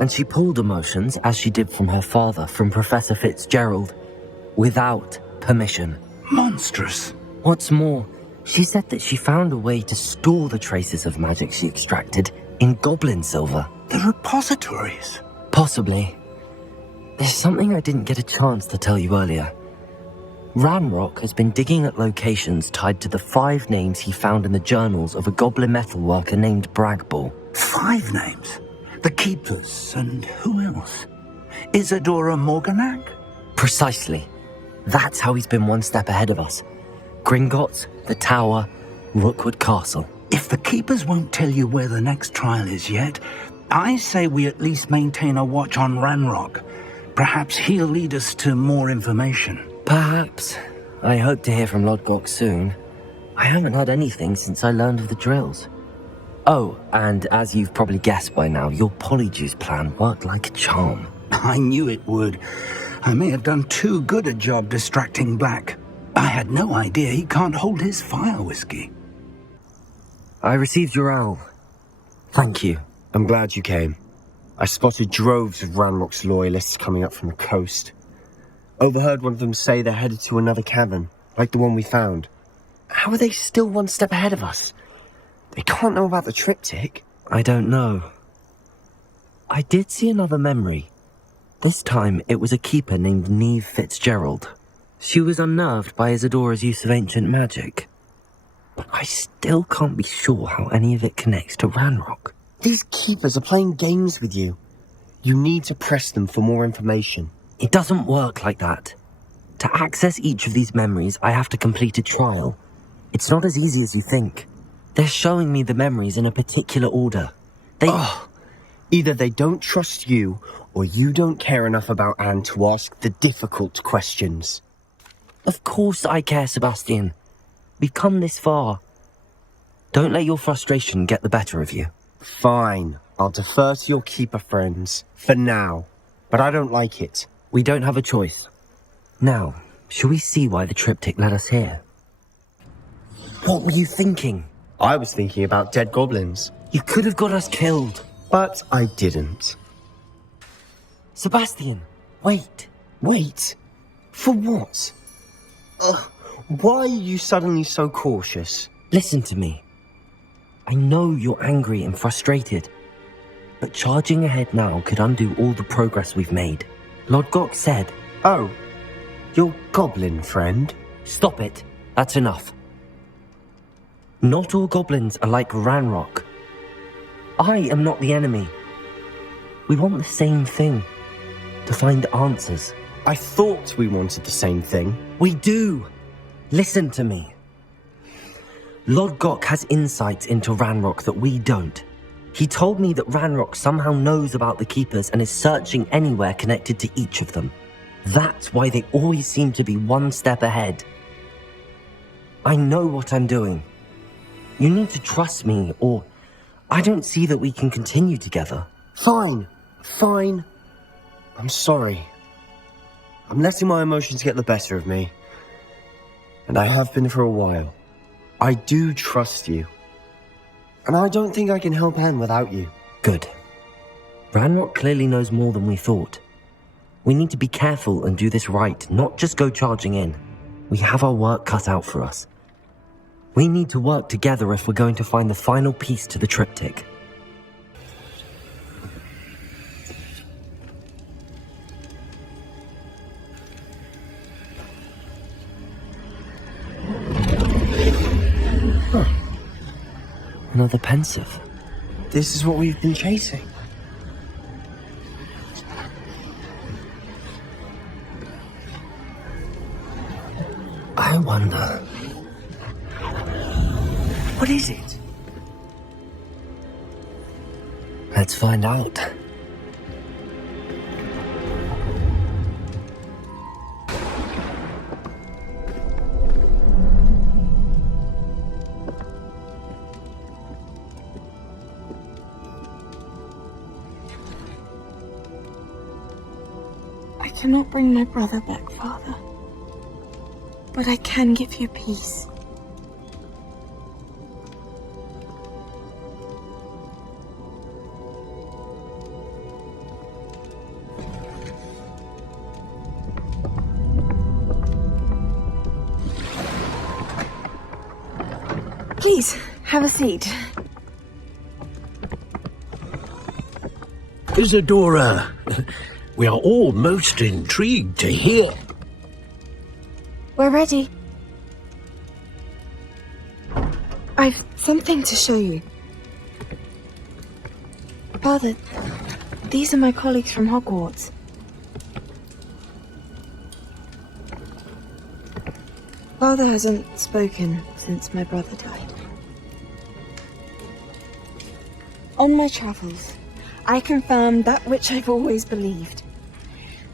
And she pulled emotions, as she did from her father, from Professor Fitzgerald, without permission. Monstrous. What's more, she said that she found a way to store the traces of magic she extracted in goblin silver. The repositories. Possibly. There's something I didn't get a chance to tell you earlier. Ranrock has been digging at locations tied to the 5 names he found in the journals of a goblin metalworker named Bragball. 5 names? The Keepers, and who else? Isadora Morganac? Precisely. That's how he's been one step ahead of us. Gringotts, the Tower, Rookwood Castle. If the Keepers won't tell you where the next trial is yet, I say we at least maintain a watch on Ranrock. Perhaps he'll lead us to more information. Perhaps. I hope to hear from Lodgok soon. I haven't heard anything since I learned of the drills. Oh, and as you've probably guessed by now, your Polyjuice plan worked like a charm. I knew it would. I may have done too good a job distracting Black. I had no idea he can't hold his fire whiskey. I received your owl. Thank you. I'm glad you came. I spotted droves of Ranrock's loyalists coming up from the coast. Overheard one of them say they're headed to another cavern, like the one we found. How are they still one step ahead of us? They can't know about the triptych. I don't know. I did see another memory. This time it was a keeper named Neve Fitzgerald. She was unnerved by Isadora's use of ancient magic. But I still can't be sure how any of it connects to Ranrock. These keepers are playing games with you. You need to press them for more information. It doesn't work like that. To access each of these memories, I have to complete a trial. It's not as easy as you think. They're showing me the memories in a particular order. Either they don't trust you, or you don't care enough about Anne to ask the difficult questions. Of course I care, Sebastian. We've come this far. Don't let your frustration get the better of you. Fine. I'll defer to your keeper friends. For now. But I don't like it. We don't have a choice. Now, shall we see why the triptych led us here? What were you thinking? I was thinking about dead goblins. You could have got us killed. But I didn't. Sebastian, wait. Wait? For what? Why are you suddenly so cautious? Listen to me. I know you're angry and frustrated, but charging ahead now could undo all the progress we've made. Lodgok said... Oh, your goblin friend? Stop it. That's enough. Not all goblins are like Ranrock. I am not the enemy. We want the same thing. To find answers. I thought we wanted the same thing. We do. Listen to me. Lodgok has insights into Ranrock that we don't. He told me that Ranrock somehow knows about the Keepers and is searching anywhere connected to each of them. That's why they always seem to be one step ahead. I know what I'm doing. You need to trust me, or I don't see that we can continue together. Fine. I'm sorry. I'm letting my emotions get the better of me. And I have been for a while. I do trust you. And I don't think I can help Anne without you. Good. Ranrock clearly knows more than we thought. We need to be careful and do this right, not just go charging in. We have our work cut out for us. We need to work together if we're going to find the final piece to the triptych. Another pensive. This is what we've been chasing. I wonder... What is it? Let's find out. I cannot bring my brother back, Father. But I can give you peace. Please, have a seat. Isadora, we are all most intrigued to hear. We're ready. I've something to show you. Father, these are my colleagues from Hogwarts. Father hasn't spoken since my brother died. On my travels, I confirmed that which I've always believed.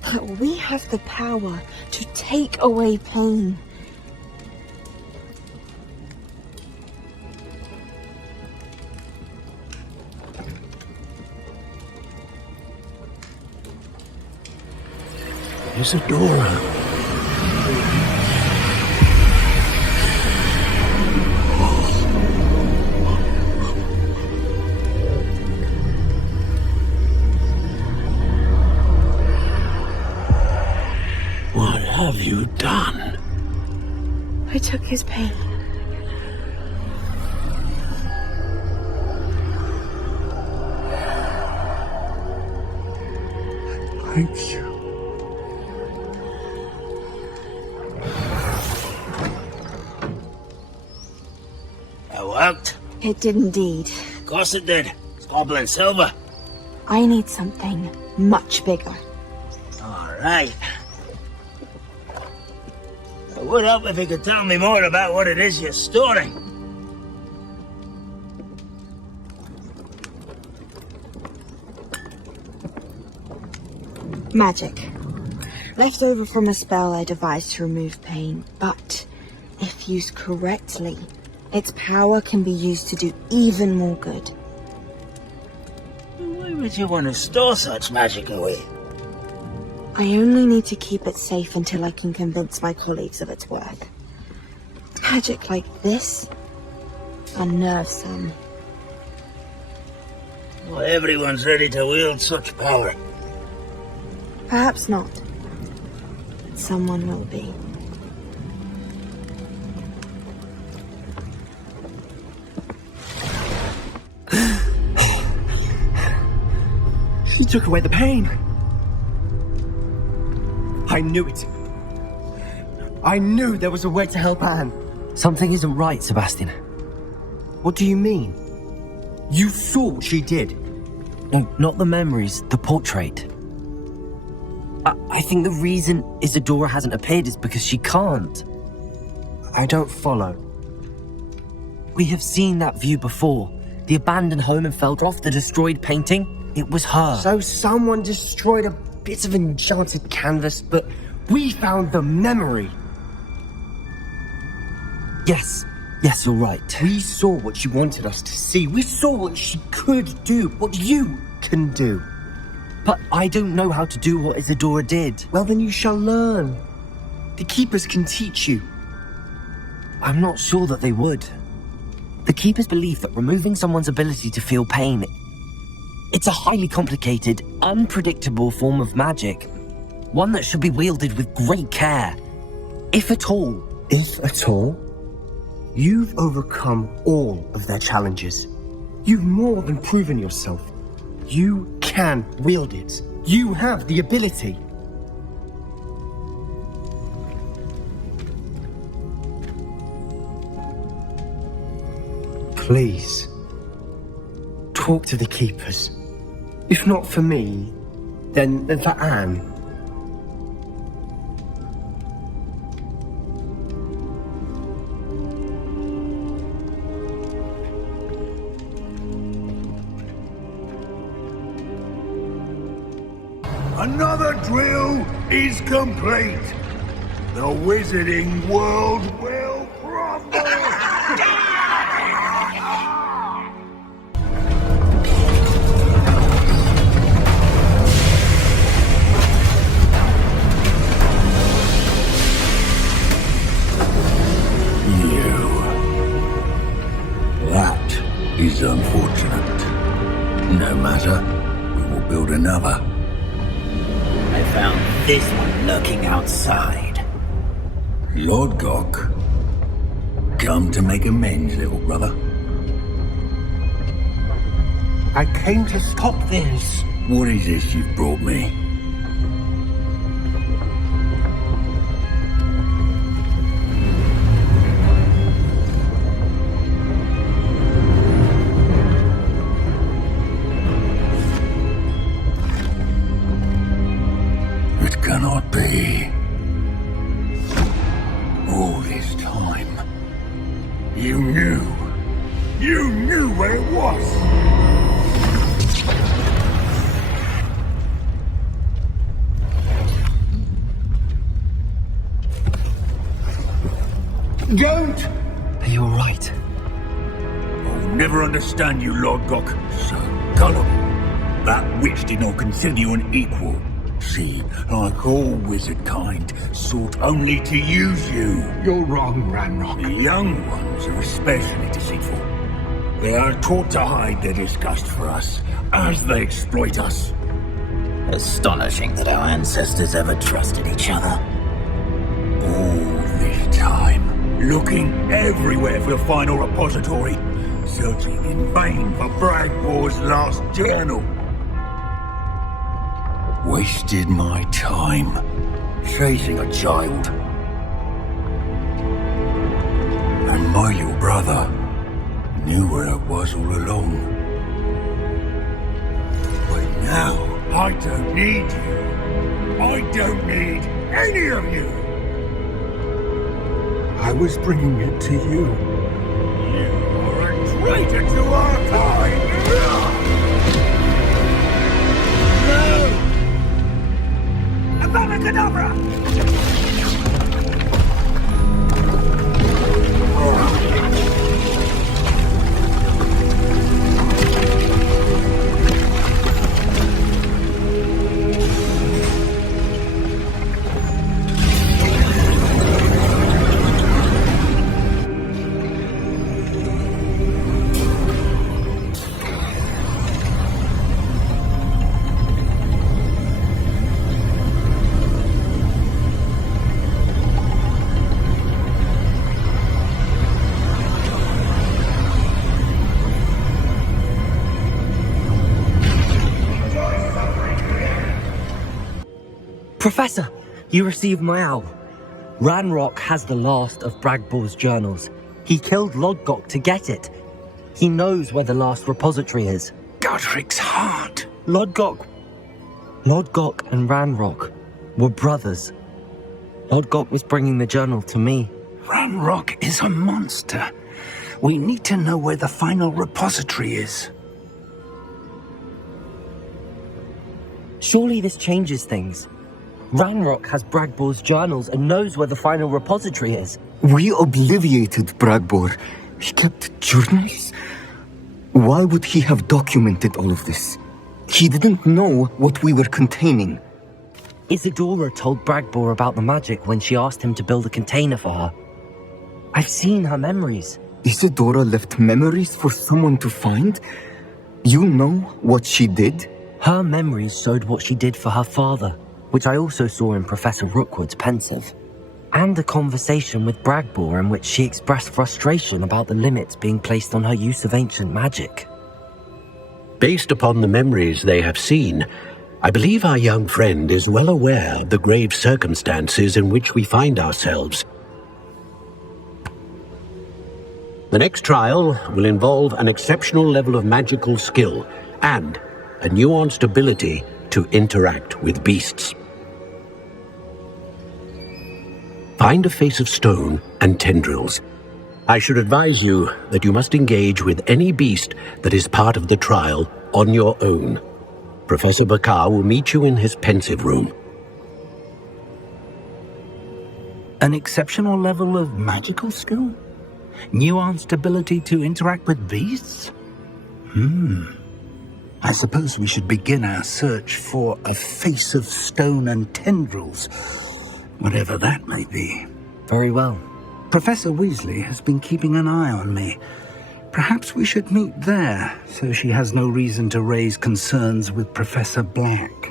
That we have the power to take away pain. Isadora. What have you done? I took his pain. Thank you. It worked. It did indeed. Of course it did. It's goblin silver. I need something much bigger. All right. It would help if you could tell me more about what it is you're storing. Magic. Left over from a spell I devised to remove pain, but if used correctly, its power can be used to do even more good. Why would you want to store such magic away? I only need to keep it safe until I can convince my colleagues of its worth. Magic like this unnerves some. Well, everyone's ready to wield such power. Perhaps not. Someone will be. He took away the pain. I knew it. I knew there was a way to help Anne. Something isn't right, Sebastian. What do you mean? You saw what she did. No, not the memories, the portrait. I think the reason Isadora hasn't appeared is because she can't. I don't follow. We have seen that view before. The abandoned home in Feldroth, the destroyed painting. It was her. So someone destroyed a bit of enchanted canvas, but we found the memory. Yes, you're right. We saw what she wanted us to see. We saw what she could do, what you can do. But I don't know how to do what Isadora did. Well, then you shall learn. The Keepers can teach you. I'm not sure that they would. The Keepers believe that removing someone's ability to feel pain, it's a highly complicated, unpredictable form of magic. One that should be wielded with great care. If at all. If at all? You've overcome all of their challenges. You've more than proven yourself. You can wield it. You have the ability. Please, talk to the Keepers. If not for me, then for Anne. Another drill is complete. The wizarding world will crumble. That is unfortunate. No matter, we will build another. I found this one lurking outside. Lord Gok, come to make amends, little brother? I came to stop this. What is this you've brought me? It cannot be. All this time, you knew where it was. Don't! Are you alright? I'll never understand you, Lord Gok. So gullible. That witch did not consider you an equal. She, like all wizard kind, sought only to use you. You're wrong, Ranrock. The young ones are especially deceitful. They are taught to hide their disgust for us, as they exploit us. Astonishing that our ancestors ever trusted each other. All this time, looking everywhere for the final repository, searching in vain for Bragbor's last journal. Wasted my time chasing a child. And my little brother knew where it was all along. But now, I don't need you. I don't need any of you. I was bringing it to you. You are a traitor to our kind! No! Avada Professor, you received my owl. Ranrock has the last of Bragbor's journals. He killed Lodgok to get it. He knows where the last repository is. Godric's heart. Lodgok and Ranrock were brothers. Lodgok was bringing the journal to me. Ranrock is a monster. We need to know where the final repository is. Surely this changes things. Ranrock has Bragbor's journals and knows where the final repository is. We obliviated Bragbor. He kept journals? Why would he have documented all of this? He didn't know what we were containing. Isadora told Bragbor about the magic when she asked him to build a container for her. I've seen her memories. Isadora left memories for someone to find? You know what she did? Her memories showed what she did for her father, which I also saw in Professor Rookwood's pensive, and a conversation with Bragbor in which she expressed frustration about the limits being placed on her use of ancient magic. Based upon the memories they have seen, I believe our young friend is well aware of the grave circumstances in which we find ourselves. The next trial will involve an exceptional level of magical skill and a nuanced ability to interact with beasts. Find a face of stone and tendrils. I should advise you that you must engage with any beast that is part of the trial on your own. Professor Bakar will meet you in his pensive room. An exceptional level of magical skill? Nuanced ability to interact with beasts? I suppose we should begin our search for a face of stone and tendrils, whatever that may be. Very well. Professor Weasley has been keeping an eye on me. Perhaps we should meet there, so she has no reason to raise concerns with Professor Black.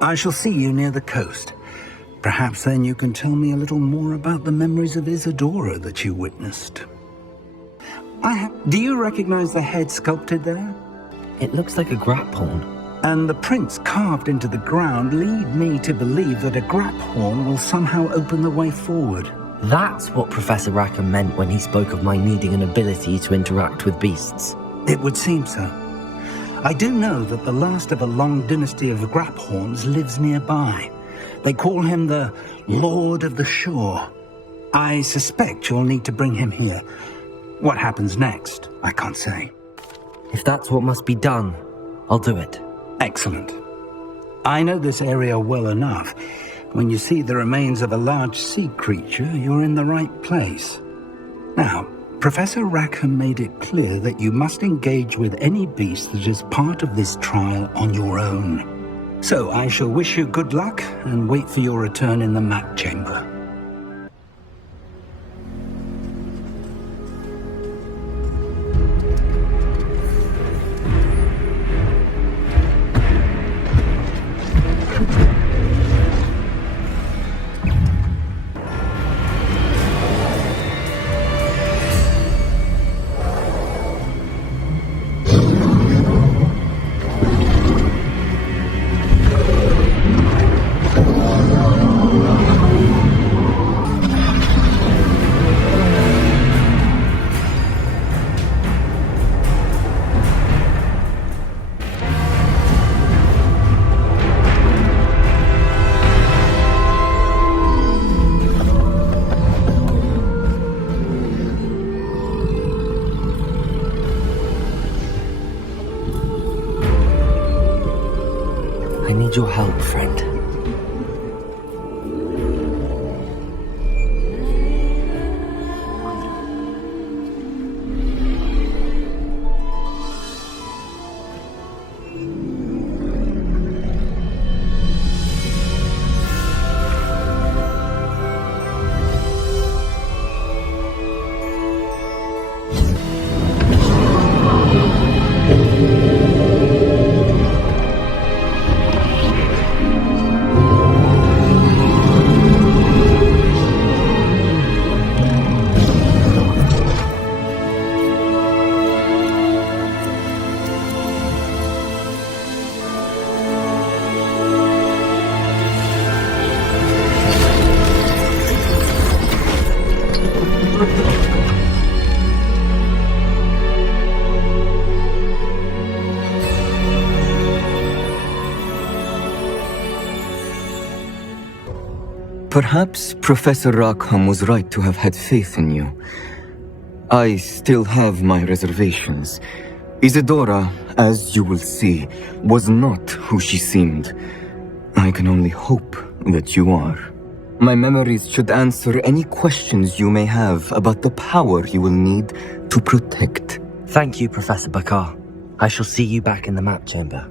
I shall see you near the coast. Perhaps then you can tell me a little more about the memories of Isadora that you witnessed. Do you recognize the head sculpted there? It looks like a grap horn. And the prints carved into the ground lead me to believe that a grap horn will somehow open the way forward. That's what Professor Rackham meant when he spoke of my needing an ability to interact with beasts. It would seem so. I do know that the last of a long dynasty of grap horns lives nearby. They call him the Lord of the Shore. I suspect you'll need to bring him here. What happens next, I can't say. If that's what must be done, I'll do it. Excellent. I know this area well enough. When you see the remains of a large sea creature, you're in the right place. Now, Professor Rackham made it clear that you must engage with any beast that is part of this trial on your own. So I shall wish you good luck and wait for your return in the map chamber. Your help, friend. Perhaps Professor Rackham was right to have had faith in you. I still have my reservations. Isadora, as you will see, was not who she seemed. I can only hope that you are. My memories should answer any questions you may have about the power you will need to protect. Thank you, Professor Bakar. I shall see you back in the map chamber.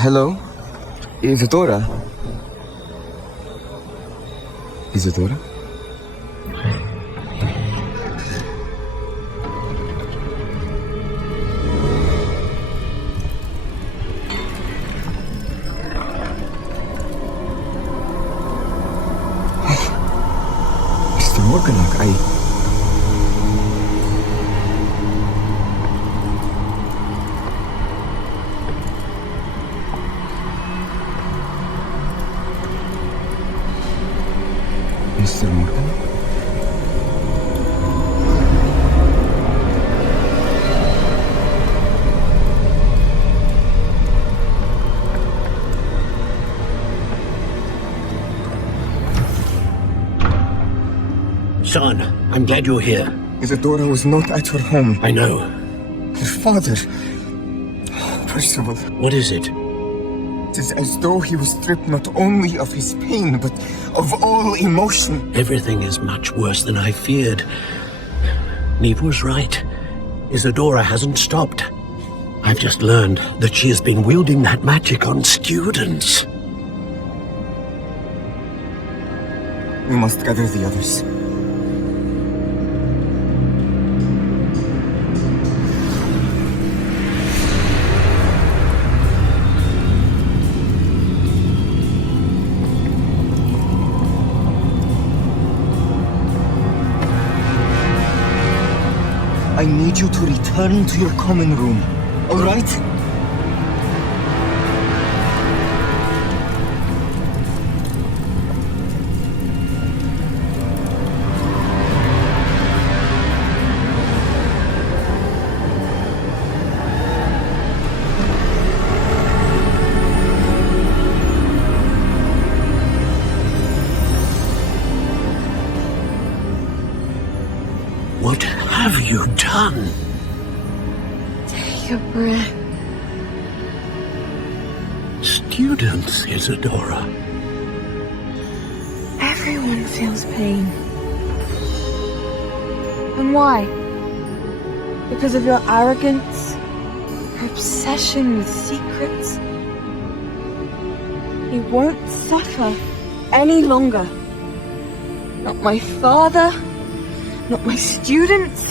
Hello? Isadora? Isadora? Mr. Morganach, Mr. Morgan? Son, I'm glad you're here. Isadora was not at her home. I know. Her father... Percival. What is it? It is as though he was stripped not only of his pain, but of all emotion. Everything is much worse than I feared. Neve was right. Isadora hasn't stopped. I've just learned that she has been wielding that magic on students. We must gather the others. I need you to return to your common room, all right? What have you done? Take a breath. Students, Isadora. Everyone feels pain. And why? Because of your arrogance? Your obsession with secrets? He won't suffer any longer. Not my father. Not my students.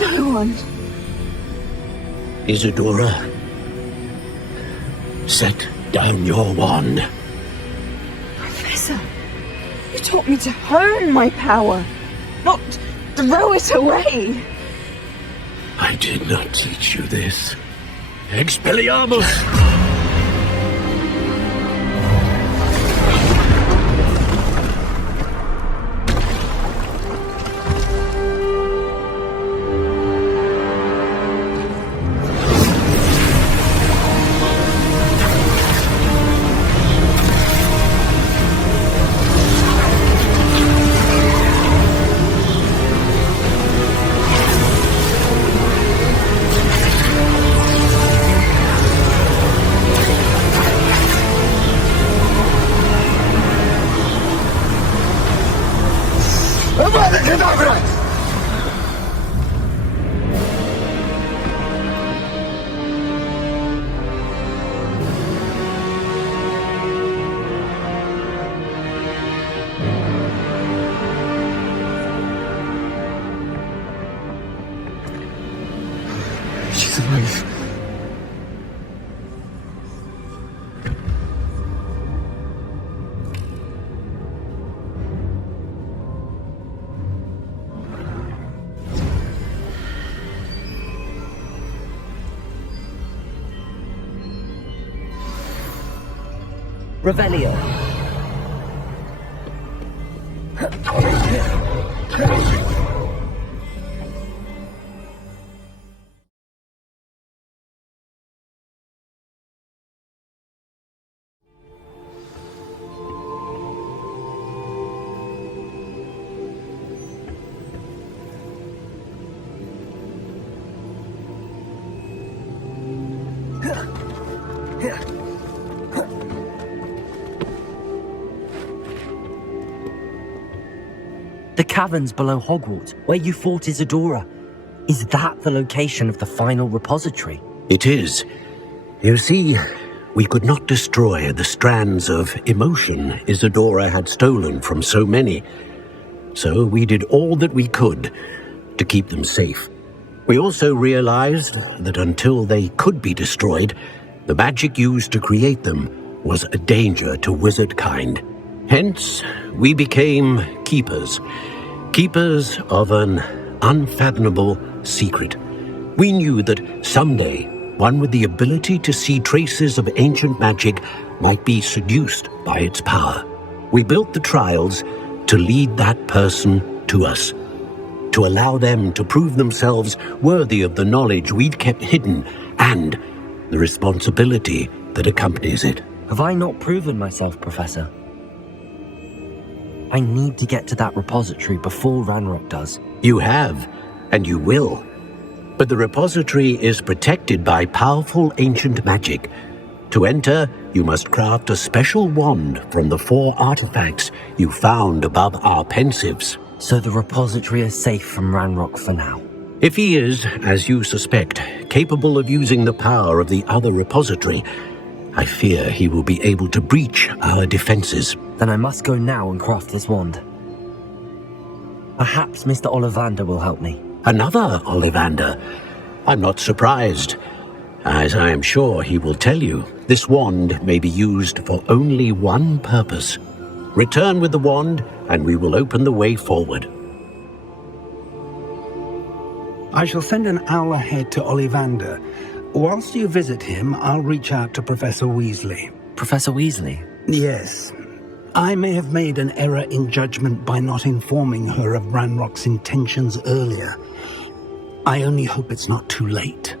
No one. Isadora, set down your wand. Professor, you taught me to hone my power, not throw it away. I did not teach you this. Expelliarmus! She's alive. Revelio. The caverns below Hogwarts, where you fought Isadora. Is that the location of the final repository? It is. You see, we could not destroy the strands of emotion Isadora had stolen from so many. So we did all that we could to keep them safe. We also realized that until they could be destroyed, the magic used to create them was a danger to wizard kind. Hence, we became keepers. Keepers of an unfathomable secret. We knew that someday, one with the ability to see traces of ancient magic might be seduced by its power. We built the trials to lead that person to us, to allow them to prove themselves worthy of the knowledge we'd kept hidden and the responsibility that accompanies it. Have I not proven myself, Professor? I need to get to that repository before Ranrock does. You have, and you will. But the repository is protected by powerful ancient magic. To enter, you must craft a special wand from the 4 artifacts you found above our pensives. So the repository is safe from Ranrock for now? If he is, as you suspect, capable of using the power of the other repository, I fear he will be able to breach our defenses. Then I must go now and craft this wand. Perhaps Mr. Ollivander will help me. Another Ollivander? I'm not surprised, as I am sure he will tell you. This wand may be used for only one purpose. Return with the wand, and we will open the way forward. I shall send an owl ahead to Ollivander. Whilst you visit him, I'll reach out to Professor Weasley. Professor Weasley? Yes. I may have made an error in judgment by not informing her of Ranrock's intentions earlier. I only hope it's not too late.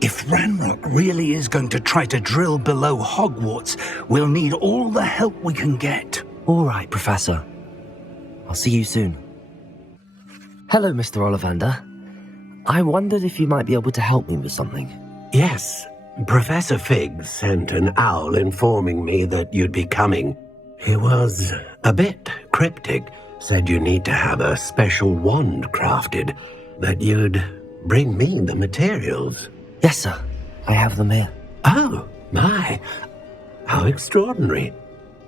If Ranrock really is going to try to drill below Hogwarts, we'll need all the help we can get. All right, Professor. I'll see you soon. Hello, Mr. Ollivander. I wondered if you might be able to help me with something. Yes, Professor Fig sent an owl informing me that you'd be coming. He was a bit cryptic, said you need to have a special wand crafted, that you'd bring me the materials. Yes, sir. I have them here. Oh, my. How extraordinary.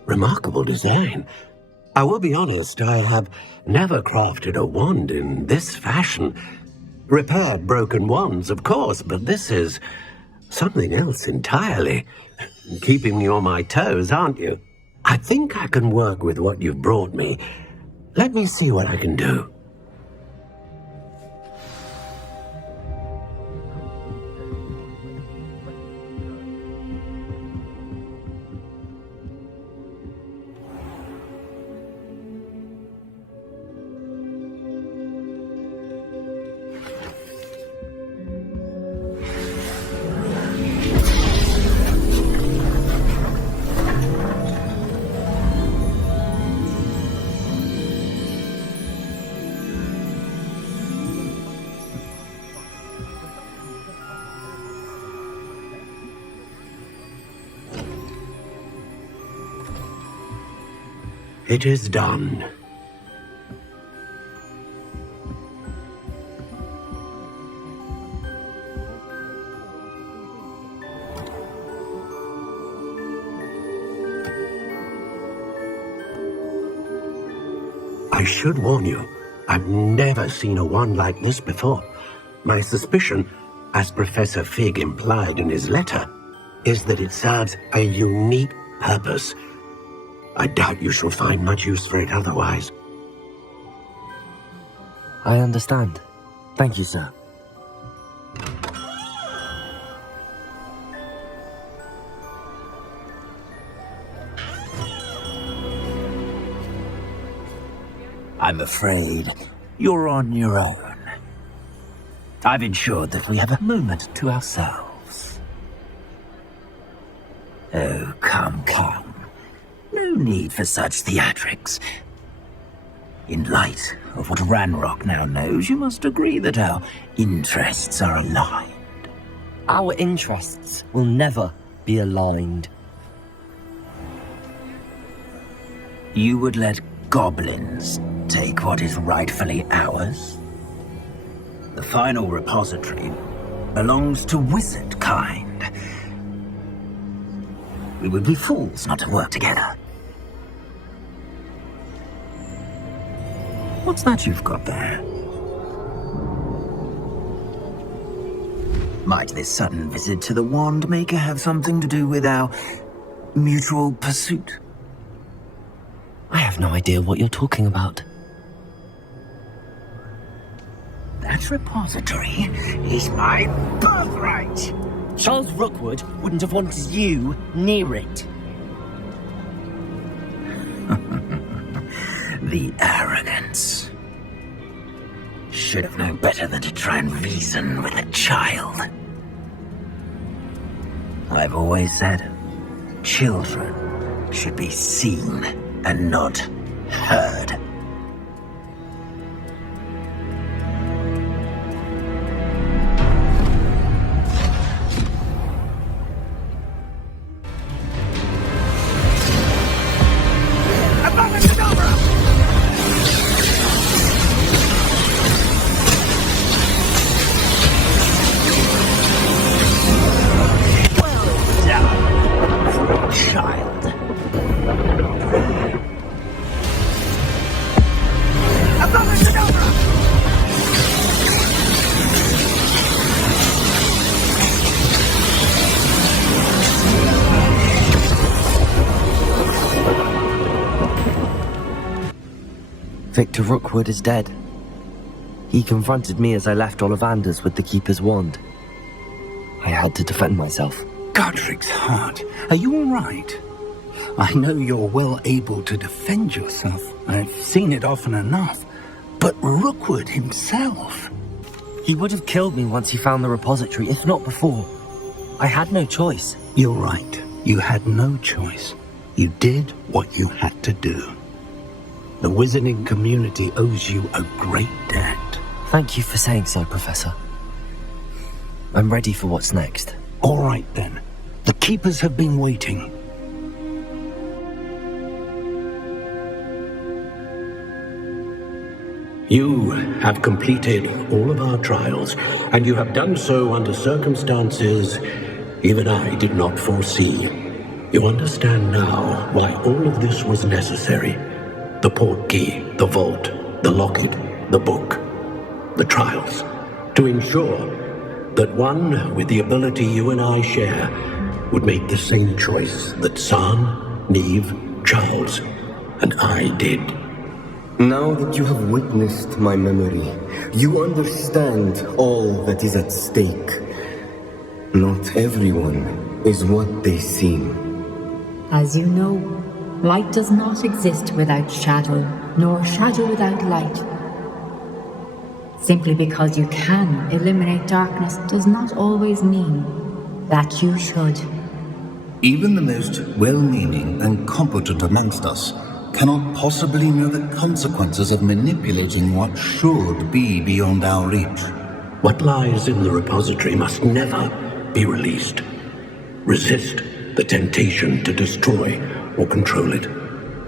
Remarkable design. I will be honest, I have never crafted a wand in this fashion. Repaired broken wands, of course, but this is something else entirely. Keeping me on my toes, aren't you? I think I can work with what you've brought me. Let me see what I can do. It is done. I should warn you, I've never seen a wand like this before. My suspicion, as Professor Fig implied in his letter, is that it serves a unique purpose. I doubt you shall find much use for it otherwise. I understand. Thank you, sir. I'm afraid you're on your own. I've ensured that we have a moment to ourselves. Oh, come. No need for such theatrics. In light of what Ranrock now knows, you must agree that our interests are aligned. Our interests will never be aligned. You would let goblins take what is rightfully ours? The final repository belongs to wizard kind. We would be fools not to work together. What's that you've got there? Might this sudden visit to the Wand Maker have something to do with our mutual pursuit? I have no idea what you're talking about. That repository is my birthright. Charles Rookwood wouldn't have wanted you near it. The arrogance. Should have known better than to try and reason with a child. I've always said, children should be seen and not heard. Victor Rookwood is dead. He confronted me as I left Ollivanders with the Keeper's wand. I had to defend myself. Godric's heart, are you all right? I know you're well able to defend yourself. I've seen it often enough. But Rookwood himself... He would have killed me once he found the repository, if not before. I had no choice. You're right. You had no choice. You did what you had to do. The wizarding community owes you a great debt. Thank you for saying so, Professor. I'm ready for what's next. All right, then. The Keepers have been waiting. You have completed all of our trials, and you have done so under circumstances even I did not foresee. You understand now why all of this was necessary. The portkey, the vault, the locket, the book, the trials. To ensure that one with the ability you and I share would make the same choice that San, Neve, Charles, and I did. Now that you have witnessed my memory, you understand all that is at stake. Not everyone is what they seem. As you know, light does not exist without shadow, nor shadow without light. Simply because you can eliminate darkness does not always mean that you should. Even the most well-meaning and competent amongst us cannot possibly know the consequences of manipulating what should be beyond our reach. What lies in the repository must never be released. Resist the temptation to destroy or control it.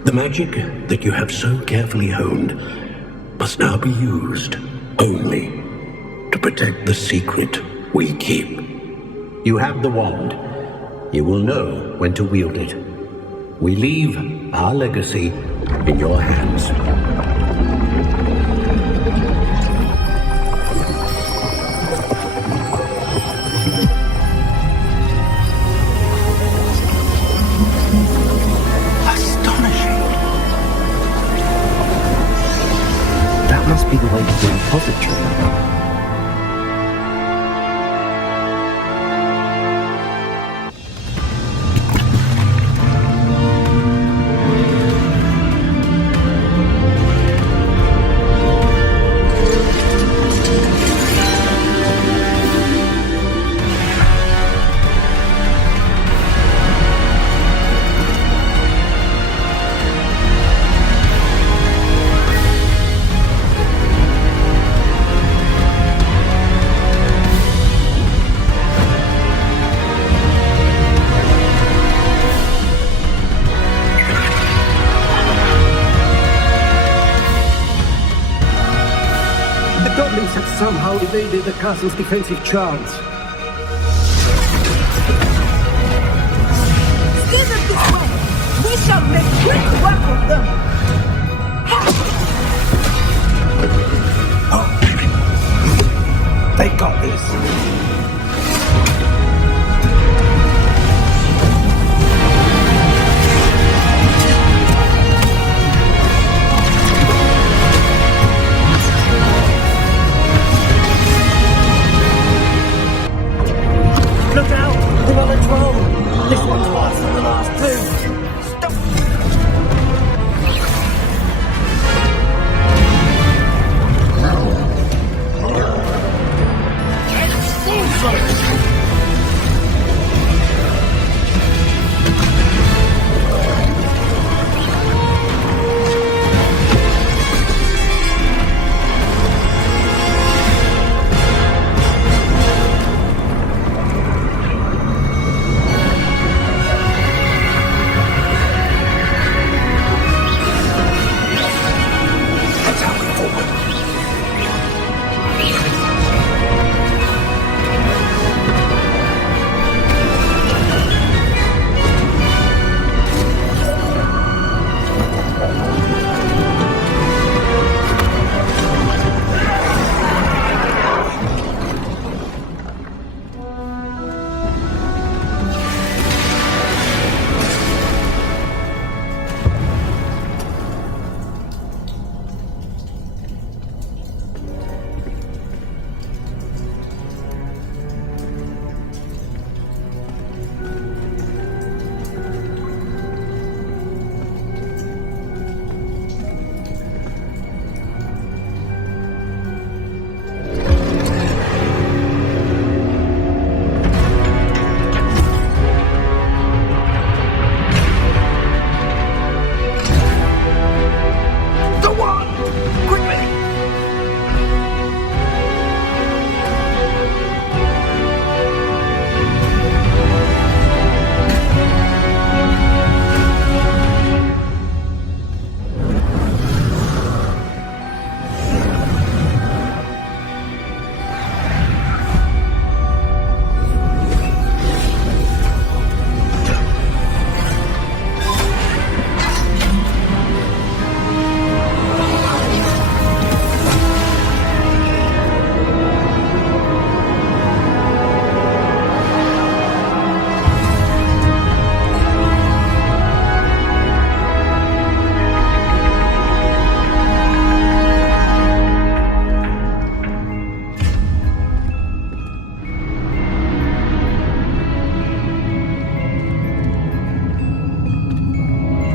The magic that you have so carefully honed must now be used only to protect the secret we keep. You have the wand. You will know when to wield it. We leave our legacy in your hands. Astonishing. That must be the way to the repository. The goblins have somehow evaded the castle's defensive charms. Steer them this way! We shall make quick work of them! They got this. Look out! They're on a troll! This one's faster than the last two! Stop!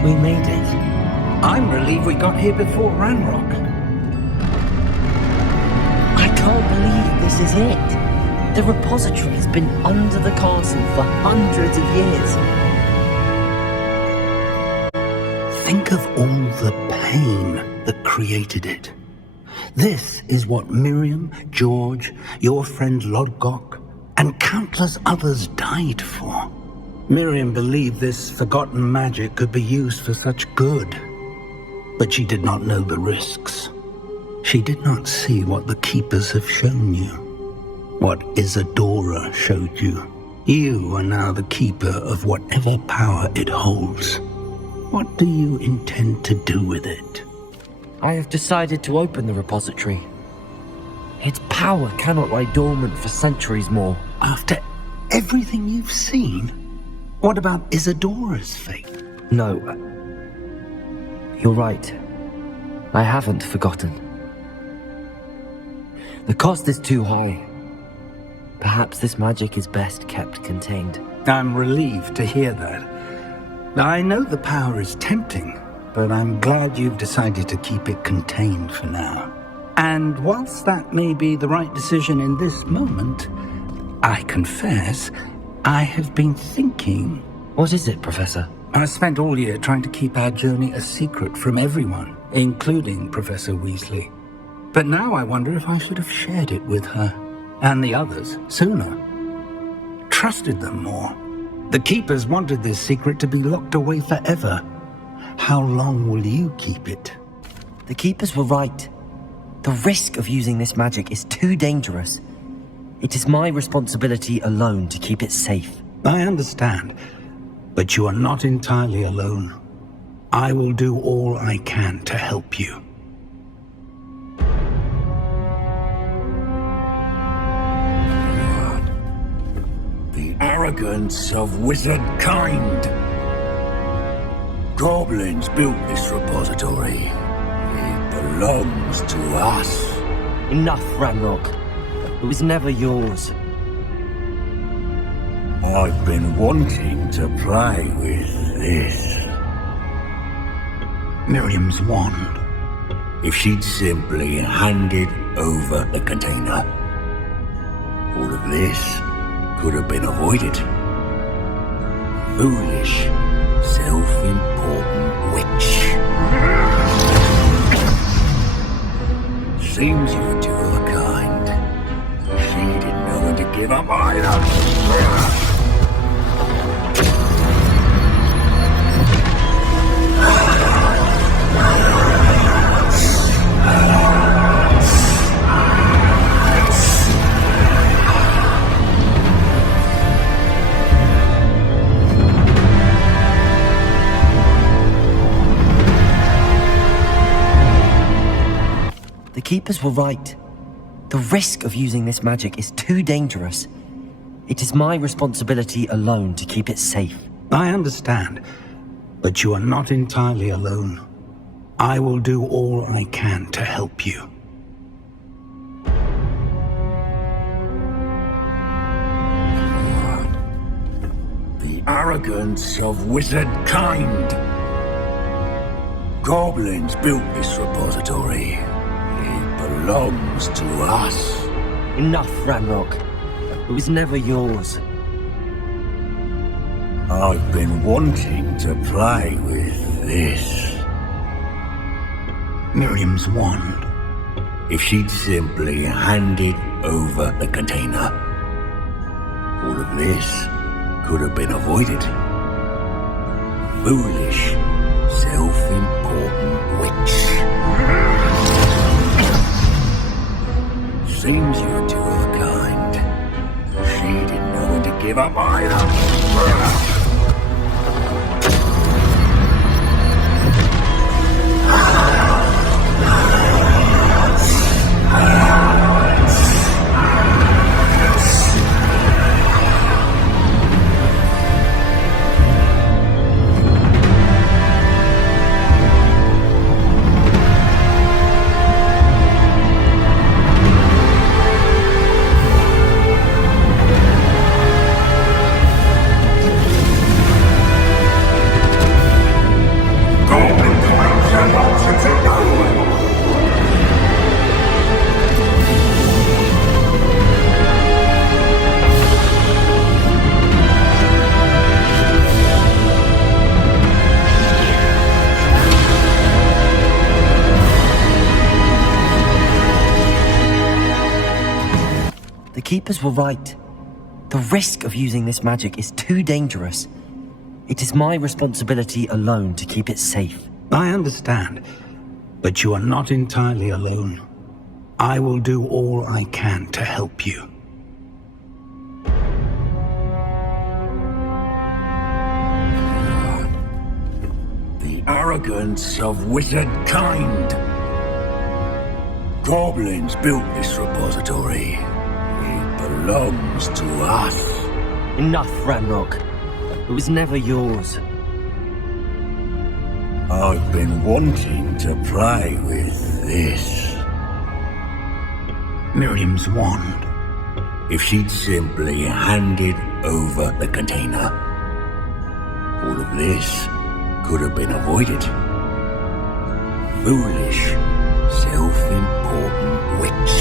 We made it. I'm relieved we got here before Ranrock. I can't believe this is it. The repository has been under the castle for hundreds of years. Think of all the pain that created it. This is what Miriam, George, your friend Lodgok, and countless others died for. Miriam believed this forgotten magic could be used for such good, but she did not know the risks. She did not see what the Keepers have shown you, what Isadora showed you. You are now the Keeper of whatever power it holds. What do you intend to do with it? I have decided to open the repository. Its power cannot lie dormant for centuries more. After everything you've seen? What about Isadora's fate? No. You're right. I haven't forgotten. The cost is too high. Perhaps this magic is best kept contained. I'm relieved to hear that. I know the power is tempting, but I'm glad you've decided to keep it contained for now. And whilst that may be the right decision in this moment, I confess, I have been thinking... What is it, Professor? I spent all year trying to keep our journey a secret from everyone, including Professor Weasley. But now I wonder if I should have shared it with her, and the others, sooner. Trusted them more. The Keepers wanted this secret to be locked away forever. How long will you keep it? The Keepers were right. The risk of using this magic is too dangerous. It is my responsibility alone to keep it safe. I understand, but you are not entirely alone. I will do all I can to help you. The arrogance of wizard kind. Goblins built this repository. It belongs to us. Enough, Ranrock. It was never yours. I've been wanting to play with this. Miriam's wand. If she'd simply handed over the container, all of this could have been avoided. Foolish, self-important witch. Seems you're two of a kind. She didn't know when to give up either. The Keepers were right. The risk of using this magic is too dangerous. It is my responsibility alone to keep it safe. I understand, but you are not entirely alone. I will do all I can to help you. The arrogance of wizard kind. Goblins built this repository. It belongs to us. Enough, Ranrock. It was never yours. I've been wanting to play with this. Miriam's wand. If she'd simply handed over the container, all of this could have been avoided. Foolish, self-important witch. Seems you're two of a kind. She didn't know when to give up either. keepers were right. The risk of using this magic is too dangerous. It is my responsibility alone to keep it safe. I understand, but you are not entirely alone. I will do all I can to help you. The arrogance of wizard kind. Goblins built this repository. It belongs to us. Enough, Ranrock. It was never yours. I've been wanting to play with this. Miriam's wand. If she'd simply handed over the container, all of this could have been avoided. Foolish, self-important witch.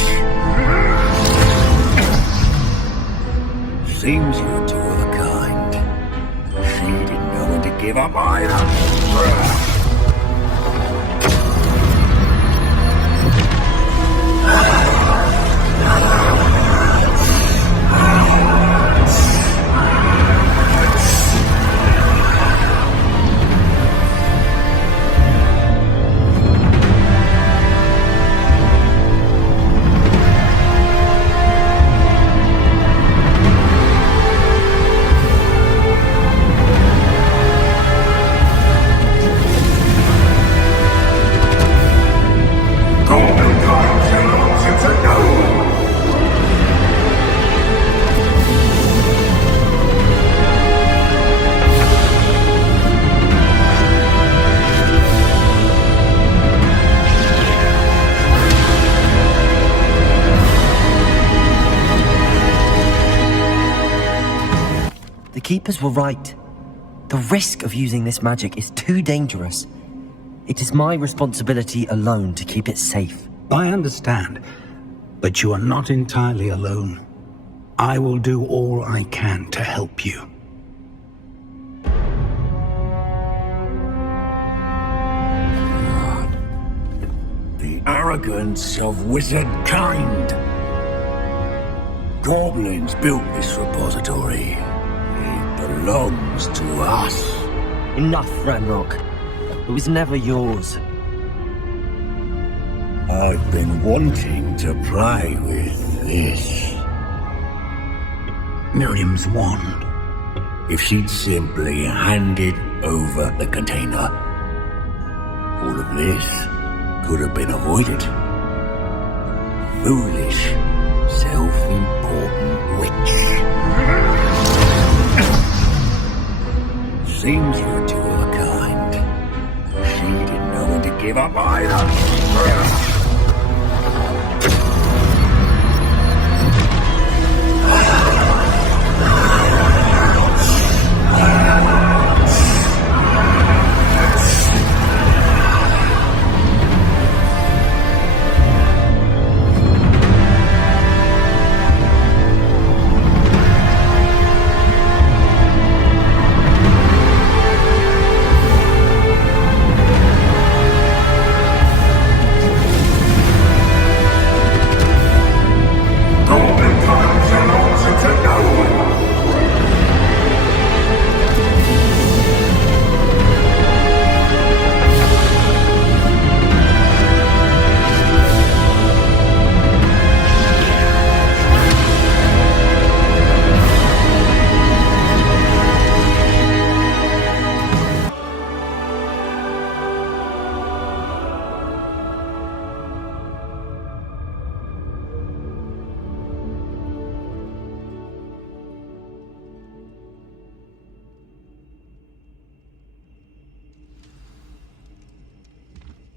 Seems you're two of a kind. She didn't know when to give up either. The keepers were right. The risk of using this magic is too dangerous. It is my responsibility alone to keep it safe. I understand, but you are not entirely alone. I will do all I can to help you. The arrogance of wizard kind. Goblins built this repository. It belongs to us. Enough, Ranrock. It was never yours. I've been wanting to play with this. Miriam's wand. If she'd simply handed over the container, all of this could have been avoided. Foolish, self-important witch. Seems you're two of a kind. She didn't know when to give up either.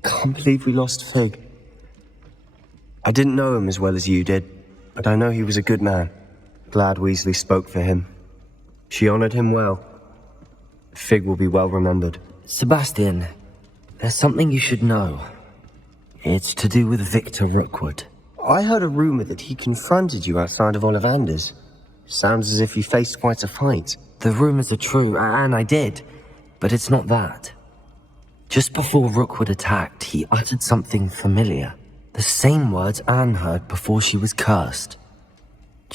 I can't believe we lost Fig. I didn't know him as well as you did, but I know he was a good man. Glad Weasley spoke for him. She honored him well. Fig will be well remembered. Sebastian, there's something you should know. It's to do with Victor Rookwood. I heard a rumor that he confronted you outside of Ollivander's. Sounds as if you faced quite a fight. The rumors are true, and I did, but it's not that. Just before Rookwood attacked, he uttered something familiar. The same words Anne heard before she was cursed.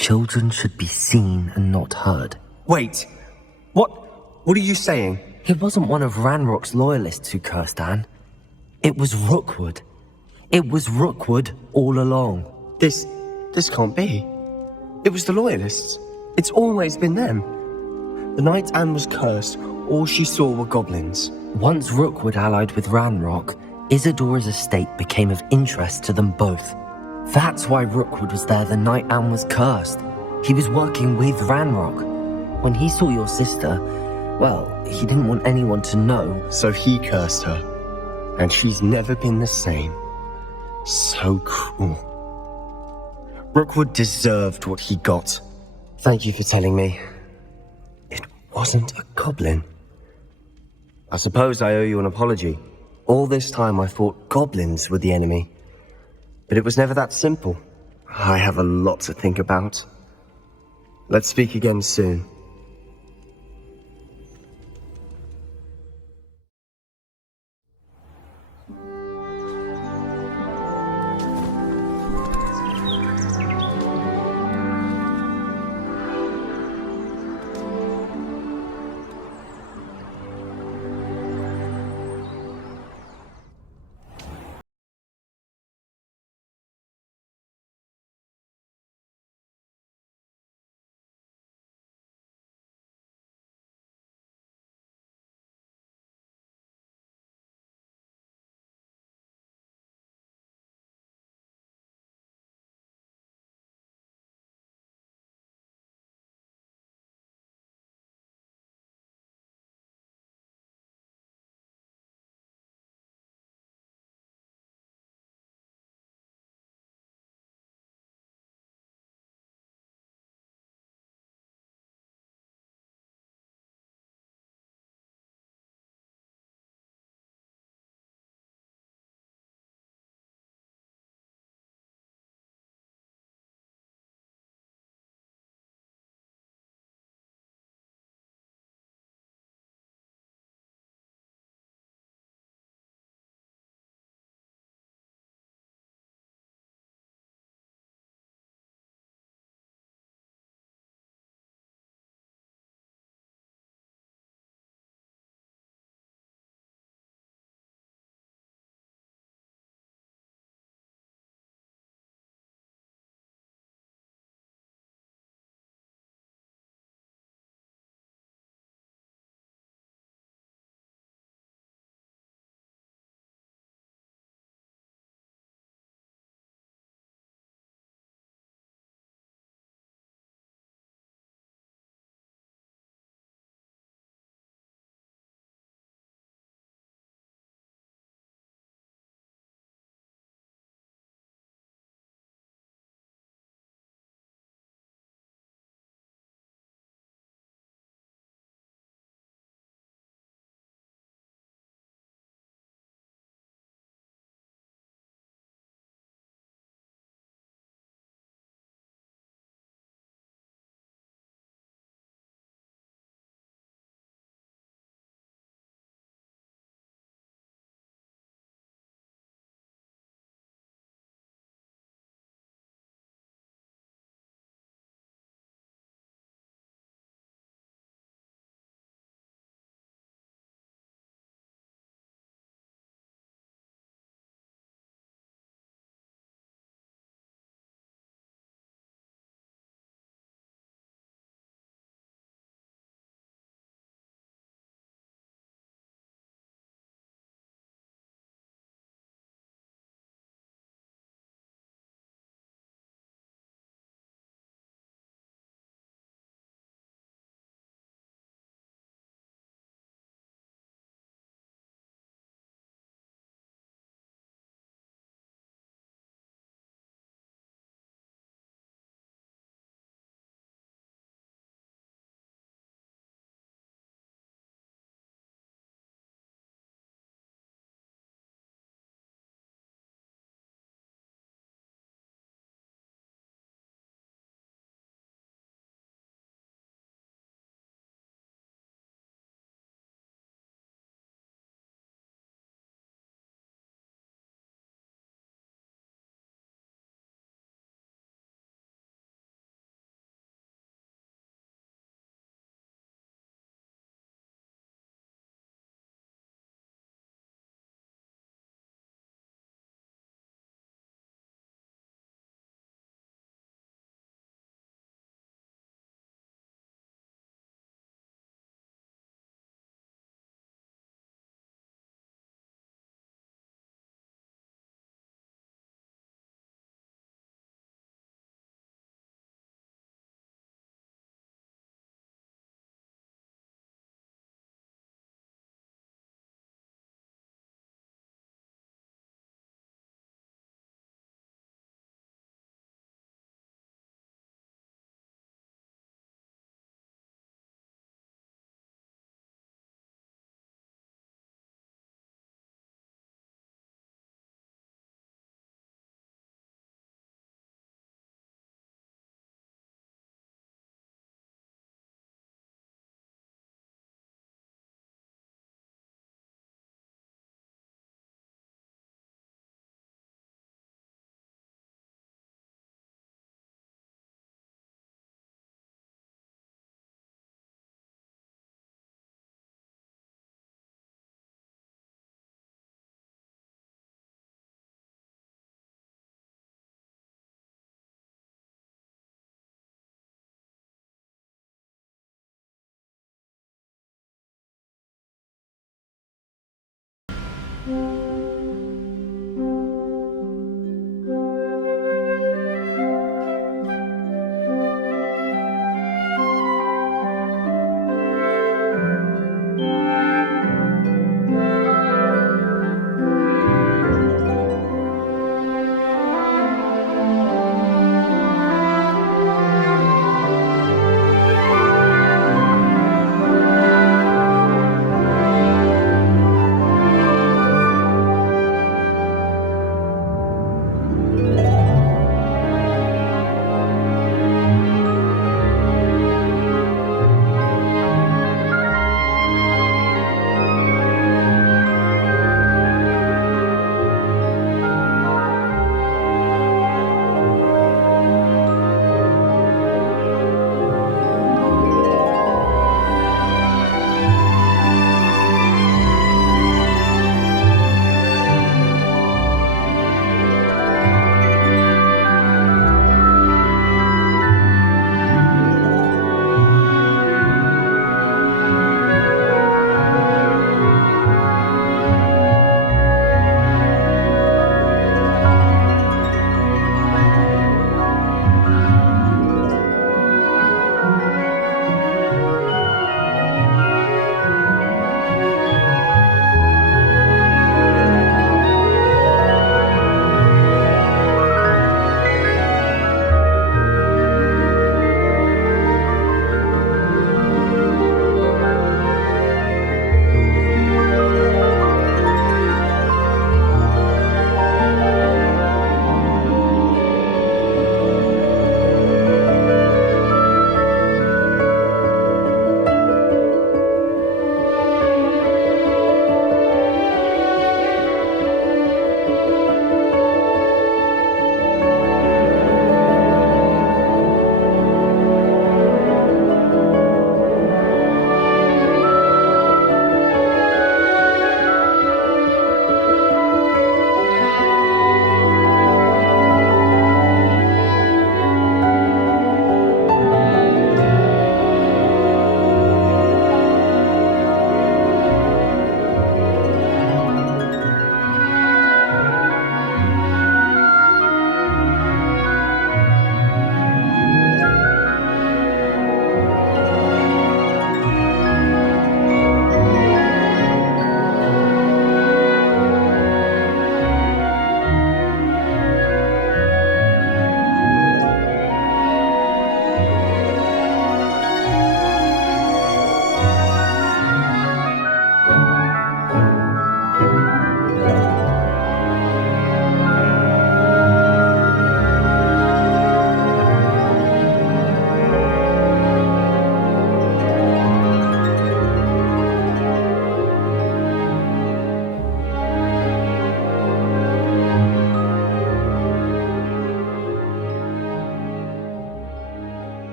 Children should be seen and not heard. Wait, what are you saying? It wasn't one of Ranrock's loyalists who cursed Anne. It was Rookwood. It was Rookwood all along. This can't be. It was the Loyalists. It's always been them. The night Anne was cursed, all she saw were goblins. Once Rookwood allied with Ranrock, Isadora's estate became of interest to them both. That's why Rookwood was there the night Anne was cursed. He was working with Ranrock. When he saw your sister, well, he didn't want anyone to know. So he cursed her. And she's never been the same. So cruel. Rookwood deserved what he got. Thank you for telling me. It wasn't a goblin. I suppose I owe you an apology. All this time I thought goblins were the enemy. But it was never that simple. I have a lot to think about. Let's speak again soon.